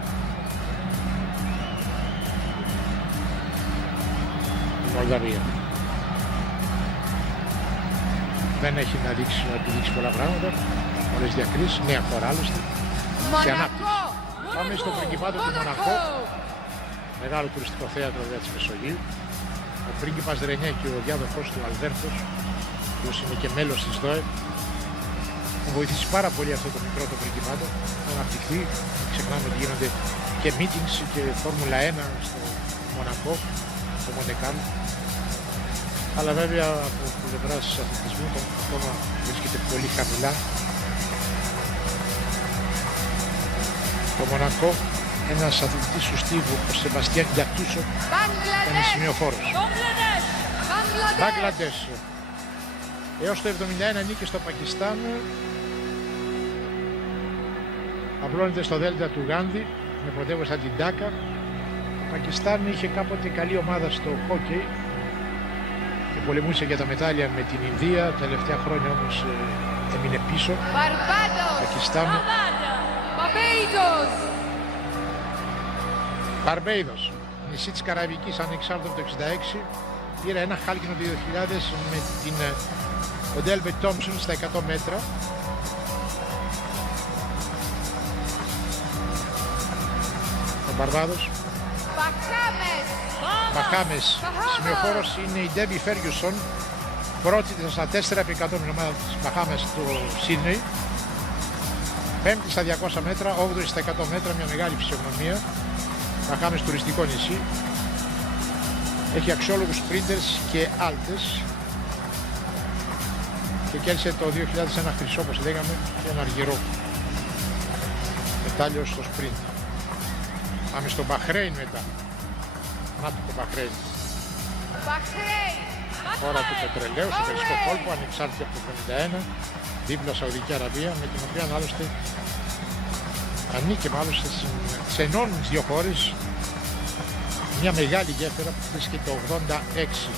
Η Μολδαβία δεν έχει να επιδείξει πολλά πράγματα, πολλές διακρίσεις, νέα χώρα άλλωστε, σε ανάπτυξη. Πάμε στο πριγκιπάτο του Μονακό, μεγάλο τουριστικό θέατρο της Μεσογείου. Ο πρίγκιπας Ρενιέ και ο διάδοχος του Αλβέρτος, που είναι και μέλος της ΔΟΕ, έχουν βοηθήσει πάρα πολύ αυτό το μικρό το πριγκιπάτο να αναπτυχθεί. Ξεχνάμε ότι γίνονται και meetings και Φόρμουλα 1 στο Μονακό, στο Μοντεκάρλο. Αλλά βέβαια από πλευράς αθλητισμού ακόμα βρίσκεται πολύ χαμηλά. Το Μονακό, ένας αθλητής του στίβου, ο Σεμπαστιάν Γκιατούσο, ήταν σημειοφόρος. Μπαγκλαντές. Έως το 1971 νίκη στο Πακιστάν. Απλώνεται στο Δέλτα του Γάνδη, με πρωτεύουσα την Ντάκα. Το Πακιστάν είχε κάποτε καλή ομάδα στο χόκεϊ και πολεμούσε για τα μετάλλια με την Ινδία. Τελευταία χρόνια όμως έμεινε πίσω. Πακιστάν. Μπαρμπέιδος, νησί της Καραϊβικής, ανεξάρτητο το 1966, πήρε ένα χάλκινο το 2000 με την Ντέλβετ Τόμψον στα 100 μέτρα. Ο Μπαρβάδος. Μπαχάμες. Σημειοφόρος είναι η Ντέμπι Φέργιουσον, Πρώτη στα 4x100 με ομάδα της Μπαχάμας στο Σίδνεϊ. Πέμπτη στα 200 μέτρα, 8η στα 100 μέτρα, μια μεγάλη φυσιογνωμία. Μπαχάμες τουριστικό νησί. Έχει αξιόλογους σπρίντers και άλτες. Και κέρδισε το 2000 ένα χρυσό, όπως λέγαμε, και ένα αργυρό μετάλλιο στο σπριντ. Πάμε στο Μπαχρέιν μετά. Να το Μπαχρέιν. Χώρα του πετρελαίου, στο Περσικό κόλπο, ανεξάρτητη από το 1951, δίπλα Σαουδική Αραβία, με την οποία άλλωστε ανήκε μάλλον σε ενώνουν τις δύο χώρες μια μεγάλη γέφυρα που βρίσκεται το 86.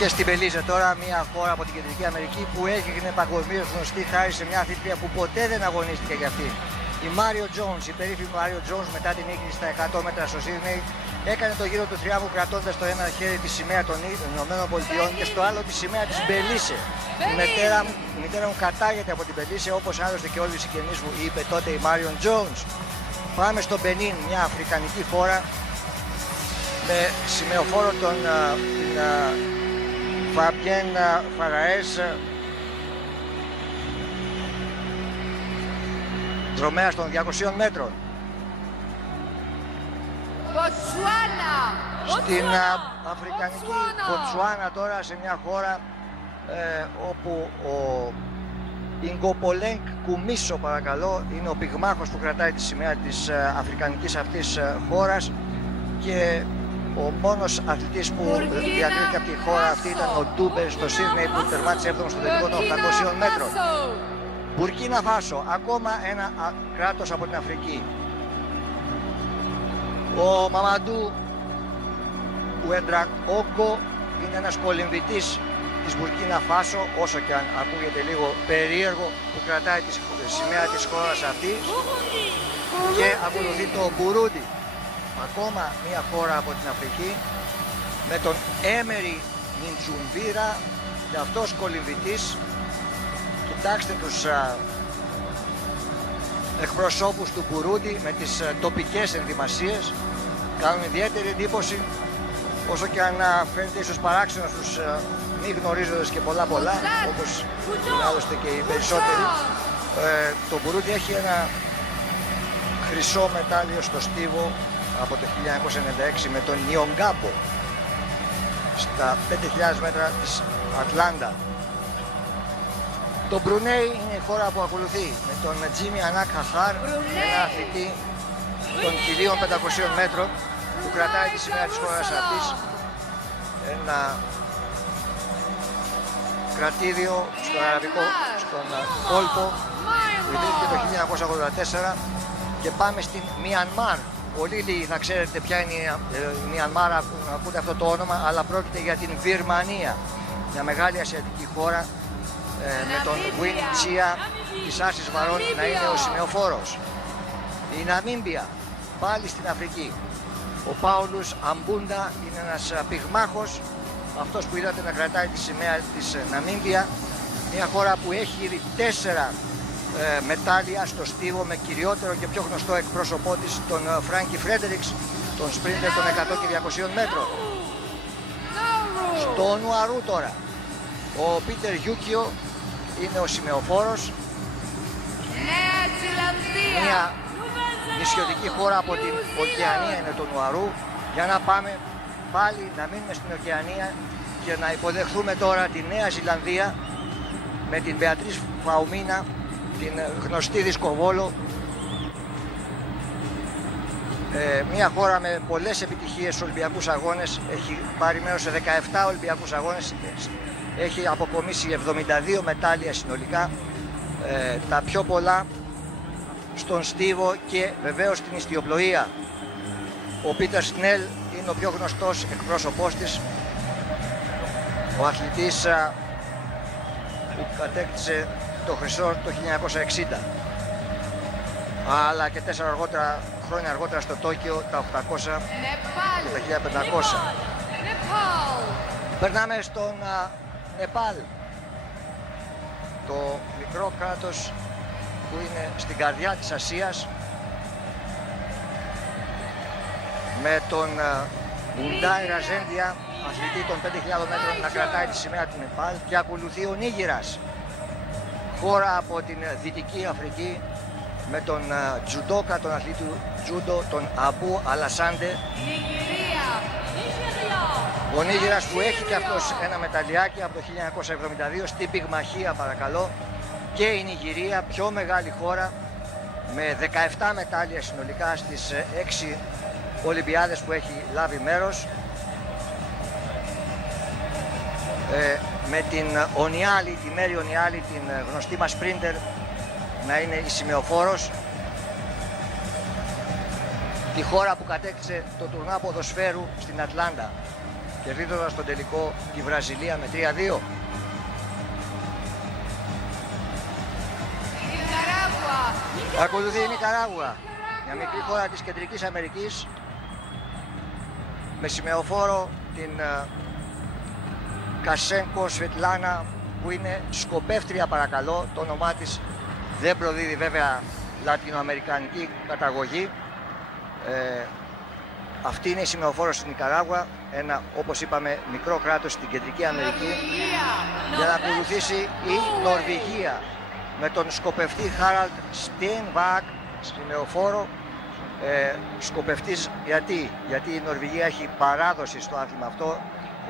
Και στην Μπελίζε τώρα, μια χώρα από την Κεντρική Αμερική που έγινε παγκοσμίως γνωστή χάρη σε μια αθλήτρια που ποτέ δεν αγωνίστηκε για αυτή. Η Μάριο Τζόνς, η περίφημη Μάριο Τζόνς, μετά την νίκη στα 100 μέτρα στο Σίδνεϊ, έκανε το γύρο του θριάμβου κρατώντας στο ένα χέρι τη σημαία των Ηνωμένων Πολιτειών και στο άλλο τη σημαία της Μπελίζε. Η μητέρα μου κατάγεται από την Μπελίζε, όπως άλλωστε και όλοι οι συγγενείς μου, είπε τότε η Μάριο Τζόνς. Πάμε στο Μπενίν, μια αφρικανική χώρα με σημεοφόρο τον Φαμπιέν Φαραές, δρομέας των 200 μέτρων. Στην αφρικανική Μποτσουάνα τώρα, σε μια χώρα όπου ο Ιγκοπολέγκ Κουμίσο, παρακαλώ, είναι ο πυγμάχος που κρατάει τη σημαία της αφρικανικής αυτής χώρας και ο μόνος αθλητής που διακρίθηκε από τη χώρα αυτή ήταν ο Ντούμπερ στο Σίδνεϊ, που τερμάτισε 7ο στο τελικό των 800 μέτρων. Μπουρκίνα Φάσο, ακόμα ένα κράτος από την Αφρική. Ο Μαμαντού Ουεντρακόγκο είναι ένας κολυμβητής της Μπουρκίνα Φάσο, όσο και αν ακούγεται λίγο περίεργο, που κρατάει τη σημαία της χώρας αυτής. Και ακολουθεί το Μπουρούντι, ακόμα μια χώρα από την Αφρική, με τον Έμερι Μιντζουμβίρα, και αυτός κολυμβητής. Κοιτάξτε τους εκπροσώπους του Μπουρούντι με τις τοπικές ενδυμασίες, κάνουν ιδιαίτερη εντύπωση, όσο και αν φαίνεται ίσως παράξενο στους μη γνωρίζοντας και πολλά, όπως είναι άλλωστε και οι περισσότεροι. Το Μπουρούντι έχει ένα χρυσό μετάλλιο στο στίβο από το 1996 με τον Νιονγκάμπο στα 5.000 μέτρα της Ατλάντα. Το Μπρουνέι είναι η χώρα που ακολουθεί, με τον Τζίμι Ανάκ Χαχάρ, ένα αθλητή των 1.500 μέτρων που κρατάει τη σημαία της χώρας αυτής. Ένα κρατήδιο στον αραβικό, στον κόλπο, που ιδρύθηκε το 1984. Και πάμε στην Μιανμάρ. Πολύ λίγοι θα ξέρετε ποια είναι η Μιανμάρ, ακούτε αυτό το όνομα, αλλά πρόκειται για την Βυρμανία, μια μεγάλη ασιατική χώρα, με τον Γουίν Τσία της Άσης Βαρών να είναι ο σημεοφόρος. Η Ναμίμπια, πάλι στην Αφρική. Ο Πάουλους Αμπούντα είναι ένας πυγμάχος, αυτός που είδατε να κρατάει τη σημαία της Ναμίμπια, μια χώρα που έχει ήδη 4 μετάλλια στο στίβο, με κυριότερο και πιο γνωστό εκπρόσωπό της τον Φράνκι Φρέντεριξ, τον σπρίντερ των 100 και 200 μέτρων. Στο Νουαρού τώρα, ο Πίτερ Γιούκιο είναι ο σημεοφόρος. Μια νησιωτική χώρα από την Οκεανία είναι το Νουαρού. Για να πάμε πάλι να μείνουμε στην Οκεανία και να υποδεχθούμε τώρα τη Νέα Ζηλανδία με την Μπεατρίς Φαουμίνα, την γνωστή δισκοβόλο. Μια χώρα με πολλές επιτυχίες στους Ολυμπιακούς Αγώνες, έχει πάρει μέρος σε 17 Ολυμπιακούς Αγώνες, έχει αποκομίσει 72 μετάλλια συνολικά, τα πιο πολλά στον στίβο και βεβαίως στην ιστιοπλοεία. Ο Πίτερ Σνέλ είναι ο πιο γνωστός εκπρόσωπός της, ο αθλητής που κατέκτησε το χρυσό το 1960, αλλά και 4 χρόνια αργότερα στο Τόκιο τα 800 και τα 1500. Περνάμε στον Νεπάλ. το μικρό κράτος που είναι στην καρδιά της Ασίας, με τον Ουντάι Ραζέντια, αθλητή των 5.000 μέτρων, να κρατάει τη σημαία του Νεπάλ, και ακολουθεί ο Νίγηρας, χώρα από την Δυτική Αφρική, με τον τζουντόκα, τον αθλητή του τζούντο, τον Αμπού Αλασάντε. Ο Νίγηρας που έχει και αυτός ένα μεταλλιάκι από το 1972 στην πυγμαχία, παρακαλώ, και η Νιγηρία, πιο μεγάλη χώρα, με 17 μετάλλια συνολικά στις 6 Ολυμπιάδες που έχει λάβει μέρος, με την Ονιάλη, τη Μέρη Ονιάλη, την γνωστή μας σπρίντερ, να είναι η σημεοφόρος, τη χώρα που κατέκτησε το τουρνά ποδοσφαίρου στην Ατλάντα, κερδίζοντας στον τελικό τη Βραζιλία με 3-2. Ακολουθεί η Νικαράγουα, μια μικρή χώρα της Κεντρικής Αμερικής, με σημεοφόρο την Κασένκο Σβετλάνα, που είναι σκοπεύτρια, παρακαλώ. Το όνομά της δεν προδίδει βέβαια λατινοαμερικανική καταγωγή. Αυτή είναι η σημεοφόρος στην Νικαράγουα, ένα, όπως είπαμε, μικρό κράτος στην Κεντρική Αμερική, για να ακολουθήσει η Νορβηγία, με τον σκοπευτή Χάραλτ Στέινβακ σημεοφόρο. Σκοπευτής γιατί η Νορβηγία έχει παράδοση στο άθλημα αυτό,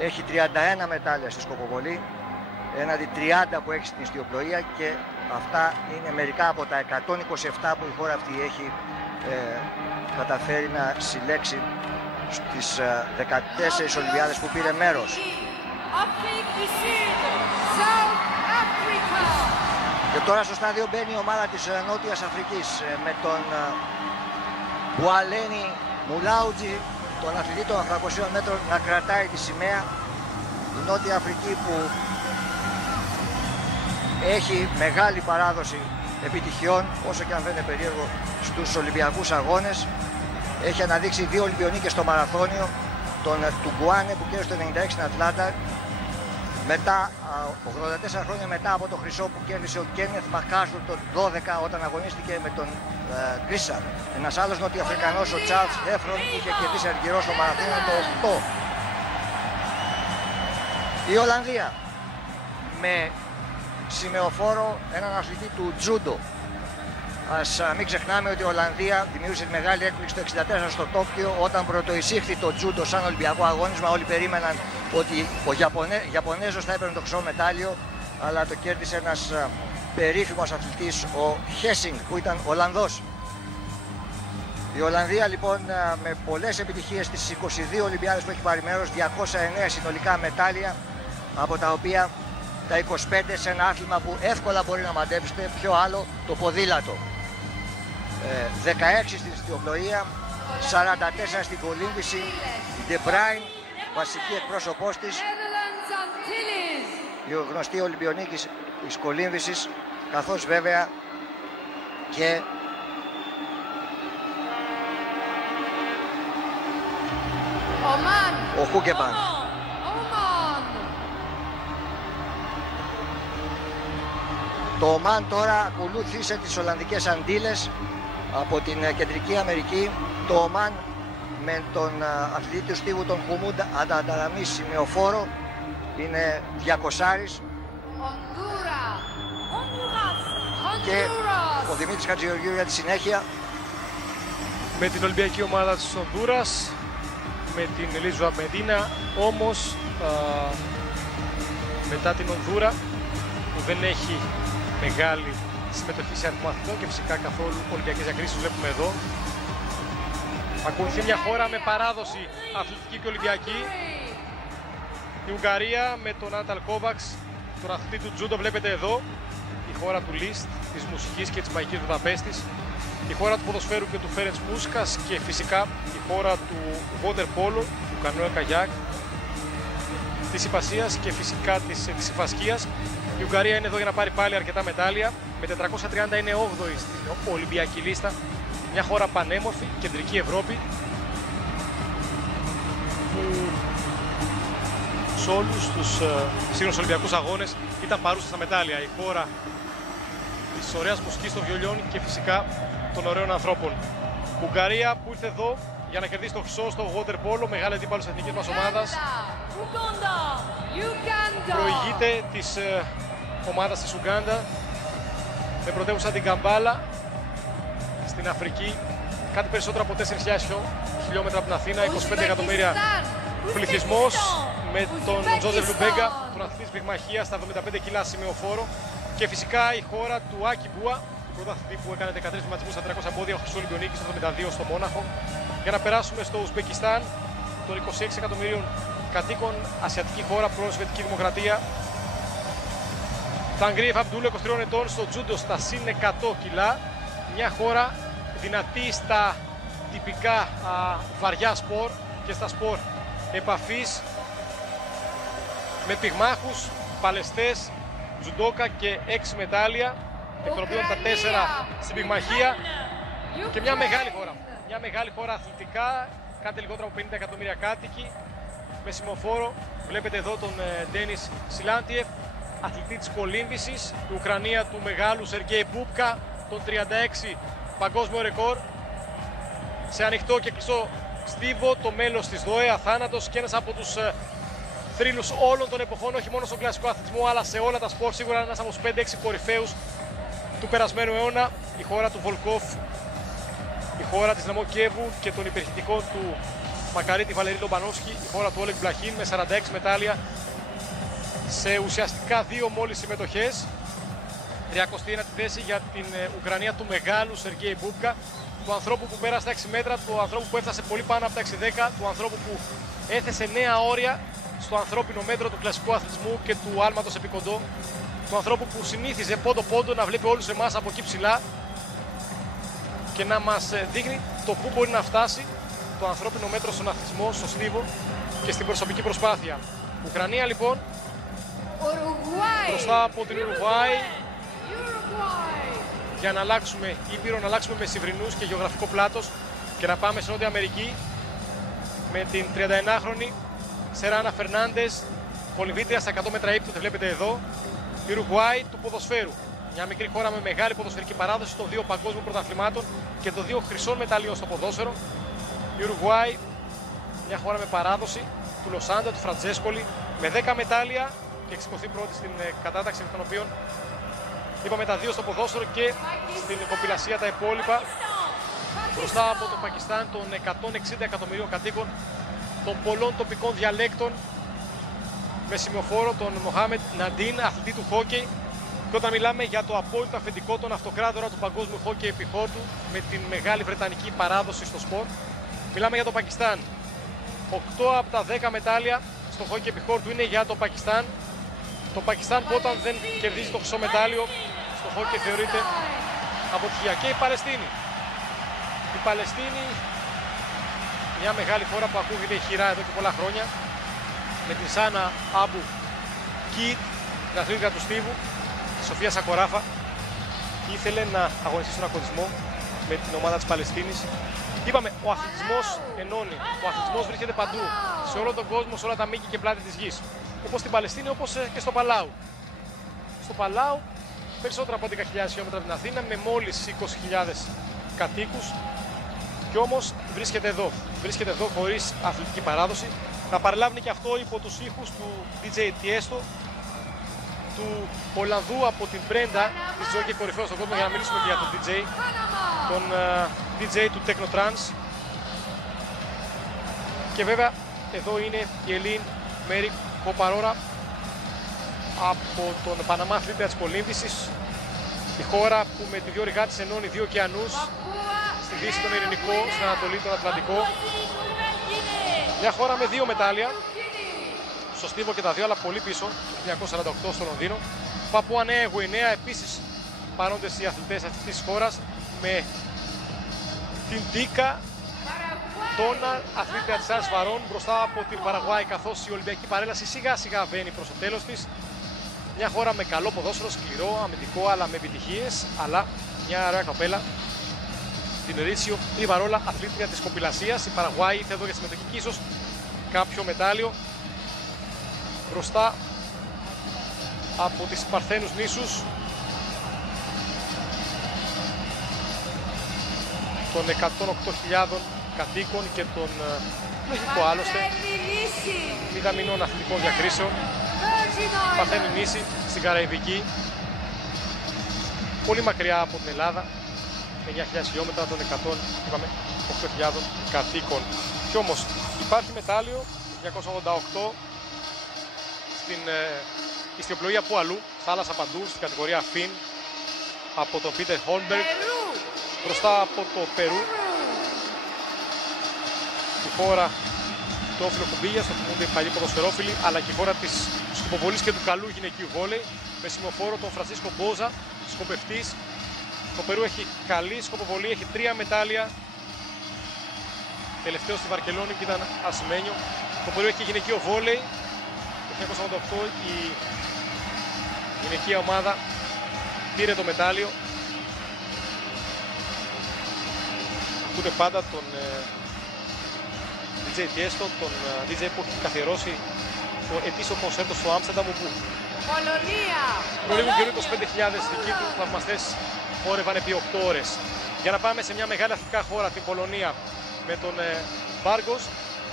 έχει 31 μετάλλια στη σκοποβολή, έναντι 30 που έχει στην ιστιοπλοεία, και αυτά είναι μερικά από τα 127 που η χώρα αυτή έχει καταφέρει να συλλέξει στις 14 Ολυμπιάδες που πήρε μέρος. Και τώρα στο στάδιο μπαίνει η ομάδα της Νότιας Αφρικής, με τον Μπουαλένι Μουλάουτζι, τον αθλητή των 800 μέτρων, να κρατάει τη σημαία. Η Νότια Αφρική, που έχει μεγάλη παράδοση επιτυχιών, όσο και αν φαίνεται περίεργο, στους Ολυμπιακούς Αγώνες. Έχει αναδείξει 2 Ολυμπιονίκες στο μαραθώνιο, τον Τουγκουάνε που κέρδισε το 96 στην Ατλάντα, μετά 84 χρόνια μετά από το χρυσό που κέρδισε ο Κένεθ Μακάρθουρ το 12 όταν αγωνίστηκε με τον Γκρίσαρ. Ένας άλλος Νοτιοαφρικανός, ο Τσάρλς Χέφρον, είχε κερδίσει αργυρό στο μαραθώνιο το 8. Η Ολλανδία, με σημεοφόρο έναν αθλητή του τζούντο. Ας μην ξεχνάμε ότι η Ολλανδία δημιούργησε μεγάλη έκπληξη το 1964 στο Τόκιο, όταν πρωτοεισήχθη το τζούντο σαν Ολυμπιακό αγώνισμα. Όλοι περίμεναν ότι ο Ιαπωνέζος θα έπαιρνε το χρυσό μετάλλιο, αλλά το κέρδισε ένας περίφημος αθλητής, ο Χέσινγκ, που ήταν Ολλανδός. Η Ολλανδία λοιπόν με πολλές επιτυχίες στις 22 Ολυμπιάδες που έχει πάρει μέρος, 209 συνολικά μετάλλια, από τα οποία τα 25 σε ένα άθλημα που εύκολα μπορεί να μαντέψετε, ποιο άλλο, το ποδήλατο. 16 στην ιστιοπλοεία, 44 στην κολύμβηση, η De Bruyne, βασική εκπρόσωπός της, η γνωστή Ολυμπιονίκης της κολύμβησης, καθώς βέβαια και ο Χούκεμπαν. Το Ομάν τώρα ακολούθησε τις Ολλανδικές Αντίλες από την Κεντρική Αμερική. Το Ομάν με τον αθλητή του στίβου, τον Χουμούντα Αντανταραμή, σημεοφόρο, είναι 200άρης. Και ο Δημήτρης Χατζηγεωργίου για τη συνέχεια. Με την Ολυμπιακή ομάδα της Ονδούρας, με την Ελίζουα Μεντίνα, όμως μετά την Ονδούρα, που δεν έχει μεγάλη συμμετοχή σε αριθμό αθλητών και φυσικά καθόλου Ολυμπιακές διακρίσεις, βλέπουμε εδώ. Ακολουθεί μια χώρα με παράδοση αθλητική και Ολυμπιακή. Η Ουγγαρία με τον Άνταλ Κόβαξ, τον αθλητή του τζούντο, βλέπετε εδώ. Η χώρα του Λίστ, της μουσικής και της μαγικής Βουδαπέστης. Η χώρα του ποδοσφαίρου και του Φέρεντς Πούσκας, και φυσικά η χώρα του Water Polo, του κανόε καγιάκ, της υπασίας και φυσικά της ξυφασκίας. Η Ουγγαρία είναι εδώ για να πάρει πάλι αρκετά μετάλλια. Με 430 είναι 8η στην Ολυμπιακή λίστα. Μια χώρα πανέμορφη, κεντρική Ευρώπη, που σε όλους τους σύγχρονους Ολυμπιακούς Αγώνες ήταν παρούσα στα μετάλλια. Η χώρα της ωραίας μουσικής των βιολιών και φυσικά των ωραίων ανθρώπων. Ουγγαρία που ήρθε εδώ για να κερδίσει το χρυσό στο water polo, μεγάλη αντίπαλος της εθνικής μας ομάδας. Προηγείται της ομάδας της Ουγκάντα με πρωτεύουσα την Καμπάλα στην Αφρική. Κάτι περισσότερο από 4.000 χιλιόμετρα από την Αθήνα, 25 εκατομμύρια πληθυσμός, με τον Τζόζεφ Λουμπέγκα, τον αθλητή της πυγμαχίας στα 75 κιλά σημεοφόρο, και φυσικά η χώρα του Άκη Μπούα, του πρωταθλητή που έκανε 13 βηματισμούς στα 300 εμπόδια, ο Χρυσό Ολυμπιονίκης το 72 στο Μόναχο. Για να περάσουμε στο Ουσμπεκιστάν, των 26 εκατομμυρίων κατοίκων, ασιατική χώρα, πρώην Σοβιετική Δημοκρατία. Τανγκρίεφ Αμπτούλ, 23 ετών, στο τζούντο στα συν 100 κιλά. Μια χώρα δυνατή στα τυπικά βαριά σπορ και στα σπορ επαφής, με πυγμάχους, παλαιστές, τζουντόκα και 6 μετάλλια, εκ των οποίων τα 4 στην πυγμαχία, και μια μεγάλη χώρα. Μια μεγάλη χώρα αθλητικά, κάτι λιγότερο από 50 εκατομμύρια κάτοικοι, με σημοφόρο. Βλέπετε εδώ τον Ντένις Σιλάντιεφ, αθλητή της κολύμβησης, η Ουκρανία του μεγάλου Σεργέη Μπούπκα, τον 36 παγκόσμιο ρεκόρ, σε ανοιχτό και κλειστό στίβο, το μέλος της ΔΟΕ, αθάνατος και ένας από τους θρύλους όλων των εποχών, όχι μόνο στον κλασικό αθλητισμό αλλά σε όλα τα σπορ, σίγουρα ένας από τους 5-6 κορυφαίους του περασμένου αιώνα. Η χώρα του Βολκόφ, η χώρα της Δυναμό Κιέβου και των υπερχητικών του Μακαρίτη Βαλερή Λομπανόφσκι, η χώρα του Όλεκ Μπλαχίν με 46 μετάλλια σε ουσιαστικά 2 μόλις συμμετοχές. 31η θέση για την Ουκρανία του μεγάλου Σεργέη Μπούπκα, του ανθρώπου που πέρασε τα 6 μέτρα, του ανθρώπου που έφτασε πολύ πάνω από τα 6-10, του ανθρώπου που έθεσε νέα όρια στο ανθρώπινο μέτρο του κλασικού αθλητισμού και του άλματος επί κοντό, του ανθρώπου που συνήθιζε πόντο-πόντο να βλέπει όλους εμάς από εκεί ψηλά και να μας δείχνει το πού μπορεί να φτάσει το ανθρώπινο μέτρο στον αθλητισμό, στο στίβο και στην προσωπική προσπάθεια. Ουκρανία λοιπόν μπροστά από την Ουρουγουάη, για να αλλάξουμε ήπειρο, να αλλάξουμε με συμβρινούς και γεωγραφικό πλάτος και να πάμε σε Νότια Αμερική με την 31χρονη Σεράνα Φερνάντες, κολυμβήτρια στα 100 μέτρα ύπνου, τη βλέπετε εδώ. Η Ουρουγουάη του ποδοσφαίρου, μια μικρή χώρα με μεγάλη ποδοσφαιρική παράδοση των 2 παγκόσμιων πρωταθλημάτων και των 2 χρυσών μεταλλίων στο ποδόσφαιρο. Η Ουρουγουάη, μια χώρα με παράδοση του Λοσάντα, του Φραντζέσκολη, με 10 μετάλλια και εξηκωθεί πρώτη στην κατάταξη, των οποίων είπαμε τα 2 στο ποδόσφαιρο και στην κομπιλασία τα υπόλοιπα, μπροστά από το Πακιστάν των 160 εκατομμυρίων κατοίκων, των πολλών τοπικών διαλέκτων, με σημειοφόρο τον Μοχάμετ Ναντίν, αθλητή του χόκεϊ. Και όταν μιλάμε για το απόλυτο αφεντικό, τον αυτοκράτορα του παγκόσμιου χόκεϊ επιχόρτου, με την μεγάλη βρετανική παράδοση στο σπορ, μιλάμε για το Πακιστάν. 8 από τα 10 μετάλλια στο χόκεϊ επιχόρτου είναι για το Πακιστάν. Το Πακιστάν που όταν δεν κερδίζει το χρυσό μετάλλιο στο χόκεϊ θεωρείται αποτυχία. Και η Παλαιστίνη. Η Παλαιστίνη, μια μεγάλη χώρα που ακούγεται χειρά εδώ και πολλά χρόνια, με την Σάνα Άμπου Κιτ, την αθλήτρια του στίβου, τη Σοφία Σακοράφα, ήθελε να αγωνιστεί στον αγωνισμό με την ομάδα της Παλαιστίνης. Είπαμε, ο αθλητισμός ενώνει, ο αθλητισμός βρίσκεται παντού, σε όλο τον κόσμο, σε όλα τα μήκη και πλάτη της γης. Όπως στην Παλαιστίνη, όπως και στο Παλάου. Στο Παλάου, περισσότερα από 11.000 χιλιόμετρα από την Αθήνα, με μόλις 20.000 κατοίκους. Και όμως βρίσκεται εδώ χωρίς αθλητική παράδοση. Να παραλάβει και αυτό υπό τους ήχους του DJ Tiesto, του Ολλανδού από την Brenda, της ζωή και κορυφαίου στον κόσμο, για να μιλήσουμε και για τον DJ, τον DJ του Techno Trance. Και βέβαια εδώ είναι η Ελίν Μέρι Κοπαρόρα από τον Παναμά, αθλήτρια της κολύμβησης, η χώρα που με τη διόρυγά της ενώνει 2 ωκεανούς, στη Δύση τον Ειρηνικό, στην Ανατολή τον Ατλαντικό. Μια χώρα με 2 μετάλλια, στο στίβο και τα 2, αλλά πολύ πίσω, το 1948 στο Λονδίνο. Παπούα Νέα Γουινέα, επίσης παρόντες οι αθλητές αυτής της χώρας, με την Τίκα Τόνα, αθλήτρια της Άρης Βαρών, μπροστά από την Παραγουάη, καθώς η Ολυμπιακή παρέλαση σιγά σιγά βαίνει προς το τέλος της. Μια χώρα με καλό ποδόσφαιρο, σκληρό, αμυντικό, αλλά με επιτυχίες, αλλά μια ωραία κοπέλα, την Ρίτσιο Λιβαρόλα, αθλήτρια της κομπιλασίας. Η Παραγουάη ήρθε εδώ για συμμετοχή και ίσως κάποιο μετάλλιο. μπροστά από τις Παρθένους νήσους των 108.000 κατοίκων και των λογικό άλλωστε μηδαμινών αθλητικών διακρίσεων. Παρθένοι νήσοι στην Καραϊβική, πολύ μακριά από την Ελλάδα, 9.000 χιλιόμετρα των 108.000 κατοίκων. Κι όμως υπάρχει μετάλλιο 1988 στην ιστιοπλοεία που αλλού, θάλασσα παντού, στην κατηγορία Φιν, από τον Πίτερ Χόλμπεργκ, μπροστά από το Περού, τη χώρα του Όφιλο Κουμπίγιας, το θυμούνται οι παλιοί ποδοσφαιρόφιλοι, αλλά και η χώρα της σκοποβολής και του καλού γυναικείου βόλεϊ, με σημειοφόρο τον Φρανσίσκο Μπόζα, σκοπευτής. Το Περού έχει καλή σκοποβολή, έχει 3 μετάλλια. Τελευταίο στη Βαρκελόνη και ήταν ασημένιο. Το Περού έχει γυναικείο βόλεϊ. Το 1988 η γυναικεία ομάδα πήρε το μετάλλιο. Ακούτε πάντα τον DJ Tiesto, τον DJ που έχει καθιερώσει το ετήσιο κονσέρτο στο Άμστερνταμ, που προ λίγο καιρού 25.000 δικοί του θαυμαστές χόρευαν επί 8 ώρες. Για να πάμε σε μια μεγάλη αθλητικά χώρα, την Πολωνία, με τον Μπάργκος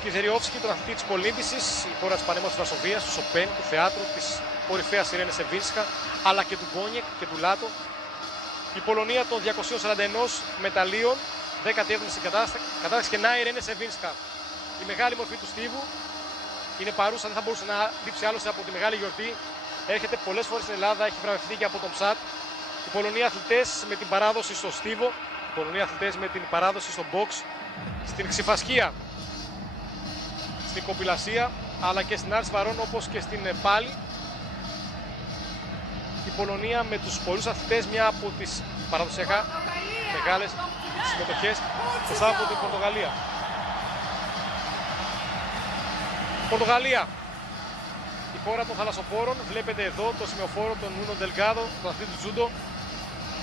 Κιζεριόφσκι, τον αθλητή της κολύμβησης, η χώρα της πανέμορφης Βρασοβίας, του Σοπέν, του θεάτρου, της κορυφαίας Ιρένε Σεβίνσκα, αλλά και του Γκόνιεκ και του Λάτο. Η Πολωνία των 241 μεταλλίων, 17η στην κατάταξη, και να η Ιρένε Σεβίνσκα. Η μεγάλη μορφή του στίβου είναι παρούσα, δεν θα μπορούσε να λείψει άλλωστε από τη μεγάλη γιορτή. Έρχεται πολλές φορές στην Ελλάδα, έχει βραβευτεί και από τον ΨΑΤ. Οι Πολωνοί αθλητές με την παράδοση στο στίβο, οι Πολωνοί αθλητές με την παράδοση στο box, στην ξηφασκία, στην κοπηλασία, αλλά και στην άρση βαρών όπως και στην πάλη. Η Πολωνία με τους πολλούς αθλητές, μια από τις παραδοσιακά μεγάλες συμμετοχές μπροστά από την Πορτογαλία. Πορτογαλία, η χώρα των θαλασσοπόρων. Βλέπετε εδώ το σημειοφόρο των Νούνο Ντελγκάδο, τον αθλητή του τζούντο.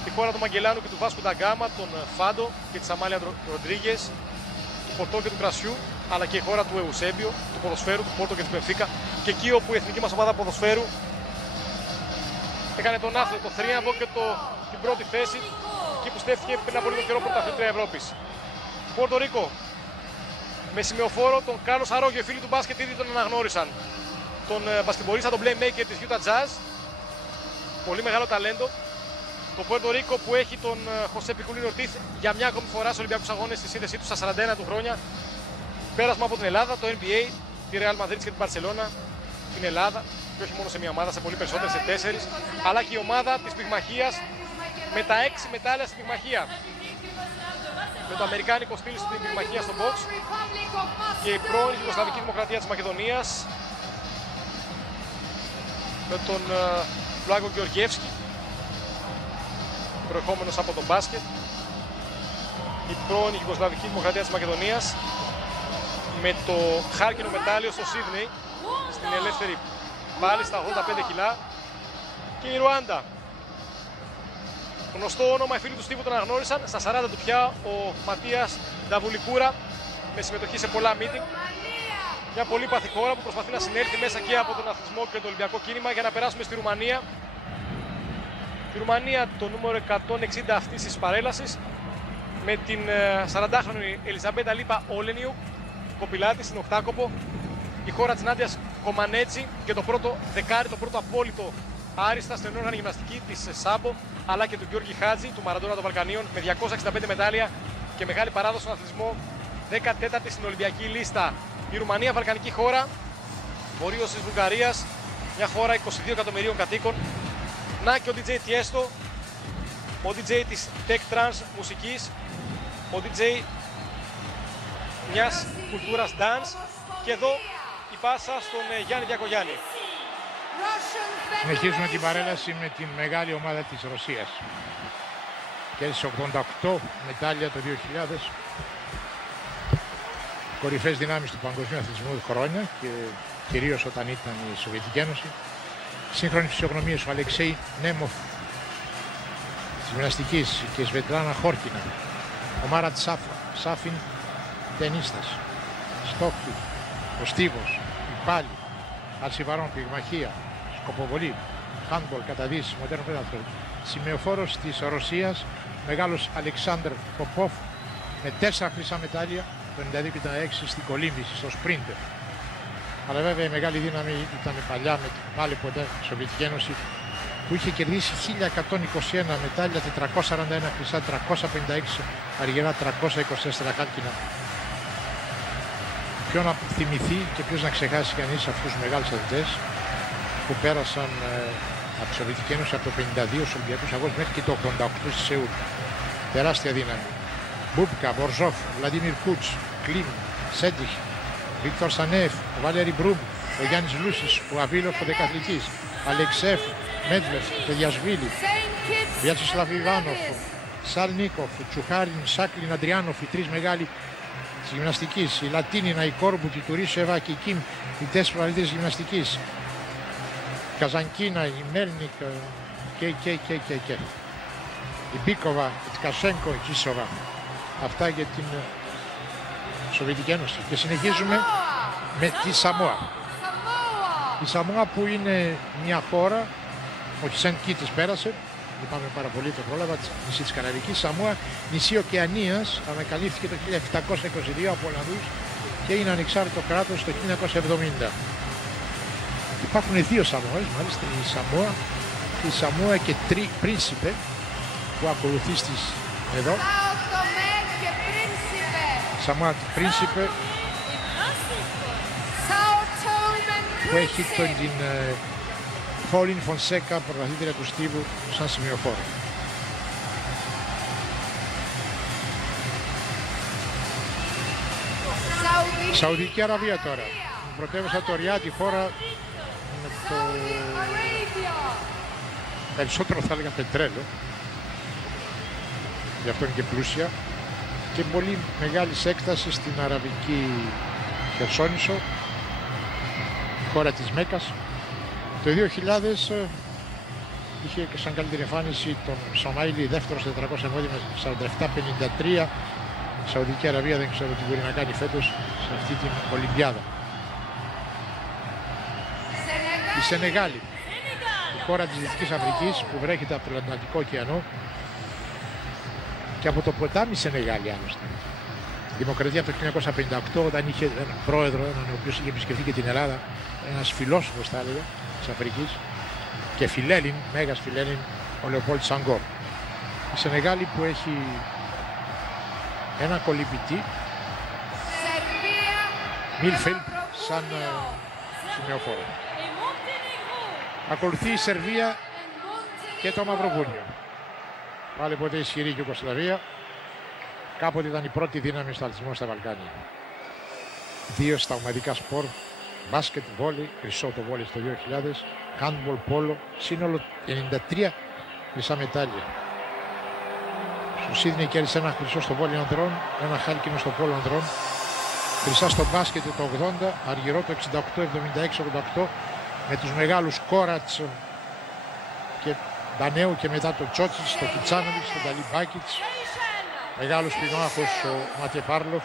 Η χώρα του Μαγκελάνου και του Βάσκου Νταγκάμα, τον Φάντο και της Αμάλια Ροντρίγκες, του Πορτό και του Κρασιού, αλλά και η χώρα του Εουσέμπιο, του ποδοσφαίρου, του Πόρτο και της Μπενφίκα. Και εκεί όπου η εθνική μας ομάδα ποδοσφαίρου έκανε τον άθλητο, το θρίαμβο και την πρώτη θέση, εκεί που στέφθηκε πριν από λίγο καιρό πρωταθλήτρια Ευρώπης. Πόρτο Ρίκο, με σημειοφόρο τον Κάρλος Αρόγιο, οι φίλοι του μπάσκετ ήδη τον αναγνώρισαν. Τον μπασκετμπολίστα, τον playmaker της Utah Jazz, πολύ μεγάλο ταλέντο. Το Πόρτο Ρίκο που έχει τον Χωσέ Πικουλίνο Ορτίθ για μια ακόμη φορά στους Ολυμπιακούς Αγώνες στη σύνδεσή του στα 41 του χρόνια. Πέρασμα από την Ελλάδα, το NBA, τη Real Madrid και την Barcelona, την Ελλάδα, και όχι μόνο σε μια ομάδα, σε πολύ περισσότερες, σε 4, αλλά και η ομάδα της πυγμαχίας με τα 6 μετάλλια στην πυγμαχία. Με το αμερικάνικο στυλ στην πυγμαχία στο box και η πρώην Ιουγκοσλαβική Δημοκρατία της Μακεδονίας με τον Βλάγκο Γεωργιεύσκι, προερχόμενος από τον μπάσκετ. Η πρώην Ιουγκοσλαβική Δημοκρατία της Μακεδονίας με το χάρκινο μετάλλιο στο Σίδνεϊ, στην ελεύθερη πάλι στα 85 κιλά. Και η Ρουάντα. Γνωστό όνομα, οι φίλοι του Στίβου τον αναγνώρισαν. Στα 40 του πια ο Ματίας Νταβουλικούρα, με συμμετοχή σε πολλά meeting. Μια πολύ παθή χώρα που προσπαθεί να συνέλθει μέσα και από τον αθλητισμό και το Ολυμπιακό κίνημα. Για να περάσουμε στη Ρουμανία. Η Ρουμανία, το νούμερο 160 αυτής της παρέλασης, με την 40χρονη Ελιζαμπέτα Λίπα Όλενιου, κοπηλά της στην οκτάκοπο. Η χώρα της Νάντιας Κομανέτζη και το πρώτο δεκάρι, το πρώτο απόλυτο άριστα στην όργανη γυμναστική της Σάμπο, αλλά και του Γιώργη Χάτζη, του Μαραντόνα των Βαλκανίων, με 265 μετάλλια και μεγάλη παράδοση στον αθλητισμό, 14η στην Ολυμπιακή λίστα. Η Ρουμανία, βαλκανική χώρα, βορείος της Βουλγαρίας, μια χώρα 22 εκατομμυρίων κατοίκων. Να και ο DJ Tiesto, ο DJ της Tech Trans μουσικής, ο DJ μιας κουλτούρας dance. Και εδώ η πάσα στον Γιάννη Διακογιάννη. Συνεχίζουμε την παρέλαση με την μεγάλη ομάδα της Ρωσίας. Κέρδισε 88 μετάλλια το 2000. Κορυφαίες δυνάμεις του παγκοσμίου αθλητισμού χρόνια και κυρίως όταν ήταν η Σοβιετική Ένωση. Σύγχρονη φυσιογνωμία ο Αλεξέη Νέμοφ της γυμναστικής και η Σβετλάνα Χόρκινα. Ο Μάρατ Σάφιν, τενίστας. Στόχη, ο Στίβος, η Πάλι, Αρσιβαρών, πυγμαχία, σκοποβολή, handball, καταδύσεις, μοντέρνο πέδαθρο. Σημεοφόρος της Ρωσίας, μεγάλος Αλεξάνδρ Ποπόφ, με 4 χρυσά μετάλλια, το 92 και το 96 στην κολύμβηση, στο σπρίντερ. Αλλά βέβαια η μεγάλη δύναμη ήταν παλιά με την πάλι ποτέ Σοβιετική Ένωση, που είχε κερδίσει 1121 μετάλλια, 441 χρυσά, 356 αργυρά, 324 χάλκινα. Ποιο να θυμηθεί και ποιος να ξεχάσει κανείς αυτούς τους μεγάλους αθλητές που πέρασαν από τη Σοβιετική Ένωση από το 52 στους Ολυμπιακούς Αγώνες μέχρι και το 88 στη Σεούλ. Τεράστια δύναμη. Μπούπκα, Μπορζόφ, Βλαντίμιρ Κούτς, Κλίν, Σέντιχ, Βίκτορ Σανέφ, ο Βάλερι Μπρούμ, ο Γιάννης Λούσης, ο Αβίλοφ, ο δεκαθλητής, Αλεξέφ, Μέτλεφ, Τεδιασβίλη, Βιατσεσλαβ Ιβάνοφ, Σαλνίκοφ, Τσουχάριν, Σάκλιν, Αντριάνοφ, οι τρεις μεγάλοι της γυμναστικής, η Λατίνινα, η Κόρμπουτ, η Τουρίσεβα και η Κιμ, οι 4 παλίτες γυμναστικής, η Καζανκίνα, η Μέλνικ και. Η Μπίκοβα, η Tkashenko, η Τσίσοβα. Αυτά για την Σοβιετική Ένωση. Και συνεχίζουμε με τη Σαμόα. Η Σαμόα που είναι μια χώρα, ο Σεντ Κίτης πέρασε, λυπάμαι πάρα πολύ, το πρόλαβα, νησί της Καναρικής. Σαμόα, νησί Οκεανίας, ανακαλύφθηκε το 1722 από Ολλανδούς και είναι ανεξάρτητο κράτος το 1970. Υπάρχουν δύο Σαμόες, μάλιστα η Σαμόα και η Σαμόα και Πρίνσιπε, που ακολουθεί στις εδώ. Σαμόα Πρίνσιπε, που έχει την Pauline Fonseca, πρωταθλήτρια του στίβου, σαν σημειοφόρο. Σαουδική Αραβία τώρα. Πρωτεύουσα το Ριάντ, η χώρα με το περισσότερο θα έλεγα πετρέλαιο. Γι' αυτό είναι και πλούσια. Και πολύ μεγάλη έκταση στην Αραβική Χερσόνησο, χώρα της Μέκας. Το 2000 είχε και σαν καλύτερη εμφάνιση τον Σομάιλι, δεύτερος 400 εμόδια με 47-53. Η Σαουδική Αραβία δεν ξέρω τι μπορεί να κάνει φέτος σε αυτή την Ολυμπιάδα. Η Σενεγάλη, η χώρα της Δυτικής Αφρικής που βρέχεται από τον Ατλαντικό ωκεανό και από το ποτάμι Σενεγάλη άλλωστε. Η δημοκρατία από το 1958, όταν είχε έναν πρόεδρο, έναν ο οποίος είχε επισκεφθεί και την Ελλάδα, ένας φιλόσοφος θα έλεγα της Αφρικής και φιλέλλην, μέγας φιλέλλην, ο Λεοπόλτ Σαγκόρ. Η Σενεγάλη που έχει ένα κολυμπητή, Μίλφιλ, σαν σημειοφόρο. Ακολουθεί η Σερβία και το Μαυροβούνιο. Πάλι ποτέ ισχυρή η Ιουγκοσλαβία. Κάποτε ήταν η πρώτη δύναμη στο αθλητισμό στα Βαλκάνια. 2 στα ομαδικά σπορ, μπάσκετ, βόλι, χρυσό το βόλι στο 2000, handball, πόλο, σύνολο 93 χρυσά μετάλλια. Στο Σίδνεϊ κέρδισε ένα χρυσό στο βόλι ανδρών, ένα χάλκινο στο πόλο ανδρών, χρυσά στο μπάσκετ το 80, αργυρό το 68, 76, 88, με τους μεγάλους Κόρατς και Ντανέου και μετά το Τσότσιτς, το Κιτσάνοβιτς, τον Ταλιμπάκιτς, μεγάλος πυγμάχος ο Ματιεπάρλοφ,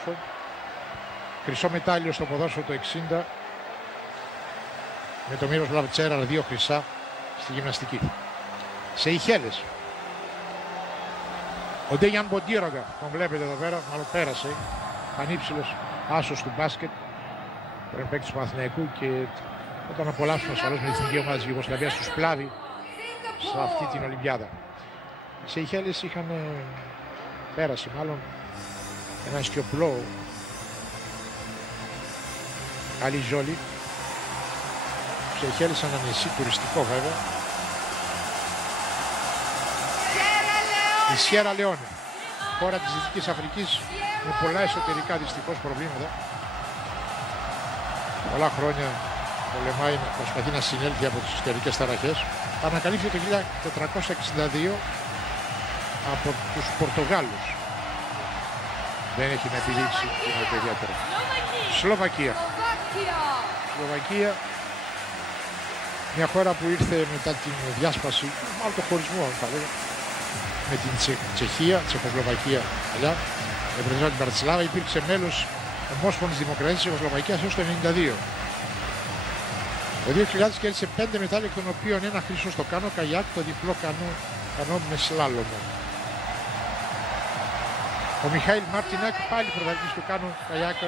χρυσό μετάλλιο στο ποδόσφαιρο το 60, με το Μύρος Λαβτσέραρ 2 χρυσά στη γυμναστική. Σε Ιχέλες, ο Ντέιαν Μποντίρογκα, τον βλέπετε εδώ πέρα, μάλλον πέρασε, πανύψηλος άσος του μπάσκετ, πρώην παίκτης του Παναθηναϊκού και όταν απολαύσουμε ασφαλώς με την εθνική ομάδα της Ιουγκοσλαβίας στους Πλάβη σε αυτή την Ολυμπιάδα. Σε Ιχέλες είχαν πέρασε μάλλον ένα σκιοπλό καλή ζόλη. Σε Ιχέλες ένα νησί τουριστικό βέβαια. Η Σιέρα Λεόνε, χώρα της Δυτικής Αφρικής με πολλά εσωτερικά δυστυχώς προβλήματα. Πολλά χρόνια πολεμάει, προσπαθεί να συνέλθει από τις ιστορικές ταραχές. Ανακαλύφθηκε το 1462 από τους Πορτογάλους. Δεν έχει να επιδείξει τίποτα ιδιαίτερα. Σλοβακία. Σλοβακία, μια χώρα που ήρθε μετά την διάσπαση, μάλλον το χωρισμό θα λέγαμε, με την Τσεχία, Τσεχοσλοβακία, αλλά επρεσβεύει την Μπρατισλάβα, υπήρξε μέλος ομόσπονδης δημοκρατίας της Τσεχοσλοβακίας έως το 1992. Το 2000 κέρδισε 5 μετάλλια, εκ των οποίων ένα χρυσό στο κάνο καγιάκ, το διπλό κανό με σλάλομο. Ο Μιχάηλ Μάρτινακ, πάλι πρωταθλητής του κάνο καγιάκ,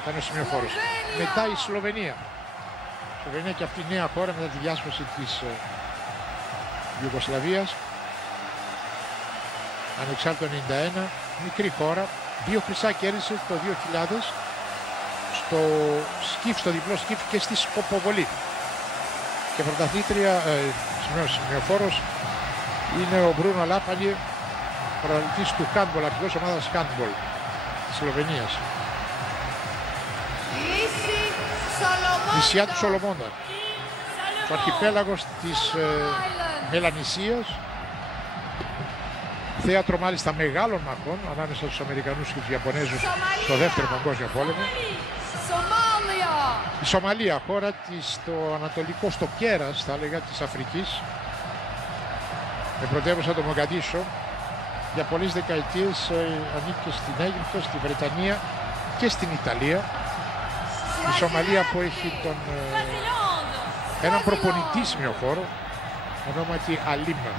ήταν ο σημειοφόρος. Μετά η Σλοβενία. Η Σλοβενία και αυτή η νέα χώρα μετά τη διάσπαση της Ιουγκοσλαβίας. Ανεξάρτητο 91, μικρή χώρα. 2 χρυσά κέρδισε το 2000 στο σκιφ, στο διπλό σκιφ και στη σκοποβολή. Και πρωταθλήτρια, σημειοφόρος, είναι ο Μπρούνο Λάπαλι, πρωταθλητής του handball, αρχηγός ομάδας handball της Σλοβενίας. Νησιά του Σολομόντα, ο αρχιπέλαγος της Μελανησίας, θέατρο μάλιστα μεγάλων μαχών ανάμεσα στους Αμερικανούς και τους Ιαπωνέζους στο δεύτερο παγκόσμιο πόλεμο. Η Σομαλία, χώρα στο ανατολικό, στο κέρας θα έλεγα της Αφρικής, με πρωτεύουσα το Μογκαντίσο, για πολλές δεκαετίες ανήκε στην Αίγυπτο, στη Βρετανία και στην Ιταλία. Η Σομαλία που έχει έναν προπονητή σημειοφόρο ονόματι Αλίμα.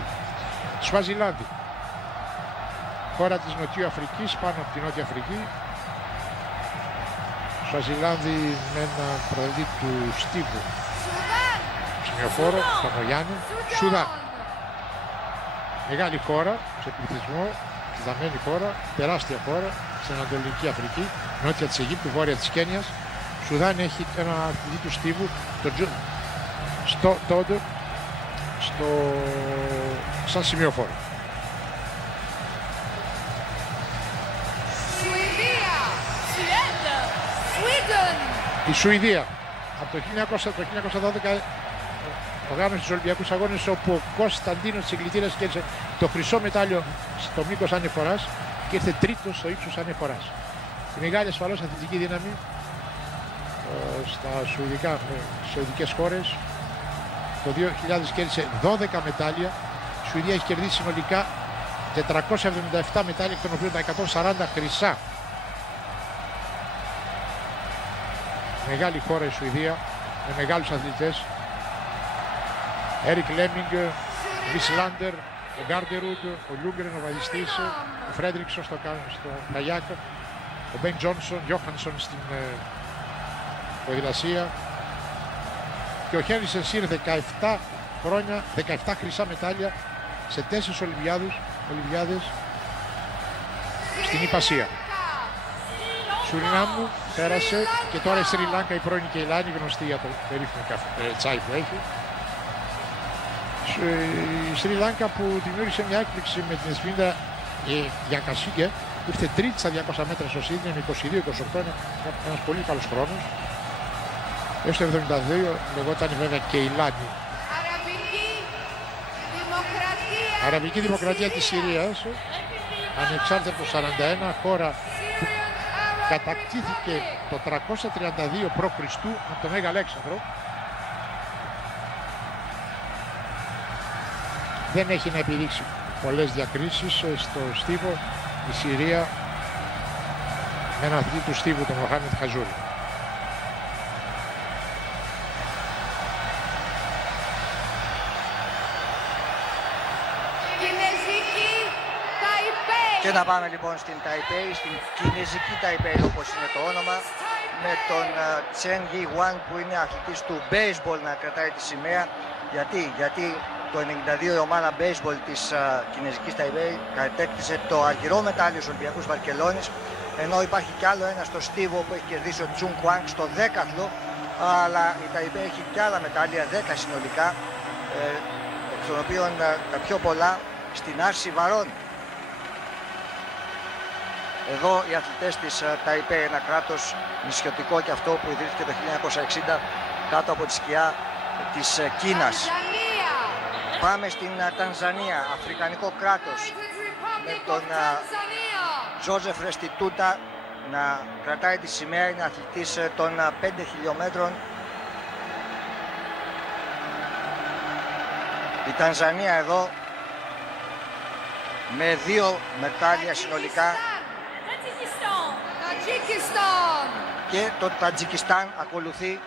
Σουαζιλάνδη, χώρα της Νοτιού Αφρικής, πάνω από τη Νότια Αφρική. Σουαζιλάνδη με ένα πρωταθλητή του Στίβου σημειοφόρο, τον Ογιάννη. Σουδάν, μεγάλη χώρα σε πληθυσμό, δαμένη χώρα, τεράστια χώρα στην Ανατολική Αφρική, νότια της Αιγύπτου, βόρεια της Κένιας. Σουδάν έχει ένα αθλητή του Στίβου, τον Τόντο, σαν σημειοφόρο. Η Σουηδία από το 1912 οργάνωσε τους Ολυμπιακούς Αγώνες, όπου ο Κωνσταντίνος Τσιγκλητήρας κέρδισε το χρυσό μετάλλιο στο μήκος ανεφοράς και ήρθε τρίτος στο ύψος ανεφοράς. Η μεγάλη ασφαλώς αθλητική δύναμη στα σουηδικές χώρες. Το 2000 κέρδισε 12 μετάλλια. Η Σουηδία έχει κερδίσει συνολικά 477 μετάλλια, εκ των οποίων τα 140 χρυσά. Μεγάλη χώρα η Σουηδία, με μεγάλους αθλητές. Έρικ Λέμινγκ, Βισλάντερ, ο Γκάρντερουντ, ο Λούγκρεν, ο βαδιστής, ο Φρέντριξον στο καγιάκ, ο Μπεν Τζόνσον, Γιώχανσον στην ποδηλασία και ο Χένρι Σενσίρ 17 χρόνια, 17 χρυσά μετάλλια σε 4 Ολυμπιάδες στην Ιππασία. Σουρινάμου πέρασε και τώρα η Σρι Λάνκα, η πρώην Κεϊλάνη, γνωστή για το περίφημο τσάι που έχει. Η Σρι Λάνκα που δημιούργησε μια έκπληξη με την Εσφίντα Γιακασίγκε, που ήρθε τρίτη στα 200 μέτρα στο Σίδνεϊ με 22-28, ένας πολύ καλός χρόνος. Έως το 72 λεγόταν βέβαια Κεϊλάνη. Αραβική Δημοκρατία της Συρίας, ανεξάρτητα από το 41, χώρα που κατακτήθηκε το 332 π.Χ. από τον Μέγα Αλέξανδρο. Δεν έχει να επιδείξει πολλές διακρίσεις στο Στίβο η Συρία, με έναν αθλητή του Στίβου, τον Μοχάμετ Χαζούρι. Και να πάμε λοιπόν στην Ταϊπέη, στην Κινέζικη Ταϊπέη όπως είναι το όνομα, με τον Τσεν Γι Γουάν που είναι αθλητής του baseball να κρατάει τη σημαία. Γιατί το 92 η ομάδα baseball της Κινέζικης Ταϊπέη κατέκτησε το αργυρό μετάλλιο στους Ολυμπιακούς Βαρκελόνης, ενώ υπάρχει κι άλλο ένα στο Στίβο που έχει κερδίσει ο Τσουν Κουάνγκ στο δέκαθλο, αλλά η Ταϊπέη έχει κι άλλα μετάλλια, 10 συνολικά, εκ των οποίων τα πιο πολλά στην άρση βαρών. Εδώ οι αθλητές της Ταϊπέη, ένα κράτος νησιωτικό και αυτό που ιδρύθηκε το 1960 κάτω από τη σκιά της Κίνας. Πάμε στην Τανζανία, αφρικανικό κράτος, με τον Τζόζεφ Ρεστιτούτα να κρατάει τη σημαία, είναι αθλητής των 5 χιλιόμετρων. Η Τανζανία εδώ με 2 μετάλλια συνολικά. Και το Τατζικιστάν ακολουθεί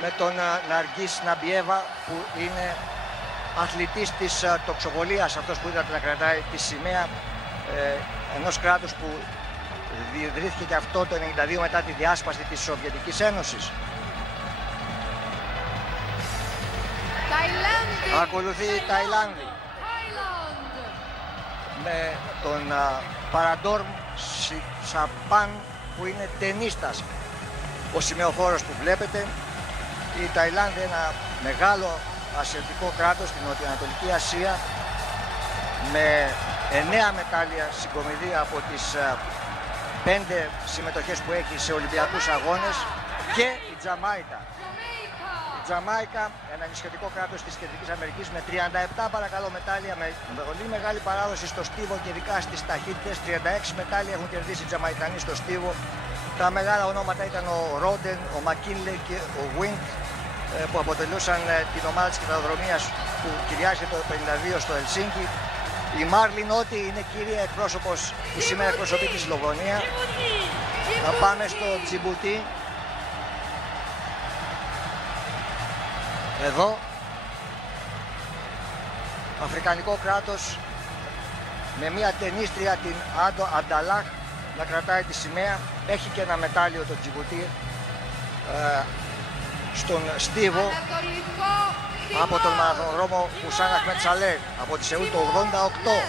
με τον Ναργκίς Ναμπιέβα, που είναι αθλητής της τοξοβολίας, αυτός που είδατε να κρατάει τη σημαία ενός κράτους που διευρύθηκε και αυτό το 1992 μετά τη διάσπαση της Σοβιετικής Ένωσης. Ακολουθεί η Ταϊλάνδη με τον Παραντόρμ Σαπάν, που είναι τενίστας, ο σημεοφόρος που βλέπετε. Η Ταϊλάνδη, ένα μεγάλο ασιατικό κράτος στην Νοτιοανατολική Ασία, με 9 μετάλλια συγκομιδή από τις 5 συμμετοχές που έχει σε Ολυμπιακούς Αγώνες, και η Τζαμάικα. Η Τζαμάικα, ένα νησιωτικό κράτος της Κεντρικής Αμερικής, με 37 παρακαλώ μετάλλια, με πολύ μεγάλη παράδοση στο στίβο και ειδικά στις ταχύτητες. 36 μετάλλια έχουν κερδίσει οι Τζαμαϊκανοί στο στίβο. Τα μεγάλα ονόματα ήταν ο Ρόντεν, ο Μακίνλε και ο Βουίνκ, που αποτελούσαν την ομάδα της κινητοδρομίας που κυριάρχεται το 1952 στο Ελσίνκι. Η Μάρλιν Ότι είναι κύρια εκπρόσωπος που σήμερα εκπροσωπεί τη Σλοβονία. Θα πάμε στο Τζιμπουτί. Εδώ, αφρικανικό κράτος, με μια τενίστρια, την Άντο Ανταλάχ, να κρατάει τη σημαία. Έχει και ένα μετάλλιο το Τζιμπουτί στον στίβο από τον μαραθωνοδρόμο Χουσάν Αχμέτ Σαλέ από τη Σεούλ το 88.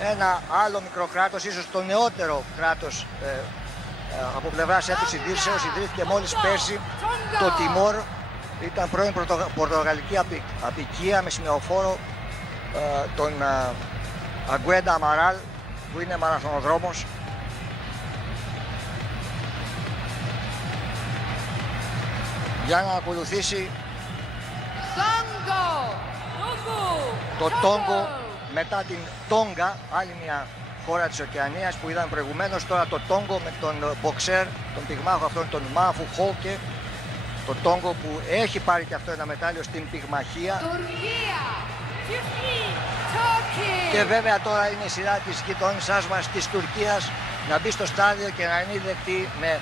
Ένα άλλο μικρό κράτος, ίσως το νεότερο κράτος από πλευράς έτους ιδρύσεως, ιδρύθηκε μόλις πέρσι, το Τιμόρ. Ήταν πρώην πορτογαλική αποικία με σημεοφόρο τον Αγκουέντα Αμαράλ, που είναι μαραθωνοδρόμος. Για να ακολουθήσει το Τόγκο, μετά την Τόγκα, άλλη μια χώρα της Οκεανίας που είδαμε προηγουμένως. Τώρα το Τόγκο με τον μποξέρ, τον πυγμάχο αυτόν, τον Μάφου Χόκε. Το Τόγκο που έχει πάρει και αυτό ένα μετάλλιο στην πυγμαχία. Και βέβαια τώρα είναι η σειρά της γειτόνισσάς μας, της Τουρκίας, να μπει στο στάδιο και να είναι δεκτή με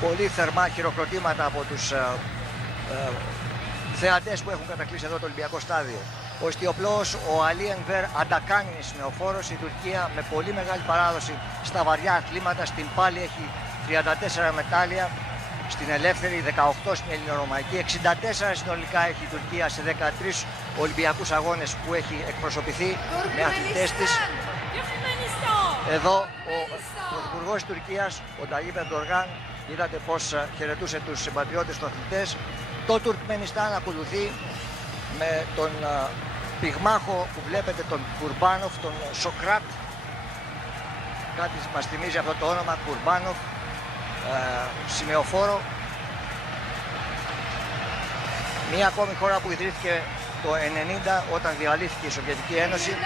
πολύ θερμά χειροκροτήματα από τους θεατές που έχουν κατακλείσει εδώ το Ολυμπιακό στάδιο. Ο ιστιοπλώος, ο Αλί Ενβέρ Αντακάν, είναι σημεοφόρος. Η Τουρκία με πολύ μεγάλη παράδοση στα βαριά αθλήματα. Στην πάλι έχει 34 μετάλλια, στην ελεύθερη 18 στην ελληνορωμαϊκή. 64 συνολικά έχει η Τουρκία σε 13 Ολυμπιακούς Αγώνες που έχει εκπροσωπηθεί με αθλητές της. Εδώ ο Πρωθυπουργός της Τουρκίας, ο Ταγίπ Ερντογάν, είδατε πως χαιρετούσε τους συμπατριώτες του αθλητές. Το Τουρκμενιστάν ακολουθεί με τον πυγμάχο που βλέπετε, τον Κουρμπάνοφ, τον Σοκράτ. Κάτι μας θυμίζει αυτό το όνομα, Κουρμπάνοφ, σημεοφόρο. Μία ακόμη χώρα που ιδρύθηκε το 1990 όταν διαλύθηκε η Σοβιετική Ένωση.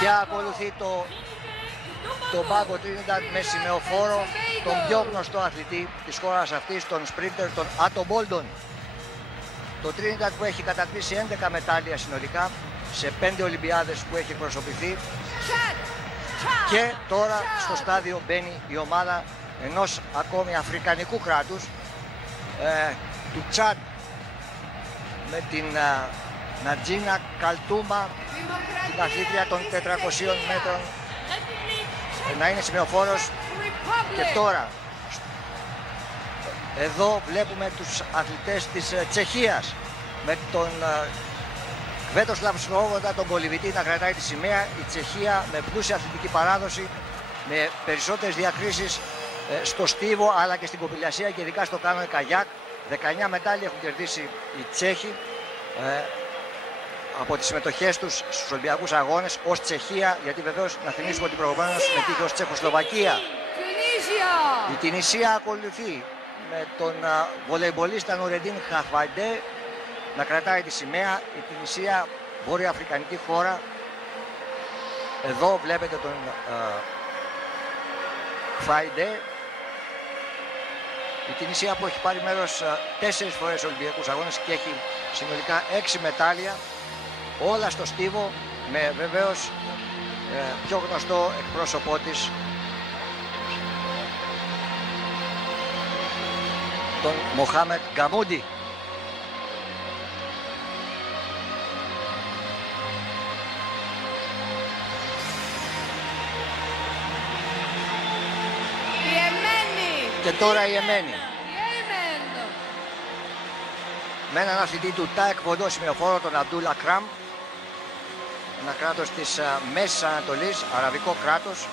Και ακολουθεί το Μπάγκο Τρίνινταντ με σημεοφόρο τον πιο γνωστό αθλητή της χώρας αυτής, τον σπρίντερ, τον Άτο Μπόλτον. Το Τρίνινταντ που έχει κατακτήσει 11 μετάλλια συνολικά σε 5 Ολυμπιάδες που έχει εκπροσωπηθεί. Και τώρα στο στάδιο μπαίνει η ομάδα ενός ακόμη αφρικανικού κράτους, του Τσάντ, με την Νατζίνα Καλτούμα, την αθλήτρια των 400 μέτρων, να είναι σημεοφόρος. Και τώρα εδώ βλέπουμε τους αθλητές της Τσεχίας, με τον Σβέτοσλαβ Σβόβοντα, τον κολυβητή, να κρατάει τη σημαία. Η Τσεχία με πλούσια αθλητική παράδοση, με περισσότερες διακρίσεις στο στίβο αλλά και στην κοπηλιασία και ειδικά στο κάνο καγιάκ. 19 μετάλλια έχουν κερδίσει οι Τσέχοι από τις συμμετοχές τους στους Ολυμπιακούς Αγώνες ως Τσεχία, γιατί βεβαίως να θυμίσουμε ότι προηγουμένως συμμετείχε ως Τσεχοσλοβακία. Η Τινησία ακολουθεί με τον βολεϊμπολίστα Νουρεντίν Χαχβαντέ να κρατάει τη σημαία. Η Τινησία, βόρεια αφρικανική χώρα. Εδώ βλέπετε τον Χαχβαντέ. Η Τινησία που έχει πάρει μέρος 4 φορές Ολυμπιακούς Αγώνες και έχει συνολικά 6 μετάλλια, όλα στο στίβο, με βεβαίως πιο γνωστό εκπρόσωπό της, τον Μοχάμετ Γκαμούντι. Και τώρα η Εμένη. Με έναν αθλητή του ΤΑΕΚ Ποντό σημειοφόρο, τον Αμπτούλ Ακράμ. Ένα κράτος της Μέσης Ανατολής, αραβικό κράτος,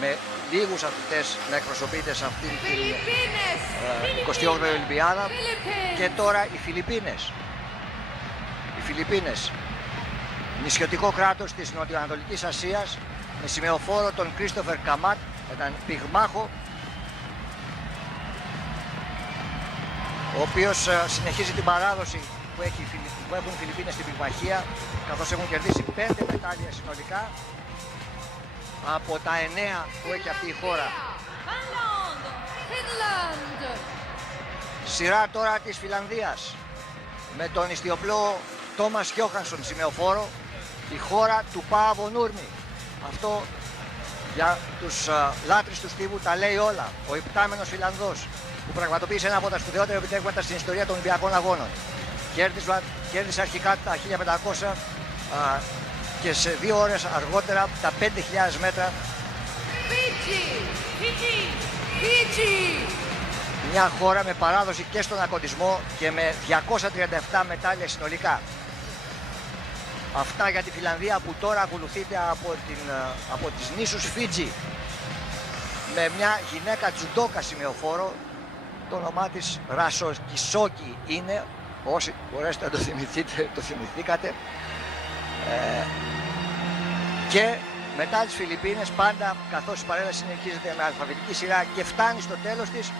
με λίγους αθλητές να εκπροσωπείται σε αυτήν την 28η Ολυμπιάδα. Και τώρα οι Φιλιππίνες. Οι Φιλιππίνες, νησιωτικό κράτος της Νοτιοανατολικής Ασίας, με σημειοφόρο τον Κρίστοφερ Καμάτ, έναν πυγμάχο, ο οποίος συνεχίζει την παράδοση που έχουν οι Φιλιππίνες στην πυγμαχία, καθώς έχουν κερδίσει 5 μετάλλια συνολικά από τα 9 που έχει αυτή η χώρα. Σειρά τώρα της Φιλανδίας, με τον ιστιοπλό Τόμας Γιόχανσον σημειοφόρο, η χώρα του Πάαβο Νούρμι. Αυτό για τους λάτρεις του στίβου τα λέει όλα. Ο υπτάμενος Φιλανδός, που πραγματοποίησε ένα από τα σπουδαιότερα επιτεύγματα στην ιστορία των Ολυμπιακών Αγώνων. Κέρδισε αρχικά τα 1500 και σε 2 ώρες αργότερα τα 5.000 μέτρα. Μια χώρα με παράδοση και στον αγωνισμό και με 237 μετάλλια συνολικά. Αυτά για τη Φιλανδία, που τώρα ακολουθείται από τις νήσους Φίτζι, με μια γυναίκα τζουντόκα σημειοφόρο. Το όνομά της Ρασοκισόκι είναι, όσοι μπορέσετε να το θυμηθείτε, το θυμηθήκατε. Και μετά τις Φιλιππίνες, πάντα καθώς η παρέλαση συνεχίζεται με αλφαβητική σειρά και φτάνει στο τέλος της,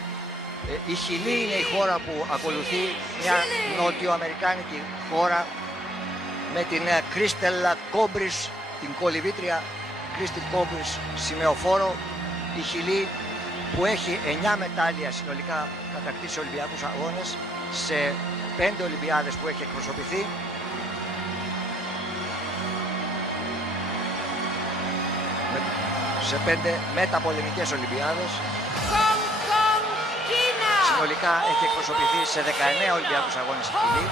η Χιλή είναι η χώρα που ακολουθεί, μια νοτιοαμερικάνικη χώρα, με την Κρίστελ Κόμπρις, την κολυβήτρια Κρίστελ Κόμπρις σημεοφόρο. Η Χιλή, που έχει 9 μετάλλια συνολικά κατακτήσει σε Ολυμπιακούς Αγώνες, σε 5 Ολυμπιάδες που έχει εκπροσωπηθεί. Σε 5 μεταπολεμικές Ολυμπιάδες. Συνολικά έχει εκπροσωπηθεί σε 19 Ολυμπιακούς Αγώνες η Χιλή.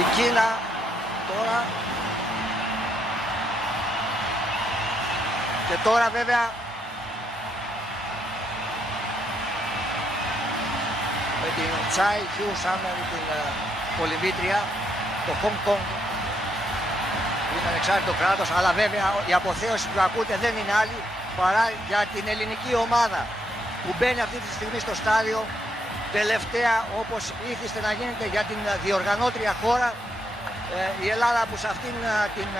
Η Κίνα τώρα. Και τώρα βέβαια με την Τσάι Χιου Σάμερ, την κολυμβήτρια, το Χονγκ Κονγκ, είναι ανεξάρτητο κράτος, αλλά βέβαια η αποθέωση που ακούτε δεν είναι άλλη παρά για την ελληνική ομάδα που μπαίνει αυτή τη στιγμή στο στάδιο, τελευταία όπως ήθιστε να γίνεται για την διοργανώτρια χώρα. Η Ελλάδα, που σε αυτήν την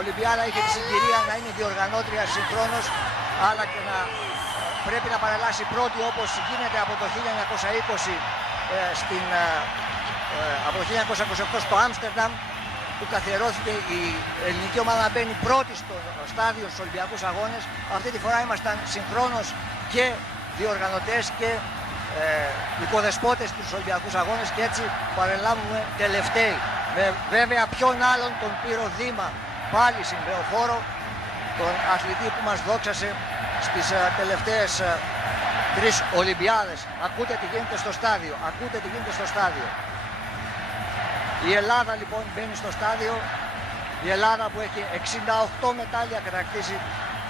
Ολυμπιάδα είχε τη συγκυρία να είναι διοργανώτρια συγχρόνως, αλλά και να πρέπει να παρελάσει πρώτη, όπως γίνεται από το 1920 από το 1928 στο Άμστερνταμ, που καθιερώθηκε η ελληνική ομάδα να μπαίνει πρώτη στο στάδιο στους Ολυμπιακούς Αγώνες. Αυτή τη φορά ήμασταν συγχρόνως και διοργανωτές και οικοδεσπότες στους Ολυμπιακούς Αγώνες, και έτσι παρελάβουμε τελευταίοι. Βέβαια ποιον άλλον, τον Πύρο Δήμα, πάλι συμβεοφόρο, τον αθλητή που μας δόξασε στις τελευταίες 3 Ολυμπιάδες. Ακούτε τι γίνεται στο στάδιο, ακούτε τι γίνεται στο στάδιο. Η Ελλάδα λοιπόν μπαίνει στο στάδιο, η Ελλάδα που έχει 68 μετάλλια κατακτήσει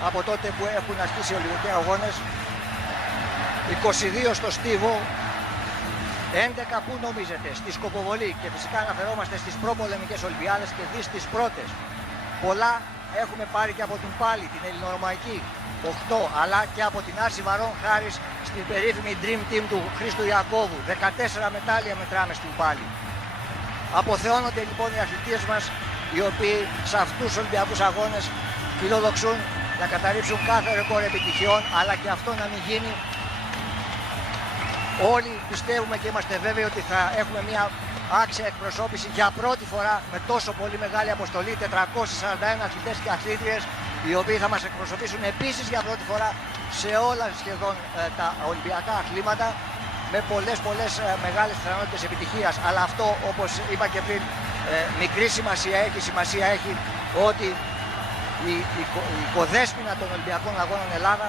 από τότε που έχουν αρχίσει οι Ολυμπιακοί Αγώνες, 22 στο στίβο, 11 που νομίζετε, στη σκοποβολή, και φυσικά αναφερόμαστε στις προπολεμικές Ολυμπιάδες και δεις τις πρώτες. Πολλά έχουμε πάρει και από την πάλι, την ελληνορωμαϊκή, 8, αλλά και από την Άρση Βαρών, χάρη στην περίφημη Dream Team του Χρήστου Ιακώβου. 14 μετάλλια μετράμε στην πάλι. Αποθεώνονται λοιπόν οι αθλητές μας, οι οποίοι σε αυτούς τους Ολυμπιακούς Αγώνες φιλοδοξούν να καταρρύψουν κάθε ρεκόρ επιτυχιών, αλλά και αυτό να μην γίνει. Όλοι πιστεύουμε και είμαστε βέβαιοι ότι θα έχουμε μια άξια εκπροσώπηση για πρώτη φορά, με τόσο πολύ μεγάλη αποστολή, 441 αθλητές και αθλήτριες, οι οποίοι θα μας εκπροσωπήσουν επίσης για πρώτη φορά σε όλα σχεδόν τα Ολυμπιακά αθλήματα, με πολλές μεγάλες πιθανότητες επιτυχίας. Αλλά αυτό, όπως είπα και πριν, μικρή σημασία έχει ότι η οικοδέσποινα των Ολυμπιακών Αγώνων Ελλάδα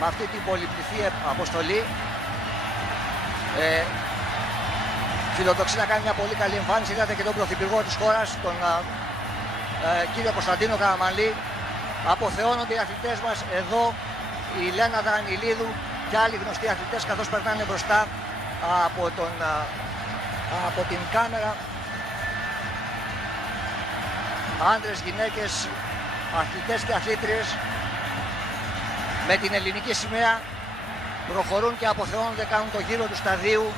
με αυτή την πολυπληθή αποστολή. Φιλοδοξεί να κάνει μια πολύ καλή εμφάνιση. Είδατε και τον Πρωθυπουργό της χώρας, τον κύριο Κωνσταντίνο Καραμανλή. Αποθεώνονται οι αθλητές μας εδώ, η Λένα Δανιλίδου και άλλοι γνωστοί αθλητές, καθώς περνάνε μπροστά από την κάμερα. Άντρες, γυναίκες, αθλητές και αθλήτριες με την ελληνική σημαία προχωρούν και αποθεώνονται, κάνουν το γύρο του σταδίου.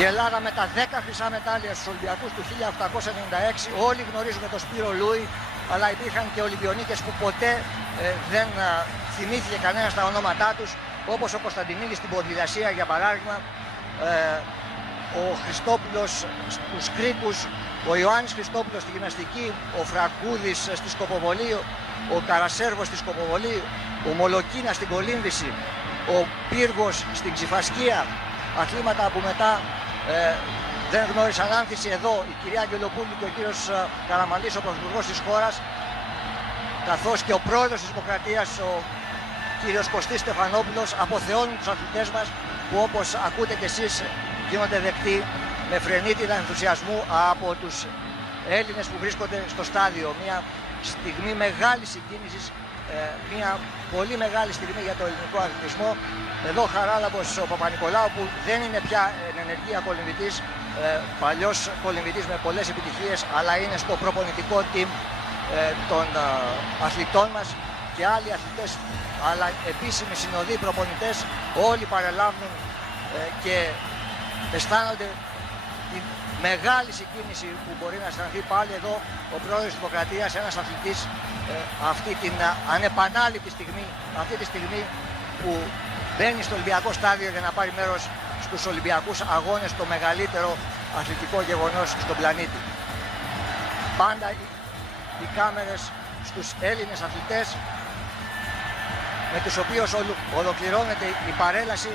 Η Ελλάδα με τα 10 χρυσά μετάλλια στους Ολυμπιακούς του 1896, όλοι γνωρίζουμε τον Σπύρο Λούι, αλλά υπήρχαν και Ολυμπιονίκες που ποτέ δεν θυμήθηκε κανένας τα ονόματά τους, όπως ο Κωνσταντινίδης στην ποδηλασία για παράδειγμα, ο Χριστόπουλος στους Κρίκους, ο Ιωάννης Χριστόπουλος στη γυμναστική, ο Φραγκούδης στη σκοποβολή, ο Καρασέρβος στη σκοποβολή, ο Μολοκίνας στην κολύμβηση, ο Πύργος στην ξυφασκία, αθλήματα που μετά δεν γνώρισαν άνθηση εδώ, η κυρία Αγγελοπούλου και ο κύριος Καραμανλής, ο πρωθυπουργός της χώρας, καθώς και ο πρόεδρος της Δημοκρατίας, ο κύριος Κωστής Στεφανόπουλος, αποθεώνουν τους αθλητές μας που, όπως ακούτε κι εσείς, γίνονται δεκτοί με φρενίτιδα ενθουσιασμού από τους Έλληνες που βρίσκονται στο στάδιο. Μια στιγμή μεγάλης συγκίνησης, μια πολύ μεγάλη στιγμή για το ελληνικό αθλητισμό. Εδώ Χαράλαμπος ο Παπα-Νικολάου, που δεν είναι πια ενεργεία κολυμβητής, παλιός κολυμβητής με πολλές επιτυχίες, αλλά είναι στο προπονητικό team των αθλητών μας, και άλλοι αθλητές, αλλά επίσημοι συνοδοί προπονητές, όλοι παρελάβουν και αισθάνονται τη μεγάλη συγκίνηση που μπορεί να αισθανθεί πάλι εδώ ο πρόεδρος της Δημοκρατίας, ένας αθλητής, αυτή την ανεπανάληπτη στιγμή, αυτή τη στιγμή που μπαίνει στο Ολυμπιακό στάδιο για να πάρει μέρος στους Ολυμπιακούς Αγώνες, το μεγαλύτερο αθλητικό γεγονός στον πλανήτη. Πάντα οι κάμερες στους Έλληνες αθλητές, με τους οποίους ολοκληρώνεται η παρέλαση.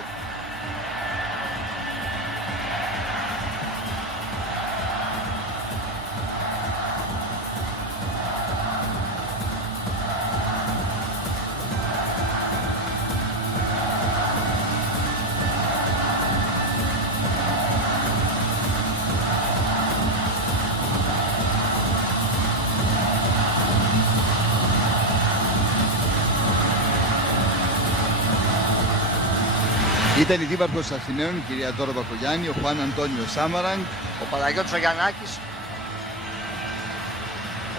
Ήταν η δήμαρχος Αθηναίων, η κυρία Δώρα Μπακογιάννη, ο Χουάν Αντώνιο Σάμαραγκ, ο Παναγιώτης ο Γιαννάκης,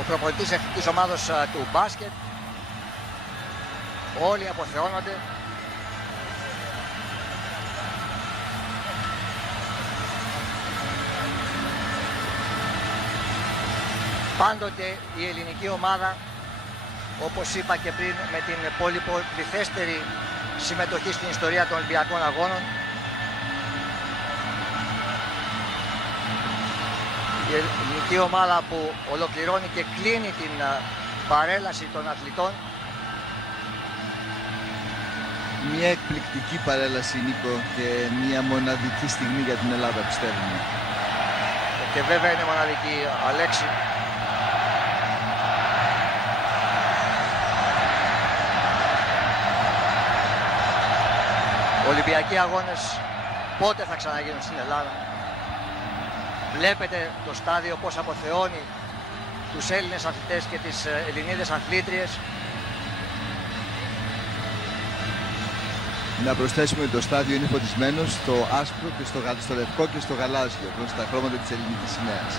ο προπονητής εθνικής ομάδος του μπάσκετ. Όλοι αποθεώνονται. Πάντοτε η ελληνική ομάδα, όπως είπα και πριν, με την πολυπληθέστερη συμμετοχή στην ιστορία των Ολυμπιακών Αγώνων. Η ελληνική ομάδα που ολοκληρώνει και κλείνει την παρέλαση των αθλητών. Μια εκπληκτική παρέλαση, Νίκο, και μια μοναδική στιγμή για την Ελλάδα, πιστεύουμε. Και βέβαια είναι μοναδική, Αλέξη. Ολυμπιακοί αγώνες πότε θα ξαναγίνουν στην Ελλάδα? Βλέπετε το στάδιο πώς αποθεώνει τους Έλληνες αθλητές και τις Ελληνίδες αθλήτριες. Να προσθέσουμε ότι το στάδιο είναι φωτισμένο στο άσπρο και στο λευκό και στο γαλάζιο, προς τα χρώματα της ελληνικής σημαίας.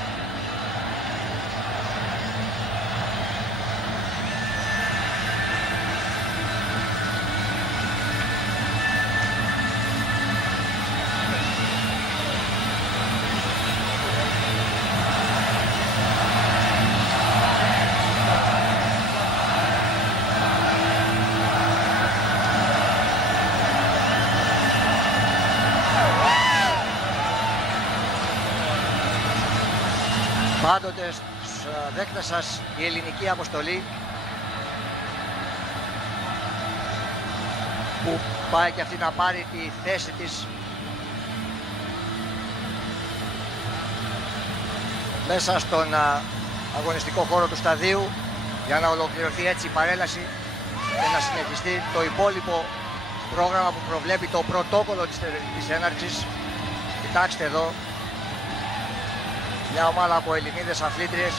Πάντοτε στους δέκτες σας η ελληνική αποστολή που πάει και αυτή να πάρει τη θέση της μέσα στον αγωνιστικό χώρο του σταδίου για να ολοκληρωθεί έτσι η παρέλαση και να συνεχιστεί το υπόλοιπο πρόγραμμα που προβλέπει το πρωτόκολλο της έναρξης. Κοιτάξτε εδώ, μια ομάδα από Ελληνίδες αθλήτριες,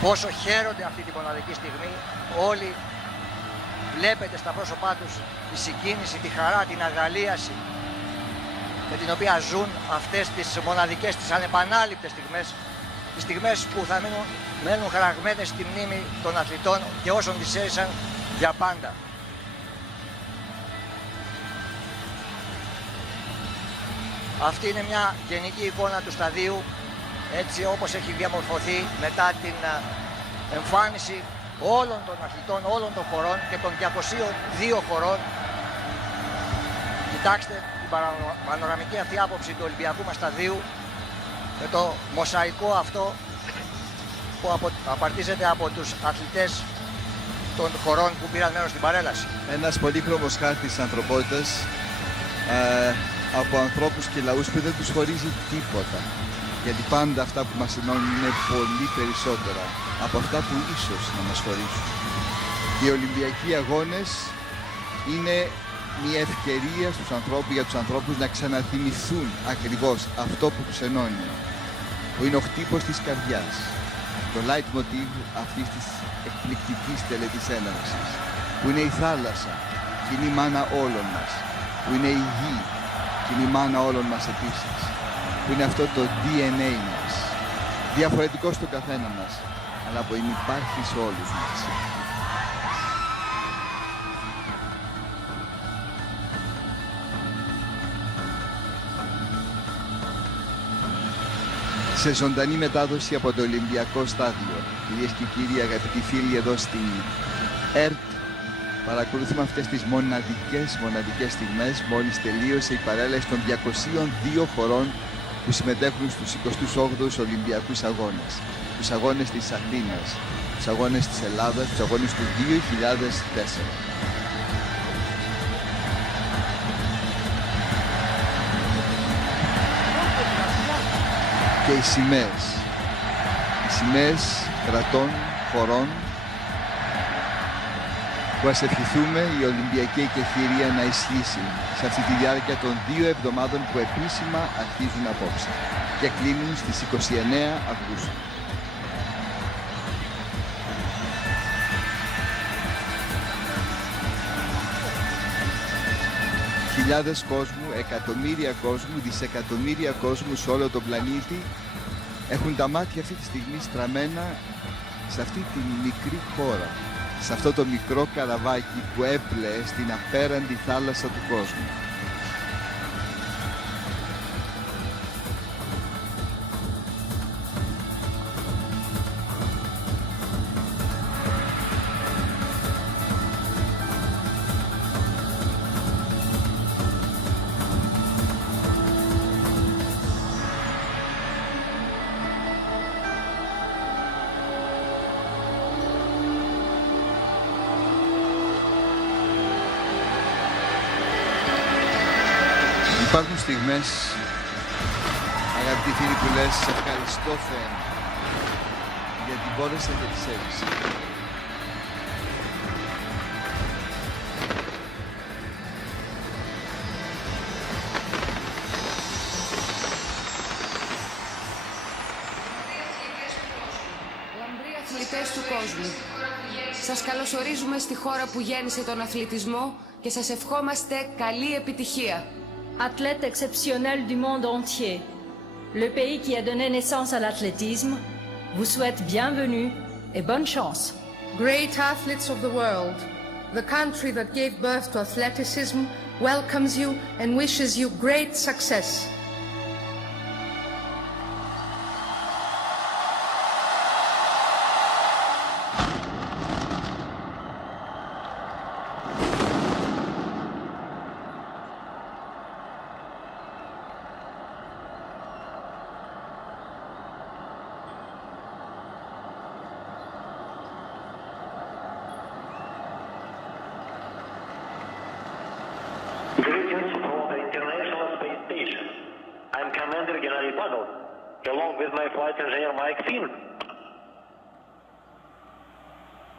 πόσο χαίρονται αυτή τη μοναδική στιγμή. Όλοι βλέπετε στα πρόσωπά τους τη συγκίνηση, τη χαρά, την αγαλίαση με την οποία ζουν αυτές τις μοναδικές, τις ανεπανάληπτες στιγμές, τις στιγμές που θα μένουν χαραγμένες στη μνήμη των αθλητών και όσων τις έζησαν για πάντα. Αυτή είναι μια γενική εικόνα του σταδίου, έτσι όπως έχει διαμορφωθεί μετά την εμφάνιση όλων των αθλητών, όλων των χωρών και των 202 χωρών. Κοιτάξτε την πανοραμική αυτή άποψη του Ολυμπιακού μας σταδίου με το μοσαϊκό αυτό που απαρτίζεται από τους αθλητές των χωρών που πήραν μέρος στην παρέλαση. Ένας πολύχρωμος χάρτης της ανθρωπότητας από ανθρώπους και λαούς που δεν τους χωρίζει τίποτα. Γιατί πάντα αυτά που μας ενώνουν είναι πολύ περισσότερα από αυτά που ίσως να μας χωρίσουν. Οι Ολυμπιακοί Αγώνες είναι μια ευκαιρία για τους ανθρώπους να ξαναθυμηθούν ακριβώς αυτό που τους ενώνει, που είναι ο χτύπος της καρδιάς, το leitmotiv αυτής της εκπληκτικής τελετής έναρξης, που είναι η θάλασσα, και είναι η μάνα όλων μας, που είναι η γη, και είναι η μάνα όλων μας επίσης, που είναι αυτό το DNA μας, διαφορετικό στον καθένα μας, αλλά που υπάρχει σε όλους μας. Σε ζωντανή μετάδοση από το Ολυμπιακό Στάδιο, κυρίες και κύριοι, αγαπητοί φίλοι εδώ στην ΕΡΤ, παρακολουθούμε αυτές τις μοναδικές στιγμές. Μόλις τελείωσε η παρέλαση των 202 χωρών που συμμετέχουν στους 28ους Ολυμπιακούς Αγώνες. Τους αγώνες της Αθήνας, τους αγώνες της Ελλάδας, τους αγώνες του 2004. Και οι σημαίες κρατών, χωρών, που ας ευχηθούμε η Ολυμπιακή εκεχηρία να ισχύσει σε αυτή τη διάρκεια των 2 εβδομάδων που επίσημα αρχίζουν απόψε και κλείνουν στις 29 Αυγούστου. Χιλιάδες κόσμου, εκατομμύρια κόσμου, δισεκατομμύρια κόσμου σε όλο τον πλανήτη έχουν τα μάτια αυτή τη στιγμή στραμμένα σε αυτή τη μικρή χώρα, σε αυτό το μικρό καραβάκι που έπλεε στην απέραντη θάλασσα του κόσμου. Υπάρχουν στιγμές, αγαπητοί φίλοι, που λες ευχαριστώ Θεέ μου, γιατί μπόρεσα και τις έριξα. Λαμπροί αθλητές του κόσμου, σας καλωσορίζουμε στη χώρα που γέννησε τον αθλητισμό και σας ευχόμαστε καλή επιτυχία. Athlètes exceptionnels du monde entier, le pays qui a donné naissance à l'athlétisme vous souhaite bienvenue et bonne chance. Great athletes of the world, the country that gave birth to athleticism welcomes you and wishes you great success. Greetings from the International Space Station. I'm Commander Gennady Pagov. along with my flight engineer Mike Finn.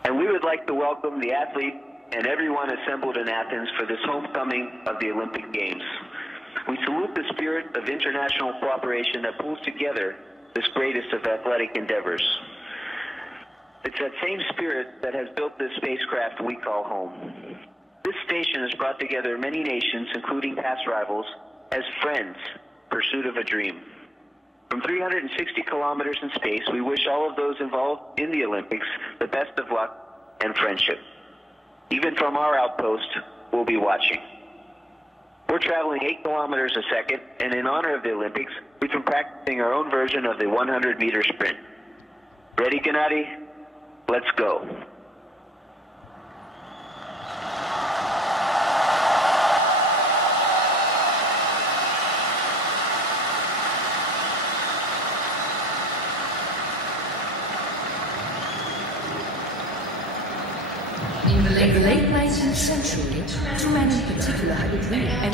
And we would like to welcome the athletes and everyone assembled in Athens for this homecoming of the Olympic Games. We salute the spirit of international cooperation that pulls together this greatest of athletic endeavors. It's that same spirit that has built this spacecraft we call home. This station has brought together many nations, including past rivals, as friends in pursuit of a dream. From 360 kilometers in space, we wish all of those involved in the Olympics the best of luck and friendship. Even from our outpost, we'll be watching. We're traveling 8 kilometers a second, and in honor of the Olympics, we've been practicing our own version of the 100-meter sprint. Ready, Gennady? Let's go.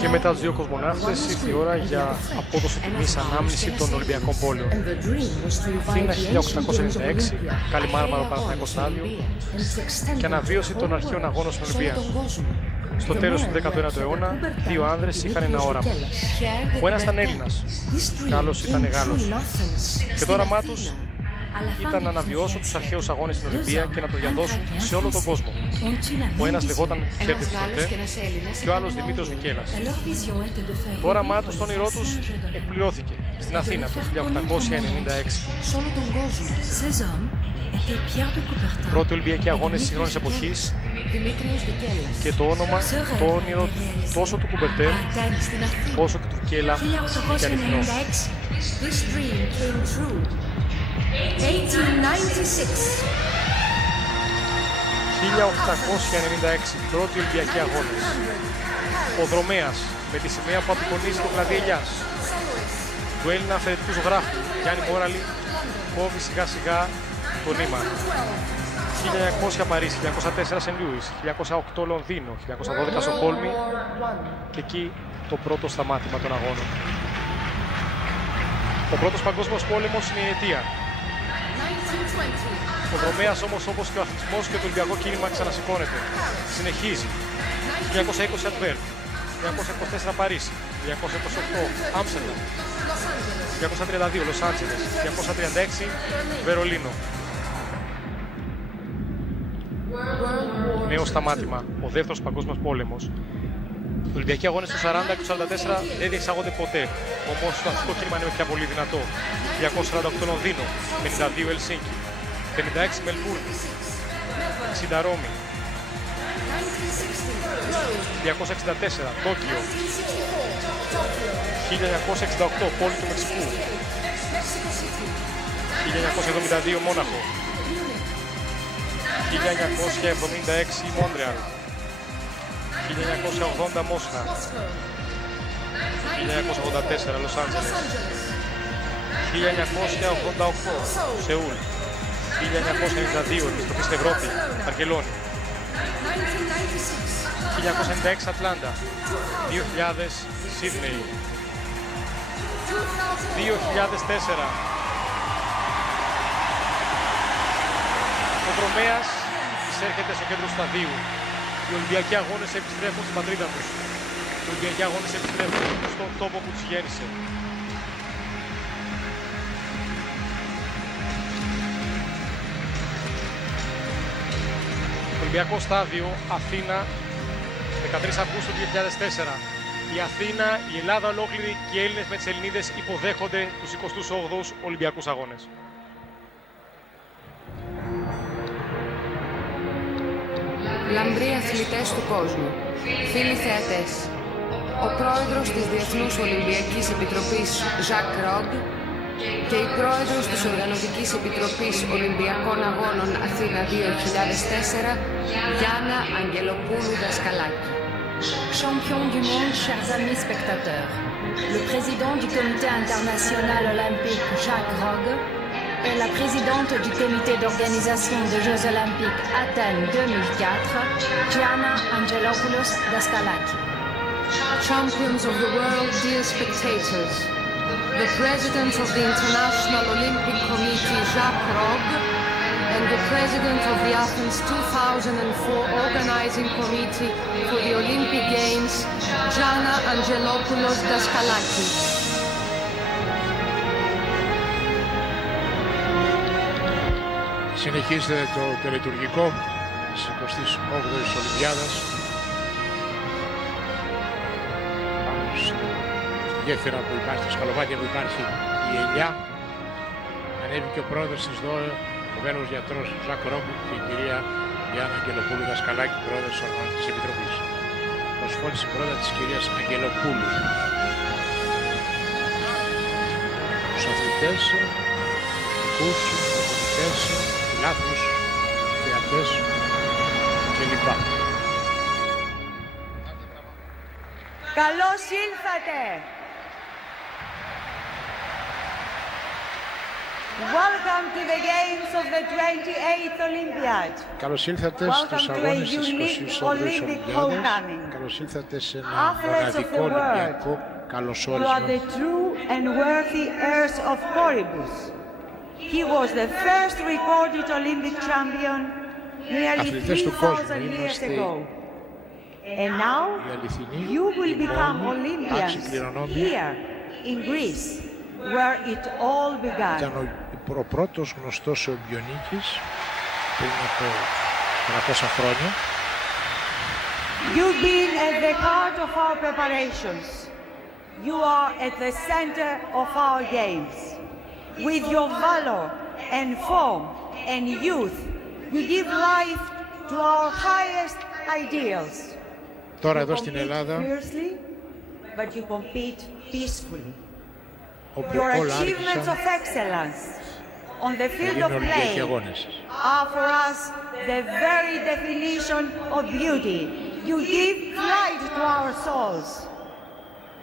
Και μετά τους δύο κοσμοναύτες ήρθε η ώρα για απόδοση τιμής ανάμνηση των Ολυμπιακών Πόλεων. Αθήνα 1896, Καλιμάρμαρο Παναθηναϊκός Στάδιο και αναβίωση των αρχαίων αγώνων στην Ολυμπία. Στο τέλος του 19ου αιώνα, δύο άνδρες είχαν ένα όραμα. Ο ένας ήταν Έλληνας, ο άλλος ήταν Γάλλος. Και το όραμά τους ήταν να αναβιώσουν τους αρχαίους αγώνες στην Ολυμπία και να το διαδώσουν σε όλο τον κόσμο. Ο ένας λεγόταν Χέρτης Φορτέ και ο άλλος Δημήτριος Βικέλας. Το όραμά τους, το όνειρό τους, εκπληρώθηκε στην Αθήνα το 1896. Πρώτοι Ολυμπιακοί αγώνες της σύγχρονης εποχής και το όνομα, το όνειρο τόσο του Κουμπερτέ όσο και του Βικέλα και αληθινό. 1896, πρώτοι Ολυμπιακοί αγώνες. Ο Δρομέας με τη σημαία που απεικονίζει το κλαδί ελιάς του Έλληνα αφαιρετικού ζωγράφου Γιάννη Μόραλη κόβει σιγά σιγά το νήμα. 1900 Παρίσι, 1904 Σεν Λούις, 1908 Λονδίνο, 1912 Στοκχόλμη και εκεί το πρώτο σταμάτημα των αγώνων. Ο πρώτος παγκόσμιος πόλεμος είναι η αιτία. Ο Δρομέας όμως, όπως και ο αθλητισμός και το Ολυμπιακό κίνημα, ξανασηκώνεται. Συνεχίζει. 1920 Αντβέρπ, 1924 Παρίσι, 1928 Άμστερνταμ, 1932 Λος Άντζελες, 1936 Βερολίνο. Νέο σταμάτημα, ο δεύτερος παγκόσμιος πόλεμος. Οι Ολυμπιακοί αγώνες του 40 και του 44 δεν διεξάγονται ποτέ. Όμως το αθλητικό κίνημα είναι πια πολύ δυνατό. 1948 Λονδίνο, 52 Ελσίνκι, 56 Μελβούρνη, 60 Ρώμη, 1964 Τόκιο, 1968 πόλη του Μεξικού, 1972 Μόναχο, 1976 Μόντρεαλ, 1980 Μόσχα, 1984 Λος Άντζελες, 1988 Σεούλ, 1992 επιστροφή στην Ευρώπη, Βαρκελόνη, 1996 Ατλάντα, 2000 Σίδνεϊ, 2004 ο Δρομέας εισέρχεται στο κέντρο του σταδίου. Οι Ολυμπιακοί αγώνες επιστρέφουν στην πατρίδα τους. Οι Ολυμπιακοί αγώνες επιστρέφουν στον τόπο που τους γέννησε. Ολυμπιακό στάδιο, Αθήνα, 13 Αυγούστου 2004. Η Αθήνα, η Ελλάδα ολόκληρη και οι Έλληνες με τις Ελληνίδες υποδέχονται τους 28ους Ολυμπιακούς αγώνες. Λαμπροί αθλητές του κόσμου, φίλοι θεατές, ο πρόεδρος της Διεθνούς Ολυμπιακής Επιτροπής Ζακ Ρόγκ και η πρόεδρος της Οργανωτικής Επιτροπής Ολυμπιακών Αγώνων Αθήνα 2004, Γιάννα Αγγελοπούλου Δασκαλάκη. Champion du monde, chers amis spectateurs, le président du Comité international olympique Jacques Rogge et la présidente du Comité d'organisation des Jeux olympiques Athènes 2004, Gianna Angelopoulos Daskalaki. Champions of the world, dear spectators, the President of the International Olympic Committee, Jacques Rogge, and the President of the Athens 2004 Organizing Committee for the Olympic Games, Gianna Angelopoulos Daskalaki. Συνεχίζεται το τελετουργικό της 28ης Ολυμπιάδας. Πάνω στη γέφυρα που υπάρχει, στο σκαλοπάτια που υπάρχει η ελιά, ανέβηκε ο πρόεδρος της ΔΟΕ, ο Βέλγος γιατρός Ζακ Ρόγκ και η κυρία Γιάννα Αγγελοπούλου Δασκαλάκη, πρόεδρος της Οργανωτικής Επιτροπής. Προσφώνησε πρώτα της κυρίας Αγγελοπούλου. Τους αθλητές, ειδικούς, προπονητές, φιλάθλους, θεατές κλπ. Καλώς ήλθατε! Welcome to the games of the 28th Olympiad. Καλώς ήλθατε στους αγώνες της 28ης Ολυμπιάδας. Καλώς ήλθατε σε ένα μοναδικό Ολυμπιακό καλωσόρισμα. You are the true and worthy heirs of Corybus. He was the first recorded Olympic champion nearly 3,000 years ago. And now you will become Olympians here in Greece, where it all began. Ήταν ο πρώτος γνωστός Ολυμπιονίκης πριν από 300 χρόνια. You've been at the heart of our preparations. You are at the center of our games. With your valor and form and youth, you give life to our highest ideals. Τώρα εδώ στην Ελλάδα, but you compete peacefully. Your achievements of excellence on the field of play are for us the very definition of beauty. You give light to our souls.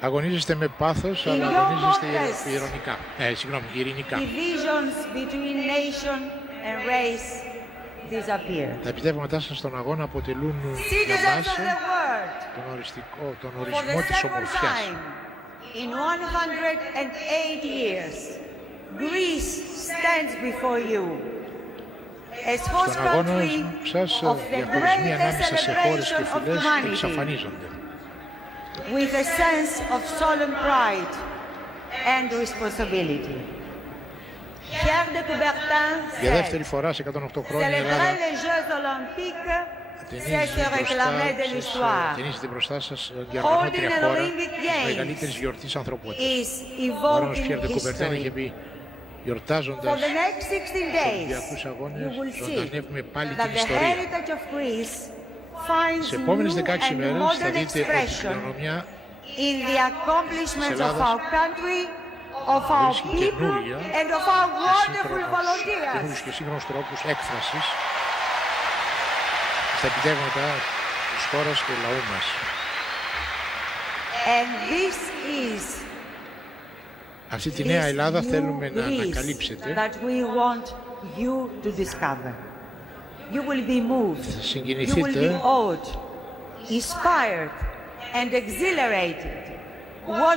Αγωνίζεστε με πάθος, αλλά αγωνίζεστε ειρηνικά. Divisions between nation and race disappear. Τα επιτεύγματά σας στον αγώνα αποτελούν για μας τον ορισμό της ομορφιάς. In 108 years, Greece stands before you as host country of the greatest celebration of humanity, with a sense of solemn pride and responsibility. Pierre de Coubertin said, célébrer les Jeux olympiques, c'est se réclamer de l'histoire. Holding an Olympic Games is evoking history. For the next 16 days, you will see that the heritage of Greece finds new and modern expression in the accomplishments of our country, of our people, and of our wonderful volunteers. Στα επιτεύγματα της χώρας και του λαού μας. Αυτή τη νέα Ελλάδα θέλουμε να ανακαλύψετε. Θα συγκινηθείτε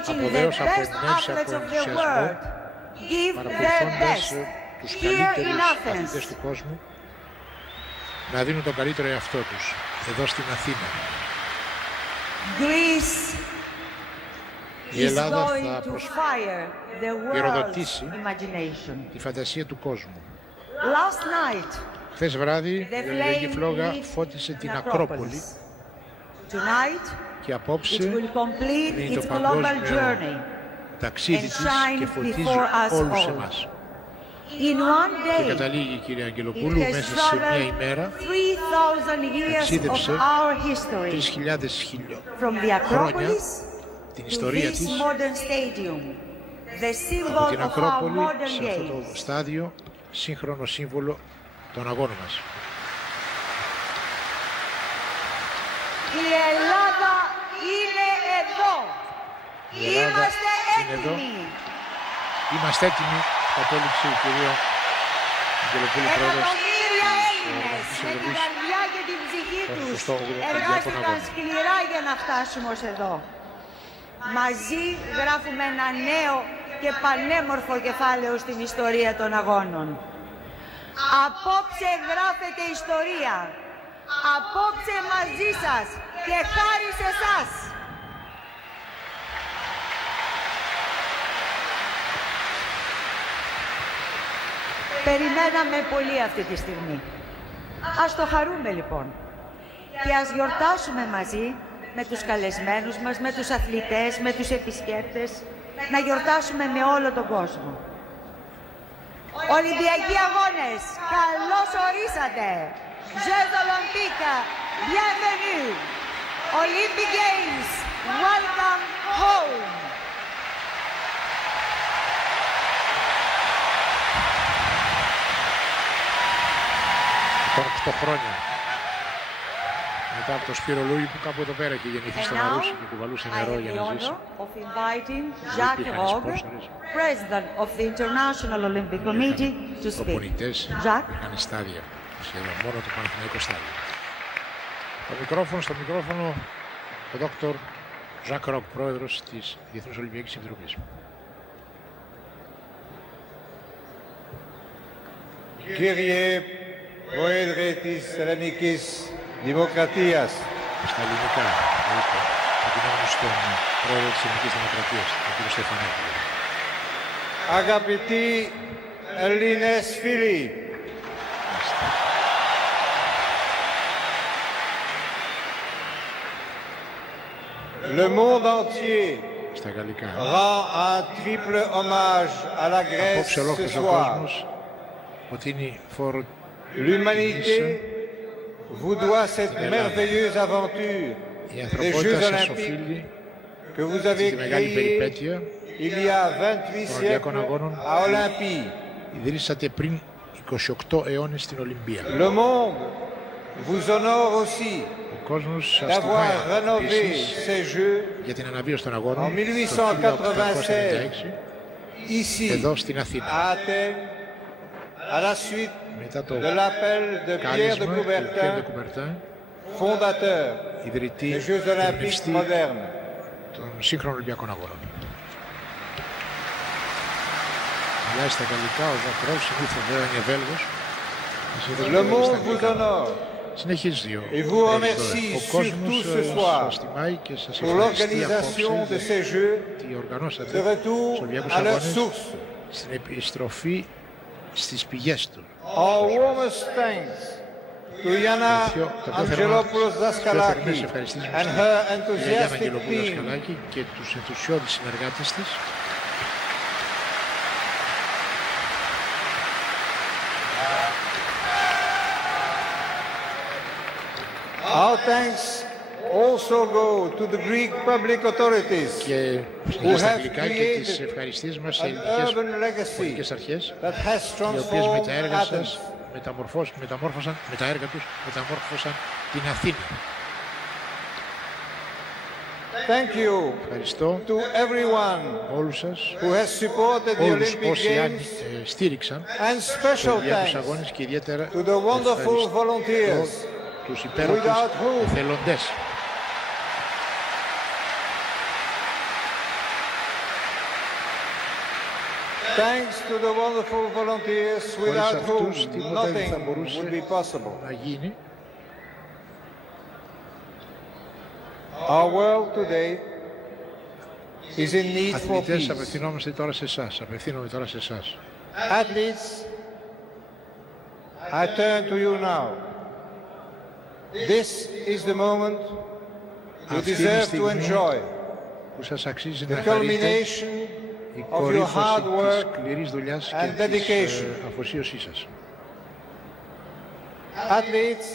αποδέως, αποδνεύσει από ενθουσιασμό, παρακολουθώντας τους καλύτερους αθλητές του κόσμου να δίνουν το καλύτερο εαυτό τους, εδώ στην Αθήνα. Η Ελλάδα θα πυροδοτήσει τη φαντασία του κόσμου. Χθες βράδυ η Γεωργική Φλόγα φώτισε την Ακρόπολη και απόψε είναι το παγκόσμιο ταξίδι της και φωτίζει όλους εμάς. Και καταλήγει η κυρία Αγγελοπούλου μέσα σε μια ημέρα ταξίδεψε 3.000 χρόνια την ιστορία της από την Ακρόπολη σε αυτό το στάδιο, σύγχρονο σύμβολο των αγώνων μας. Η Ελλάδα είναι εδώ. Είμαστε έτοιμοι. Είμαστε έτοιμοι, κατέληξε η κυρία Αγγελοπούλου, πρόεδρος. Εκατομμύρια Έλληνες με την καρδιά και την ψυχή τους εργάστηκαν σκληρά για να φτάσουμε ως εδώ. Μαζί γράφουμε ένα νέο και πανέμορφο κεφάλαιο στην ιστορία των αγώνων. Απόψε γράφεται ιστορία. Απόψε μαζί σας και χάρη σε εσάς. Περιμέναμε πολύ αυτή τη στιγμή. Ας το χαρούμε λοιπόν και ας γιορτάσουμε μαζί με τους καλεσμένους μας, με τους αθλητές, με τους επισκέπτες, να γιορτάσουμε με όλο τον κόσμο. Ολυμπιακοί Αγώνες, καλώς ορίσατε! Jeux Olympiques, bienvenue! Olympic Games, welcome home! Τώρα 8 χρόνια μετά από το Σπύρο Λούι που κάπου εδώ πέρα είχε γεννηθεί στο Μαρούσι και κουβαλούσε νερό για να ζήσει. Of inviting Jacques Rogge, President of the International Olympic Committee, to speak. Προπονητές είχαν στάδια, σχεδόν μόνο το Παναθηναϊκό στάδιο. Στο μικρόφωνο ο Δόκτωρ Ζακ Ρογ, πρόεδρος της Διεθνούς Ολυμπιακής Επιτροπής. Κύριε Πρόεδρε της Ελληνικής Δημοκρατίας. Στα ελληνικά, απευθυνόμενο στον πρόεδρο της Ελληνικής Δημοκρατίας, τον κύριο Στεφανάκη. Αγαπητοί Έλληνες φίλοι, le monde entier rend un triple hommage à la Grèce ce soir. L'humanité vous doit cette merveilleuse aventure des Jeux Olympiques que vous avez créés il y a 28 siècles à Olympie. Le monde vous honore aussi d'avoir rénové ces Jeux en 1896 ici à Athènes à la suite de l'appel de Pierre de Coubertin, fondateur des Jeux Olympiques modernes. Le monde vous honore et vous remercie surtout ce soir pour l'organisation de ces Jeux de retour à leur source. Our warmest thanks to Yana Angelopoulos Daskalaki and her enthusiastic team. Our thanks also go to the Greek public authorities who have created an urban legacy that has transformed Athens. Με τα έργα τους μεταμόρφωσαν την Αθήνα. Thank you to everyone who has supported the Olympic Games and special thanks to the wonderful volunteers without whom Thanks to the wonderful volunteers without whom nothing would be possible. Our world today is in need for peace. Athletes, I turn to you now. This is the moment you deserve to enjoy. The culmination of your hard work and dedication. Athletes,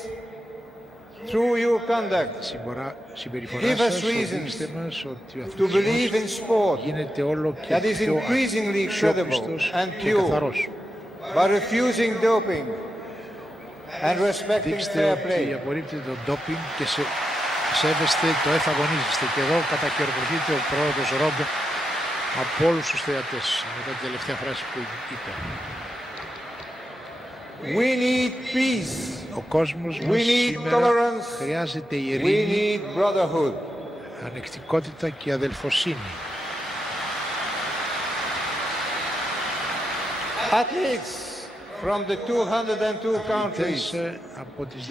through your conduct, give us reasons to believe in sport that is increasingly credible and pure by refusing doping and respecting fair play. Σέβεστε το εφαγωνίζεστε και εδώ κατακαιρματίζεται ο πρόεδρος Ρογ από όλους τους θεατές μετά την τελευταία φράση που είπε. We need peace. Ο κόσμος μας σήμερα χρειάζεται ειρήνη, ανεκτικότητα και αδελφοσύνη. Athletes from the 202 countries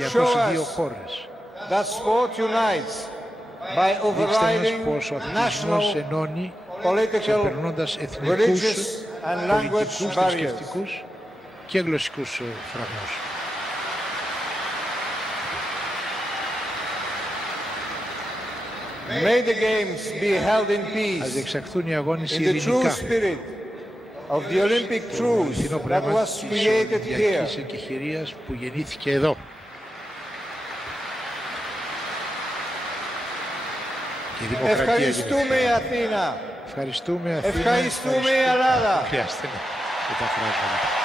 show us that sport unites by overriding national, political, religious and language barriers. Και γλωσσικούς φραγμούς. May the games be held in peace, ας διεξαχθούν οι αγώνες in the ειρηνικά, true spirit of the Olympic truce that was created here. Ολυμπιακής εκεχηρίας που γεννήθηκε εδώ. Και η δημοκρατία. Ευχαριστούμε Αθήνα. Ευχαριστούμε Αθήνα. Ευχαριστούμε Ελλάδα. Χρειάζεται και τα φράγματα.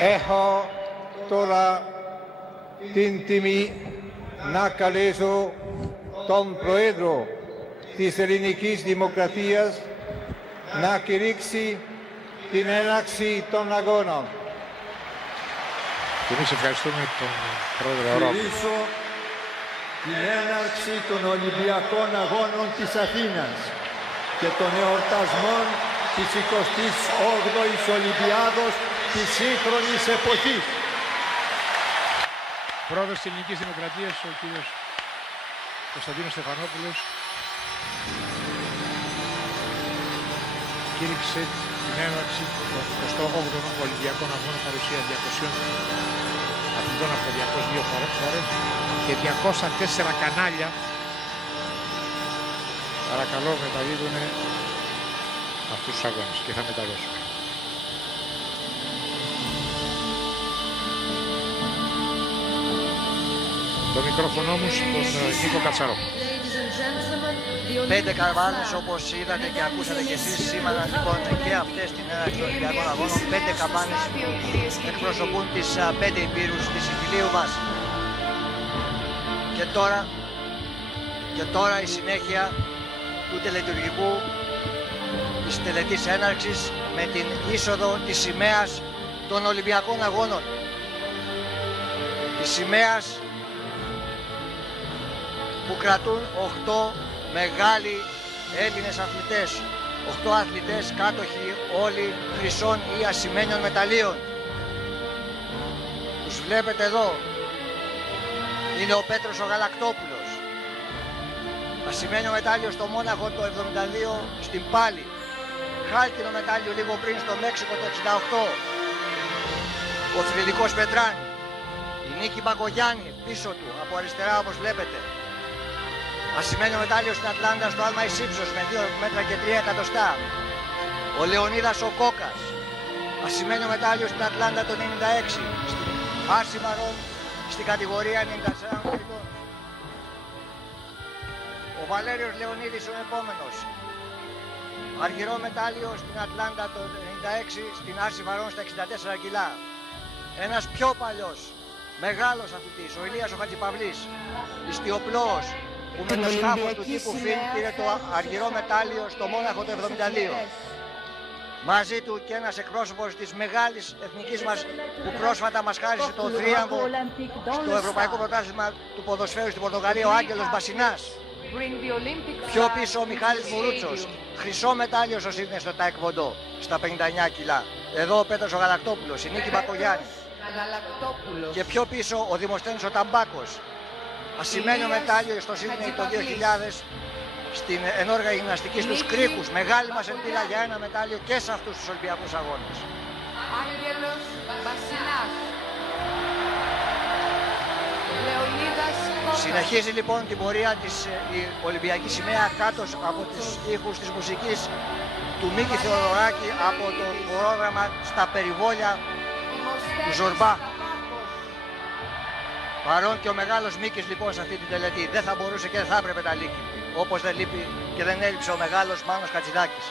Έχω τώρα την τιμή να καλέσω τον Πρόεδρο της Ελληνικής Δημοκρατίας να κηρύξει την έναρξη των αγώνων. Και εμείς ευχαριστούμε τον Πρόεδρο Ρόμπ. Κηρύσω την έναρξη των Ολυμπιακών Αγώνων της Αθήνας και των εορτασμών της 28ης Ολυμπιάδος της σύγχρονης εποχής. Πρόεδρος της Ελληνικής Δημοκρατίας, ο κύριος Κωνσταντίνος Στεφανόπουλος, κήρυξε την έναρξη των 28ων Ολυμπιακών Αγώνων, παρουσία 200 αθλητών από 202 χώρες και 204 κανάλια. Παρακαλώ, μεταδίδουν αυτούς τους αγώνες και θα μεταδώσουμε. Το μικρόφωνο μου στον Νίκο Κατσαρό. 5 καρβάνες, όπως είδατε και ακούσατε και εσείς, σήμερα λοιπόν και αυτές την έναρξη των Ολυμπιακών Αγώνων. 5 καρβάνες εκπροσωπούν τις 5 υπήρους της Ιφιλίου μας. Και τώρα η συνέχεια του τελετουργικού της τελετής έναρξης με την είσοδο της σημαίας των Ολυμπιακών Αγώνων. Της σημαίας που κρατούν 8 μεγάλοι Έλληνες αθλητές. 8 αθλητές κάτοχοι όλοι χρυσών ή ασημένιων μεταλλίων. Τους βλέπετε εδώ. Είναι ο Πέτρος ο Γαλακτόπουλος. Ασημένιο μετάλλιο στο Μόναχο το 72 στην Πάλη. Χάλκινο μετάλλιο λίγο πριν στο Μέξικο το 68. Ο Θρυλικός Πετράνη. Η Νίκη Μπακογιάννη πίσω του από αριστερά όπως βλέπετε. Ασημένιο μετάλλιο στην Ατλάντα στο άλμα εις ύψος με 2 μέτρα και 3 εκατοστά. Ο Λεωνίδας ο Κόκας. Ασημένιο μετάλλιο στην Ατλάντα το 96. Στην Άρση Μαρών στην κατηγορία 94 ετών. Ο Βαλέριος Λεωνίδης ο επόμενος. Αργυρό μετάλλιο στην Ατλάντα το 96 στην Άρση Μαρών στα 64 κιλά. Ένας πιο παλιός, μεγάλος αθλητής, ο Ηλίας ο Χατζηπαυλής, ιστιοπλώος, που με το σκάφος του τύπου Φιν πήρε το αργυρό μετάλλιο στο Μόναχο το 72. Μαζί του και ένας εκπρόσωπος της μεγάλης εθνικής μας που πρόσφατα μας χάρισε το θρίαμβο στο Ευρωπαϊκό Πρωτάθλημα του Ποδοσφαίρου στην Πορτογαλία, ο Άγγελος Μπασινάς. Πιο πίσω ο Μιχάλης Μουρούτσος, χρυσό μετάλλιο στο Σίδνεϊ στο Ταεκβοντό, στα 59 κιλά. Εδώ ο Πέτρος ο Γαλακτόπουλος, η Νίκη Μπακογιάννη. Και πιο πίσω ο Δημοσθένης ο Ταμπάκος. Ασημένιο μετάλλιο στο Σίδνεϊ το 2000 στην ενόργα γυμναστική στους Κρίκους. Μεγάλη μας ελπίδα για ένα μετάλλιο και σε αυτούς τους Ολυμπιακούς Αγώνες. Άγγελος Βασιλάς. Λεωνίδας Κόκας. Συνεχίζει λοιπόν την πορεία της η Ολυμπιακή σημαία κάτω από τους ήχους της μουσικής του Μίκη Θεοδωράκη από το πρόγραμμα στα περιβόλια του Ζορμπά. Παρόν και ο μεγάλος Μίκης λοιπόν σε αυτή την τελετή. Δεν θα μπορούσε και δεν θα έπρεπε να λείπει. Όπως δεν λείπει και δεν έλειψε ο μεγάλος Μάνος Χατζηδάκης.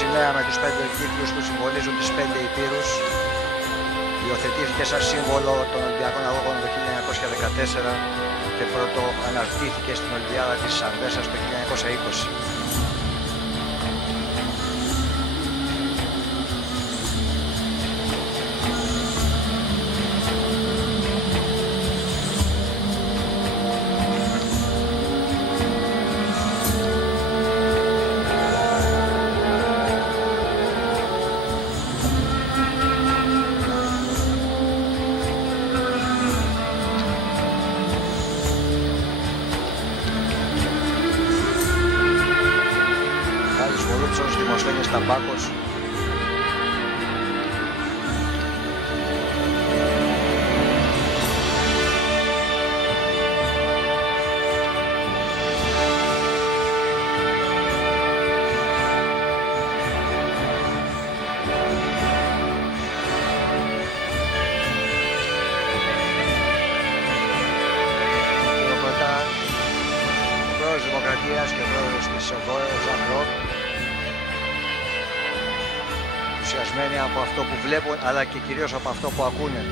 σημαία με τους 5 κύκλους που συμβολίζουν τις 5 υπήρους υιοθετήθηκε σαν σύμβολο των Ολυμπιακών Αγώνων το 1914 και πρώτο αναρτήθηκε στην Ολυμπιάδα της Ανβέρσας το 1920. Δημοσθένης Ταμπάκος. Πρόεδρος Δημοκρατίας και πρόεδρος της ΟΒΟΕ, Ζακ Ροκ, ενθουσιασμένοι από αυτό που βλέπουν αλλά και κυρίως από αυτό που ακούνε.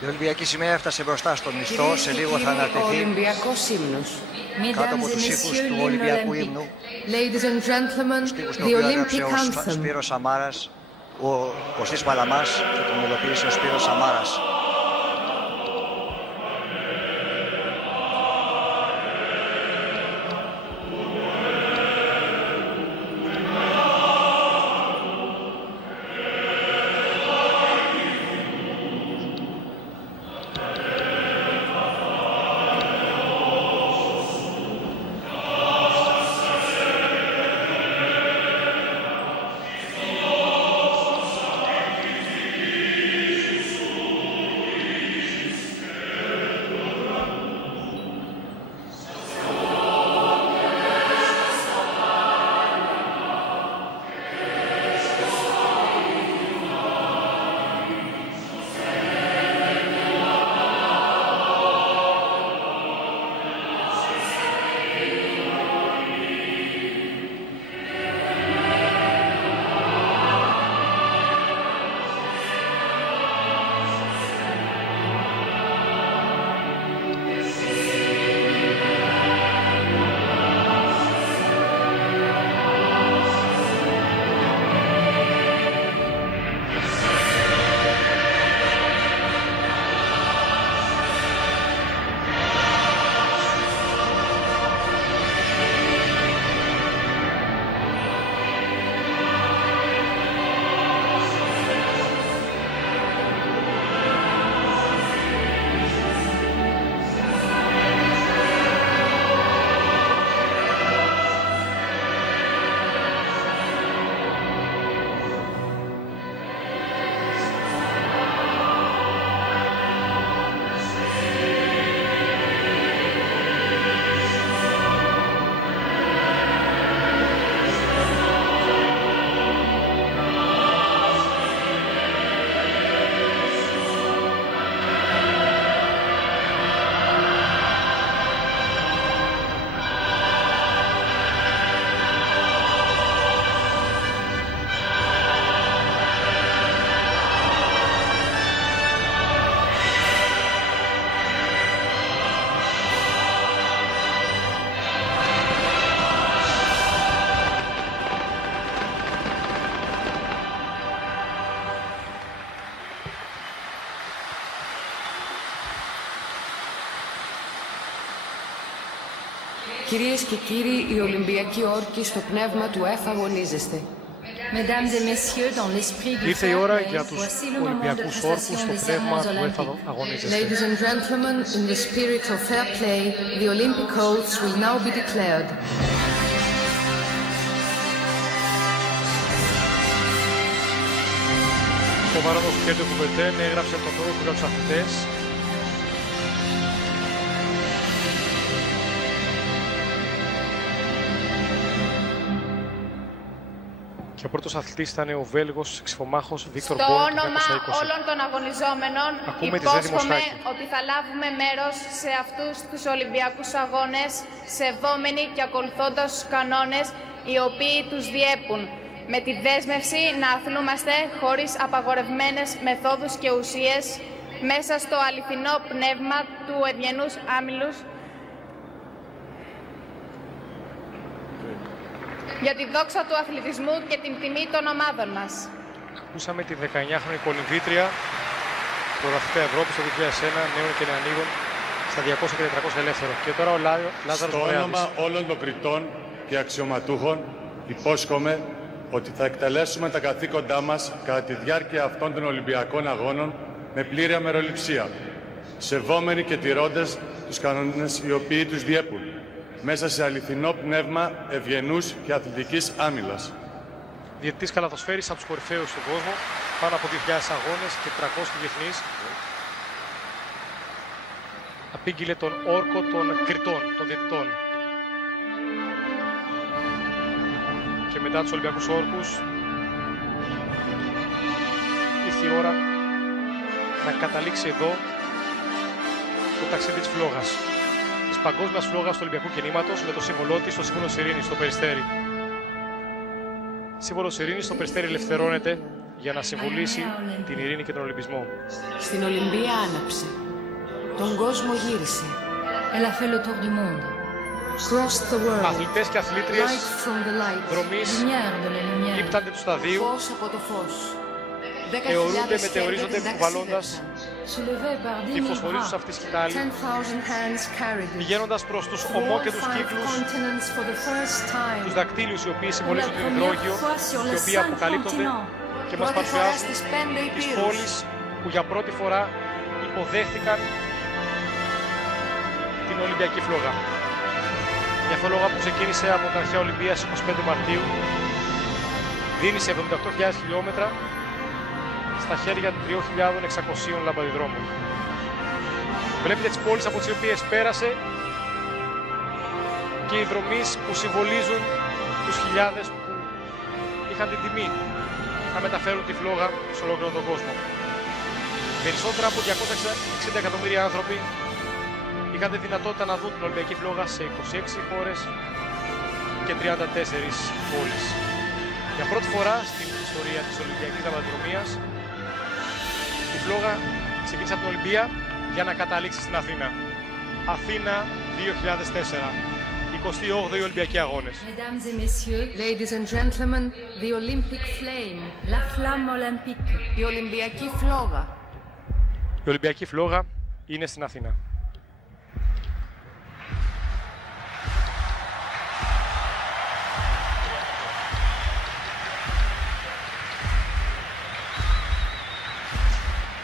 Η Ολυμπιακή σημαία έφτασε μπροστά στον μισθό, σε λίγο θα αναρτηθεί κάτω από τους ήχους του Ολυμπιακού ύμνου. Τους στίχους του οποίου έγραψε ο Σπύρος Σαμάρας, ο Κωστής Παλαμάς και τον μελοποίησε ο Σπύρος Σαμάρας. Κυρίες και κύριοι, οι Ολυμπιακοί όρκοι στο πνεύμα του ΕΦ αγωνίζεστε. Ήρθε η ώρα για τους Ολυμπιακούς όρκους στο πνεύμα του ΕΦ αγωνίζεστε. Ladies and gentlemen, in the spirit of fair play, the Olympic oaths will now be declared. Ο Βαρόνος Πιέρ de Coubertin έγραψε τον όρκο για τους αθλητές. Και ο πρώτος αθλητής ήταν ο Βέλγος εξυφομάχος Βίκτορ Μπόρν. Στο όνομα όλων των αγωνιζόμενων υπόσχομαι ότι θα λάβουμε μέρος σε αυτούς τους Ολυμπιακούς αγώνες σεβόμενοι και ακολουθώντας τους κανόνες οι οποίοι τους διέπουν, με τη δέσμευση να αθλούμαστε χωρίς απαγορευμένες μεθόδους και ουσίες μέσα στο αληθινό πνεύμα του ευγενούς άμυλους για τη δόξα του αθλητισμού και την τιμή των ομάδων μας. Ακούσαμε τη 19χρονη κολυμβήτρια πρωταθλήτρια Ευρώπης το 2001 νέων και νεανίγων στα 200 και 400 ελεύθερο. Και τώρα ο Λάζαρος Βορειάδης. Στο όνομα όλων των κριτών και αξιωματούχων υπόσχομαι ότι θα εκτελέσουμε τα καθήκοντά μας κατά τη διάρκεια αυτών των Ολυμπιακών Αγώνων με πλήρη αμεροληψία, σεβόμενοι και τηρώντας τους κανόνες οι οποίοι τους διέπουν, μέσα σε αληθινό πνεύμα ευγενούς και αθλητικής άμυλας. Διαιτητής καλαθοσφαίρης από τους κορυφαίους στον κόσμο, πάνω από 2.000 αγώνες και 300 διεθνείς. Απήγγειλε τον όρκο των κριτών, των διαιτητών. Και μετά τους Ολυμπιακούς όρκους ήρθε η ώρα να καταλήξει εδώ το ταξίδι της φλόγας. Της παγκόσμιας φλόγας του Ολυμπιακού κινήματος με το σύμβολό της, το σύμβολο Ειρήνης, στο Περιστέρι. Σύμβολος Ειρήνης στο Περιστέρι ελευθερώνεται για να συμβολήσει την ειρήνη και τον Ολυμπισμό. Στην Ολυμπία άναψε. Τον κόσμο γύρισε. Elle a fait le tour du monde. Αθλητές και αθλήτριες δρομείς ύπτανται του σταδίου, αιωρούνται μετεωρίζονται κουβαλώντας τη φωσφορίζουσα αυτή σκητάλη, πηγαίνοντας προς τους ομόκεντους κύκλους, τους δακτύλιους οι οποίοι συμβολίζουν την υδρόγειο και οι οποίοι αποκαλύπτονται και μας παρουσιάζουν τις πόλεις που για πρώτη φορά υποδέχθηκαν την Ολυμπιακή φλόγα. Μια φλόγα που ξεκίνησε από την αρχαία Ολυμπία στις 25 Μαρτίου, δίνει σε 78.000 χιλιόμετρα στα χέρια 3.600 λαμπαδιδρόμων. Βλέπετε τις πόλεις από τις οποίες πέρασε και οι δρομείς που συμβολίζουν τους χιλιάδες που είχαν την τιμή να μεταφέρουν τη φλόγα σε ολόκληρο τον κόσμο. Περισσότερα από 260 εκατομμύρια άνθρωποι είχαν τη δυνατότητα να δουν την Ολυμπιακή φλόγα σε 26 χώρες και 34 πόλεις. Για πρώτη φορά στην ιστορία της Ολυμπιακής Λαμπαδιδρομίας, η φλόγα ξεκίνησε από την Ολυμπία για να καταλήξει στην Αθήνα. Αθήνα 2004, 28οι Ολυμπιακοί Αγώνες. Mesdames et messieurs, ladies and gentlemen, the Olympic flame, la flamme olympique, η Ολυμπιακή φλόγα. Η Ολυμπιακή φλόγα είναι στην Αθήνα.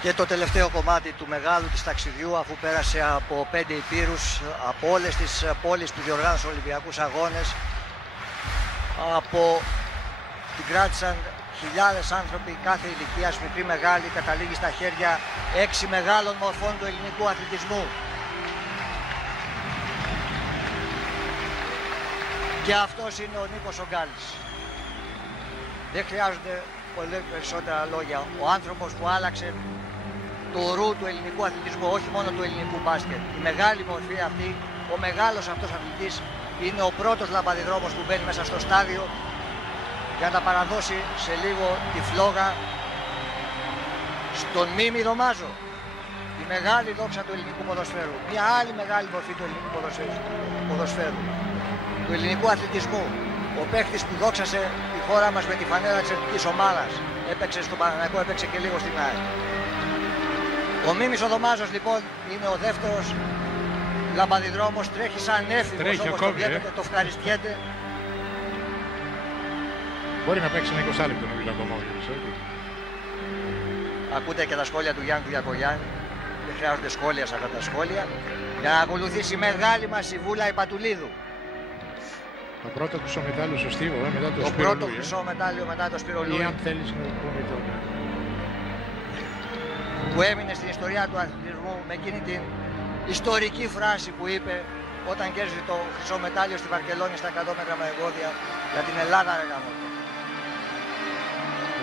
Και το τελευταίο κομμάτι του μεγάλου της ταξιδιού, αφού πέρασε από 5 υπήρους, από όλες τις πόλεις που διοργάνωσαν Ολυμπιακούς Αγώνες, από την κράτησαν χιλιάδες άνθρωποι κάθε ηλικίας, μικρή μεγάλη, καταλήγει στα χέρια 6 μεγάλων μορφών του ελληνικού αθλητισμού. Και αυτός είναι ο Νίκος Ογκάλης. Δεν χρειάζονται πολύ περισσότερα λόγια. Ο άνθρωπος που άλλαξε το ρου του ελληνικού αθλητισμού, όχι μόνο του ελληνικού μπάσκετ. Η μεγάλη μορφή αυτή, ο μεγάλος αυτός αθλητής, είναι ο πρώτος λαμπαδιδρόμος που μπαίνει μέσα στο στάδιο για να παραδώσει σε λίγο τη φλόγα στον Μίμη Δωμάζο. Η μεγάλη δόξα του ελληνικού ποδοσφαίρου. Μια άλλη μεγάλη μορφή του ελληνικού ποδοσφαίρου. Του ελληνικού αθλητισμού. Ο παίχτης που δόξασε τη χώρα μας με τη φανέλα της εθνικής ομάδας. Έπαιξε στο Παναθηναϊκό, έπαιξε και λίγο στην ΑΕΚ. Ο Μίμης ο Δωμάζος λοιπόν είναι ο δεύτερος Λαμπαδιδρόμος τρέχει σαν έφηβος, όπως το βλέπετε, το ευχαριστιέται. Μπορεί να παίξει ένα 20 λεπτό νομίζω ακόμα. Ακούτε και τα σχόλια του Γιάννη Διακογιάννη. Δεν χρειάζονται σχόλια σε αυτά τα σχόλια. Για να ακολουθήσει μεγάλη μας η Βούλα Ιπατουλίδου. Το πρώτο χρυσό μετάλλιο στο στίβο, μετά το Σπύρο πρώτο Λούι, χρυσό μετάλλιο μετά το Σπύρο Λούι. Ή αν θέλεις να το πούμε τώρα. Που έμεινε στην ιστορία του αθλητισμού με εκείνη την ιστορική φράση που είπε όταν κέρδισε το χρυσό μετάλλιο στη Βαρκελόνη στα 100 μέτρα με εγκόδια για την Ελλάδα, ρε γαμώτο.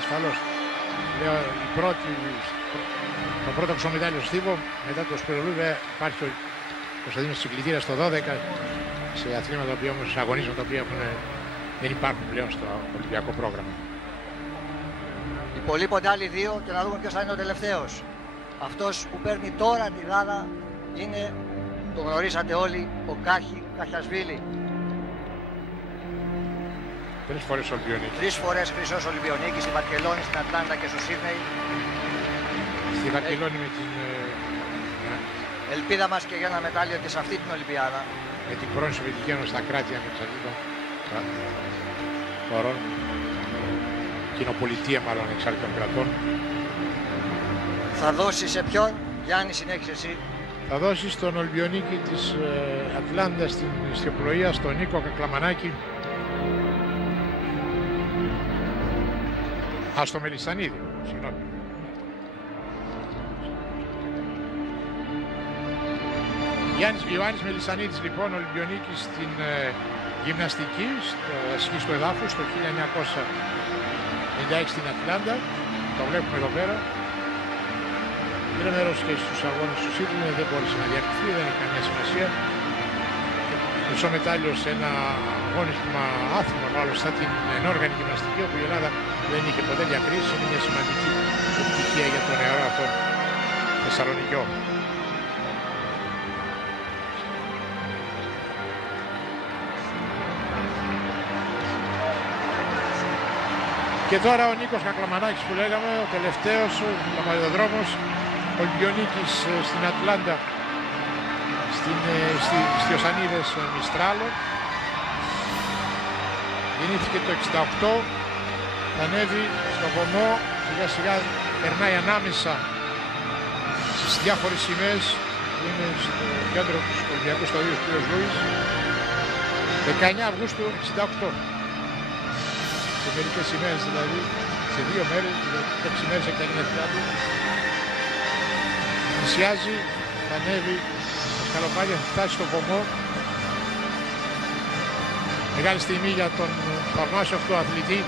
Ασφαλώς. Λέω, το πρώτο χρυσό μετάλλιο στο στίβο, μετά το Σπύρο Λούι, υπάρχει ο Κωνσταντίνος Τσικλητήρας στο 12, σε αθλήματα που όμως αγωνίζουν τα οποία δεν υπάρχουν πλέον στο Ολυμπιακό πρόγραμμα. Υπολείπονται άλλοι δύο και να δούμε ποιος θα είναι ο τελευταίος. Αυτός που παίρνει τώρα τη γάδα είναι, το γνωρίσατε όλοι, ο Κάχη Καχιασβίλη. 3 φορές Ολυμπιονίκη. 3 φορές χρυσός Ολυμπιονίκη στη Βαρκελόνη, στην Ατλάντα και στο Σίδνεϊ. Στη Βαρκελόνη με την... ελπίδα μας και για ένα μετάλλιο και σε αυτή την Ολυμπιάδα. Με την πρώην Σοβιετική Ένωση στα κράτη ανεξαρτήτων χωρών, κοινοπολιτεία μάλλον ανεξάρτητων κρατών. Θα δώσει σε ποιον, Γιάννη, συνέχισε εσύ. Θα δώσει στον Ολυμπιονίκη της Ατλάντα στην ιστιοπλοεία, στον Νίκο Κακλαμανάκη. Στο Μελισσανίδη, συγγνώμη. Ιωάννης Μελισσανίδης λοιπόν, Ολυμπιονίκης στην γυμναστική, στο ασκής του εδάφους το 1996 στην Ατλάντα. Το βλέπουμε εδώ πέρα. Πήρε μέρος και στους αγώνες του Σίδνεϊ, δεν μπόρεσε να διακριθεί, δεν έχει καμία σημασία. Χρυσό μετάλλιο σε ένα αγώνισμα άθλημα, μάλλον στα την ενόργανη γυμναστική, όπου η Ελλάδα δεν είχε ποτέ διακρίσεις. Είναι μια σημαντική επιτυχία για τον νεαρό αυτόν Θεσσαλονικιό. Και τώρα ο Νίκος Κακλαμανάκης που λέγαμε, ο τελευταίος, ο λαμπαδιδρόμος, Ολυμπιονίκης στην Ατλάντα, στις Ιωσανίδες Μιστράλο. Γεννήθηκε το 68, θα ανέβει στο βωμό, σιγά σιγά περνάει ανάμεσα στις διάφορες σημαίες που είναι στο κέντρο του Ολυμπιακού Σταδίου του κ. Λούις, 19 Αυγούστου 68. Σε μερικές ημέρες δηλαδή, σε 2 μέρες, 6 μέρες έχει τα γενέθλιά του. Πλησιάζει, θα ανέβει στα σκαλοπάτια, θα φτάσει στο βωμό. Μεγάλη στιγμή για τον θαυμάσιο αυτό αθλητή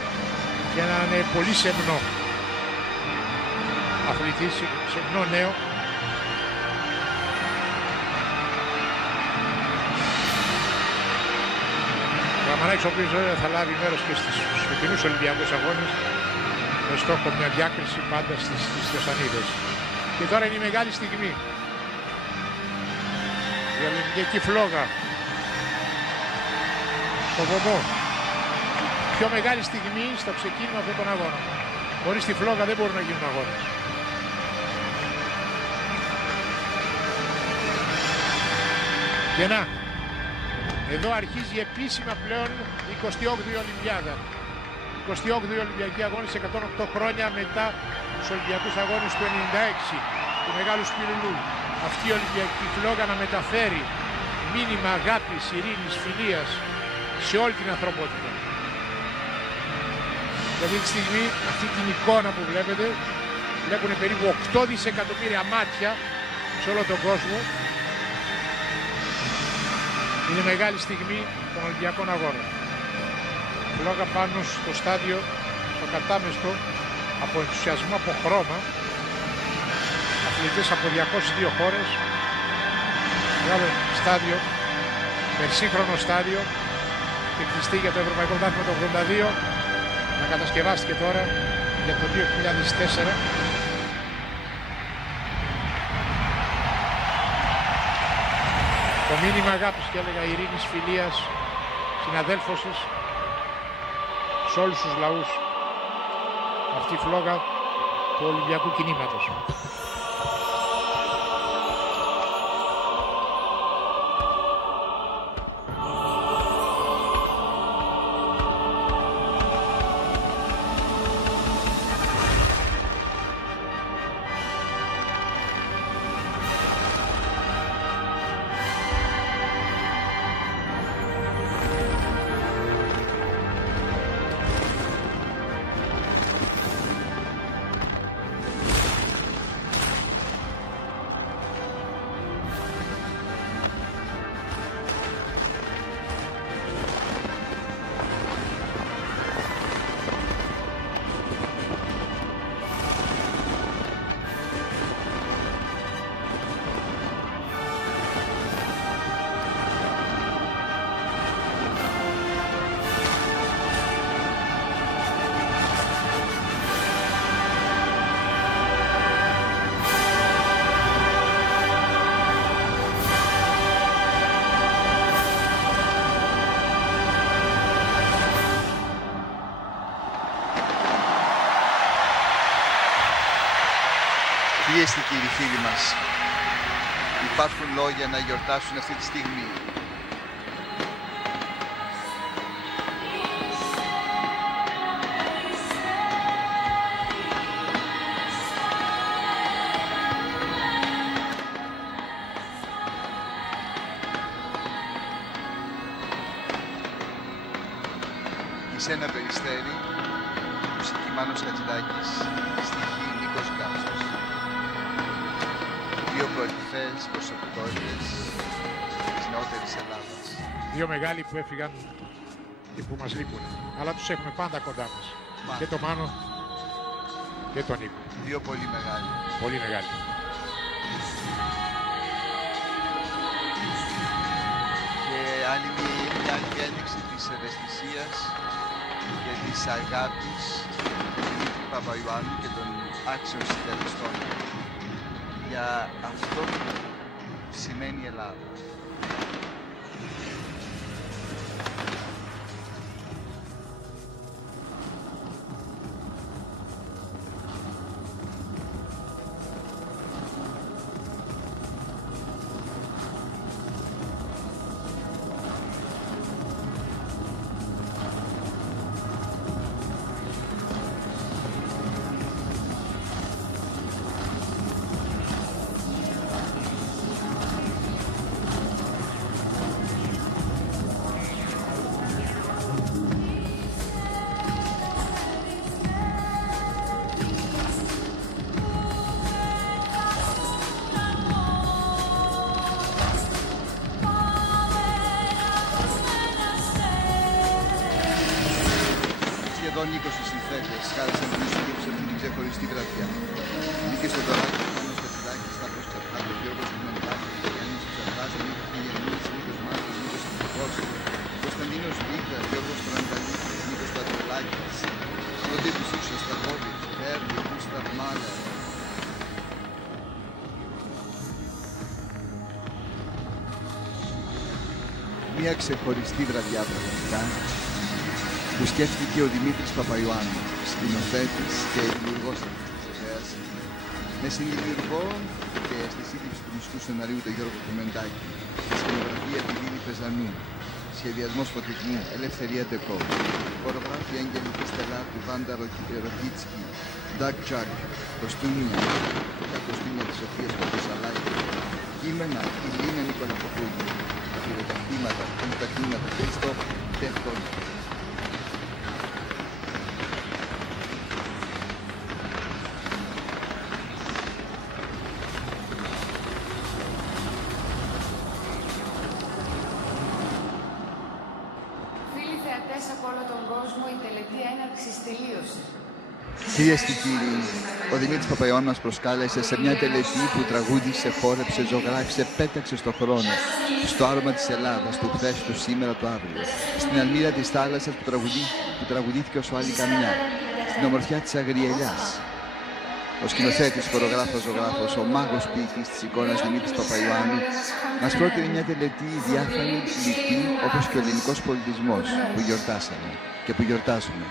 και έναν πολύ σεμνό αθλητή, σεμνό νέο. Ο Κακλαμανάκης, ο οποίος βέβαια θα λάβει μέρος και στους φετινούς Ολυμπιακούς Αγώνες με στόχο μια διάκριση πάντα στις Ιωσανίδες. Και τώρα είναι η μεγάλη στιγμή. Η Ολυμπιακή φλόγα στο βωμό. Πιο μεγάλη στιγμή στο ξεκίνημα αυτών των αγώνων. Χωρίς τη φλόγα δεν μπορούν να γίνουν αγώνες. Και να, εδώ αρχίζει επίσημα πλέον η 28η Ολυμπιάδα. 28η Ολυμπιακή Αγώνες 108 χρόνια μετά τους Ολυμπιακούς Αγώνες του 96 του Μεγάλου Σπυρουλού. Αυτή η Ολυμπιακή φλόγα να μεταφέρει μήνυμα αγάπης, ειρήνης, φιλίας σε όλη την ανθρωπότητα. Και αυτή τη στιγμή, αυτή την εικόνα που βλέπετε, βλέπουν περίπου 8 δισεκατομμύρια μάτια σε όλο τον κόσμο. Είναι μεγάλη στιγμή των Ολυμπιακών Αγώνων. Φλόγα πάνω στο στάδιο, στο κατάμεστο, από ενθουσιασμό, από χρώμα. Αθλητές από 202 χώρες. Μεγάλο στάδιο, περσύγχρονο στάδιο. Και χτιστεί για το Ευρωπαϊκό Πρωτάθλημα το 82. Να κατασκευάστηκε τώρα για το 2004. Το μήνυμα αγάπης και έλεγα ειρήνης, φιλίας, συναδέλφωσης σε όλους τους λαούς. Αυτή η φλόγα του Ολυμπιακού κινήματος. Κυρίες και κύριοι φίλοι μας, υπάρχουν λόγια να γιορτάσουν αυτή τη στιγμή. Σε ένα περιστέρι, μουσική Μάνος Χατζηδάκης, στοιχή Νίκος Γκάψος. Δύο κορυφαίες προσωπικότητες της νεότερης Ελλάδας. Δύο μεγάλοι που έφυγαν και που μας λείπουν, αλλά τους έχουμε πάντα κοντά μας. Και τον Μάνο και τον Νίκο. Δύο πολύ μεγάλοι. Πολύ μεγάλοι. Και άλλη μια ένδειξη της ευαισθησίας και της αγάπης του Δημήτρη Παπαϊωάννου και των άξιων συντελεστών για αυτό που σημαίνει η Ελλάδα. Σχεδόν 20 συνθέτες χάρησαν τη μουσική τους από την ξεχωριστή βραδιά. Νίκη στον Δωράκη, Μάνος Χατζηδάκης, Σταύρος Τσαρδάκης, Γιώργος Κουμεντάκης, Γιάννης Τσαρδάς, Νίκος Μιγενής, Νίκος Μάρκος, Νίκος Αντρικός, Κωνσταντίνος Βίτα, Γιώργος Τρανταλίκης, Νίκος Πατρολάκης, Κλοντίδης Ούσος, Σταυρόβιτς, Βέρνη, Γκούσταβ Μάλερ. Μια ξεχωριστή βραδιά πραγματικά, που σκέφτηκε ο Δημήτρης Παπαϊωάννου, σκηνοθέτης και δημιουργός αυτής της ιδέας, με συνδημιουργό και στη σύλληψη του μουσικού σεναρίου του Γιώργου Κουμεντάκη, στη σκηνογραφία του Λίλη Πεζανού, σχεδιασμός φωτισμού Ελευθερία Ντεκό, χορογράφια Αγγελική Στελά του Βάντα Ροκίτσκι, Ντακ Τζακ, κοστούμια, τα κοστούμια της Σοφίας Παπασαλάκη, κείμενα Ηλίνα Νικολακοπούλου, χειροτακτήματα, κοντακτήματα, Χριστό Τεύτον. Από όλο τον κόσμο η τελετή έναρξης τελείωσε. Κυρίες και κύριοι, ο Δημήτρης Παπαϊωάννου μας προσκάλεσε σε μια τελετή που τραγούδισε, χόρεψε, ζωγράφισε, πέταξε στο χρόνο. Στο άρωμα της Ελλάδας, του χθες, του σήμερα, του αύριο. Στην αλμύρα της θάλασσας που τραγουδήθηκε όσο άλλη καμιά. Στην ομορφιά της Αγριελιάς. Ο σκηνοθέτης, χορογράφος, ζωγράφος, ο μάγος ποιητής της εικόνας Δημήτρης Παπαϊωάννου μας πρότεινε μια τελετή διάφανη, λυπή, όπως και ο ελληνικός πολιτισμός που γιορτάσαμε και που γιορτάζουμε.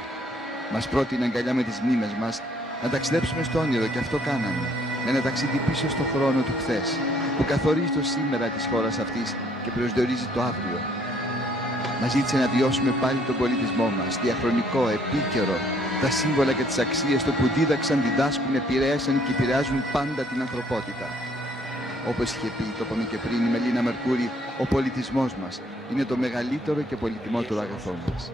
Μας πρότεινε αγκαλιά με τις μνήμες μας να ταξιδέψουμε στο όνειρο και αυτό κάναμε. Με ένα ταξίδι πίσω στο χρόνο του χθες, που καθορίζει το σήμερα της χώρας αυτής και προσδιορίζει το αύριο. Μας ζήτησε να βιώσουμε πάλι τον πολιτισμό μας, διαχρονικό, επίκαιρο, τα σύμβολα και τις αξίες του που δίδαξαν, διδάσκουν, επηρέασαν και επηρεάζουν πάντα την ανθρωπότητα. Όπως είχε πει, το είπαμε και πριν, η Μελίνα Μερκούρη, ο πολιτισμός μας είναι το μεγαλύτερο και πολυτιμότερο αγαθό μας.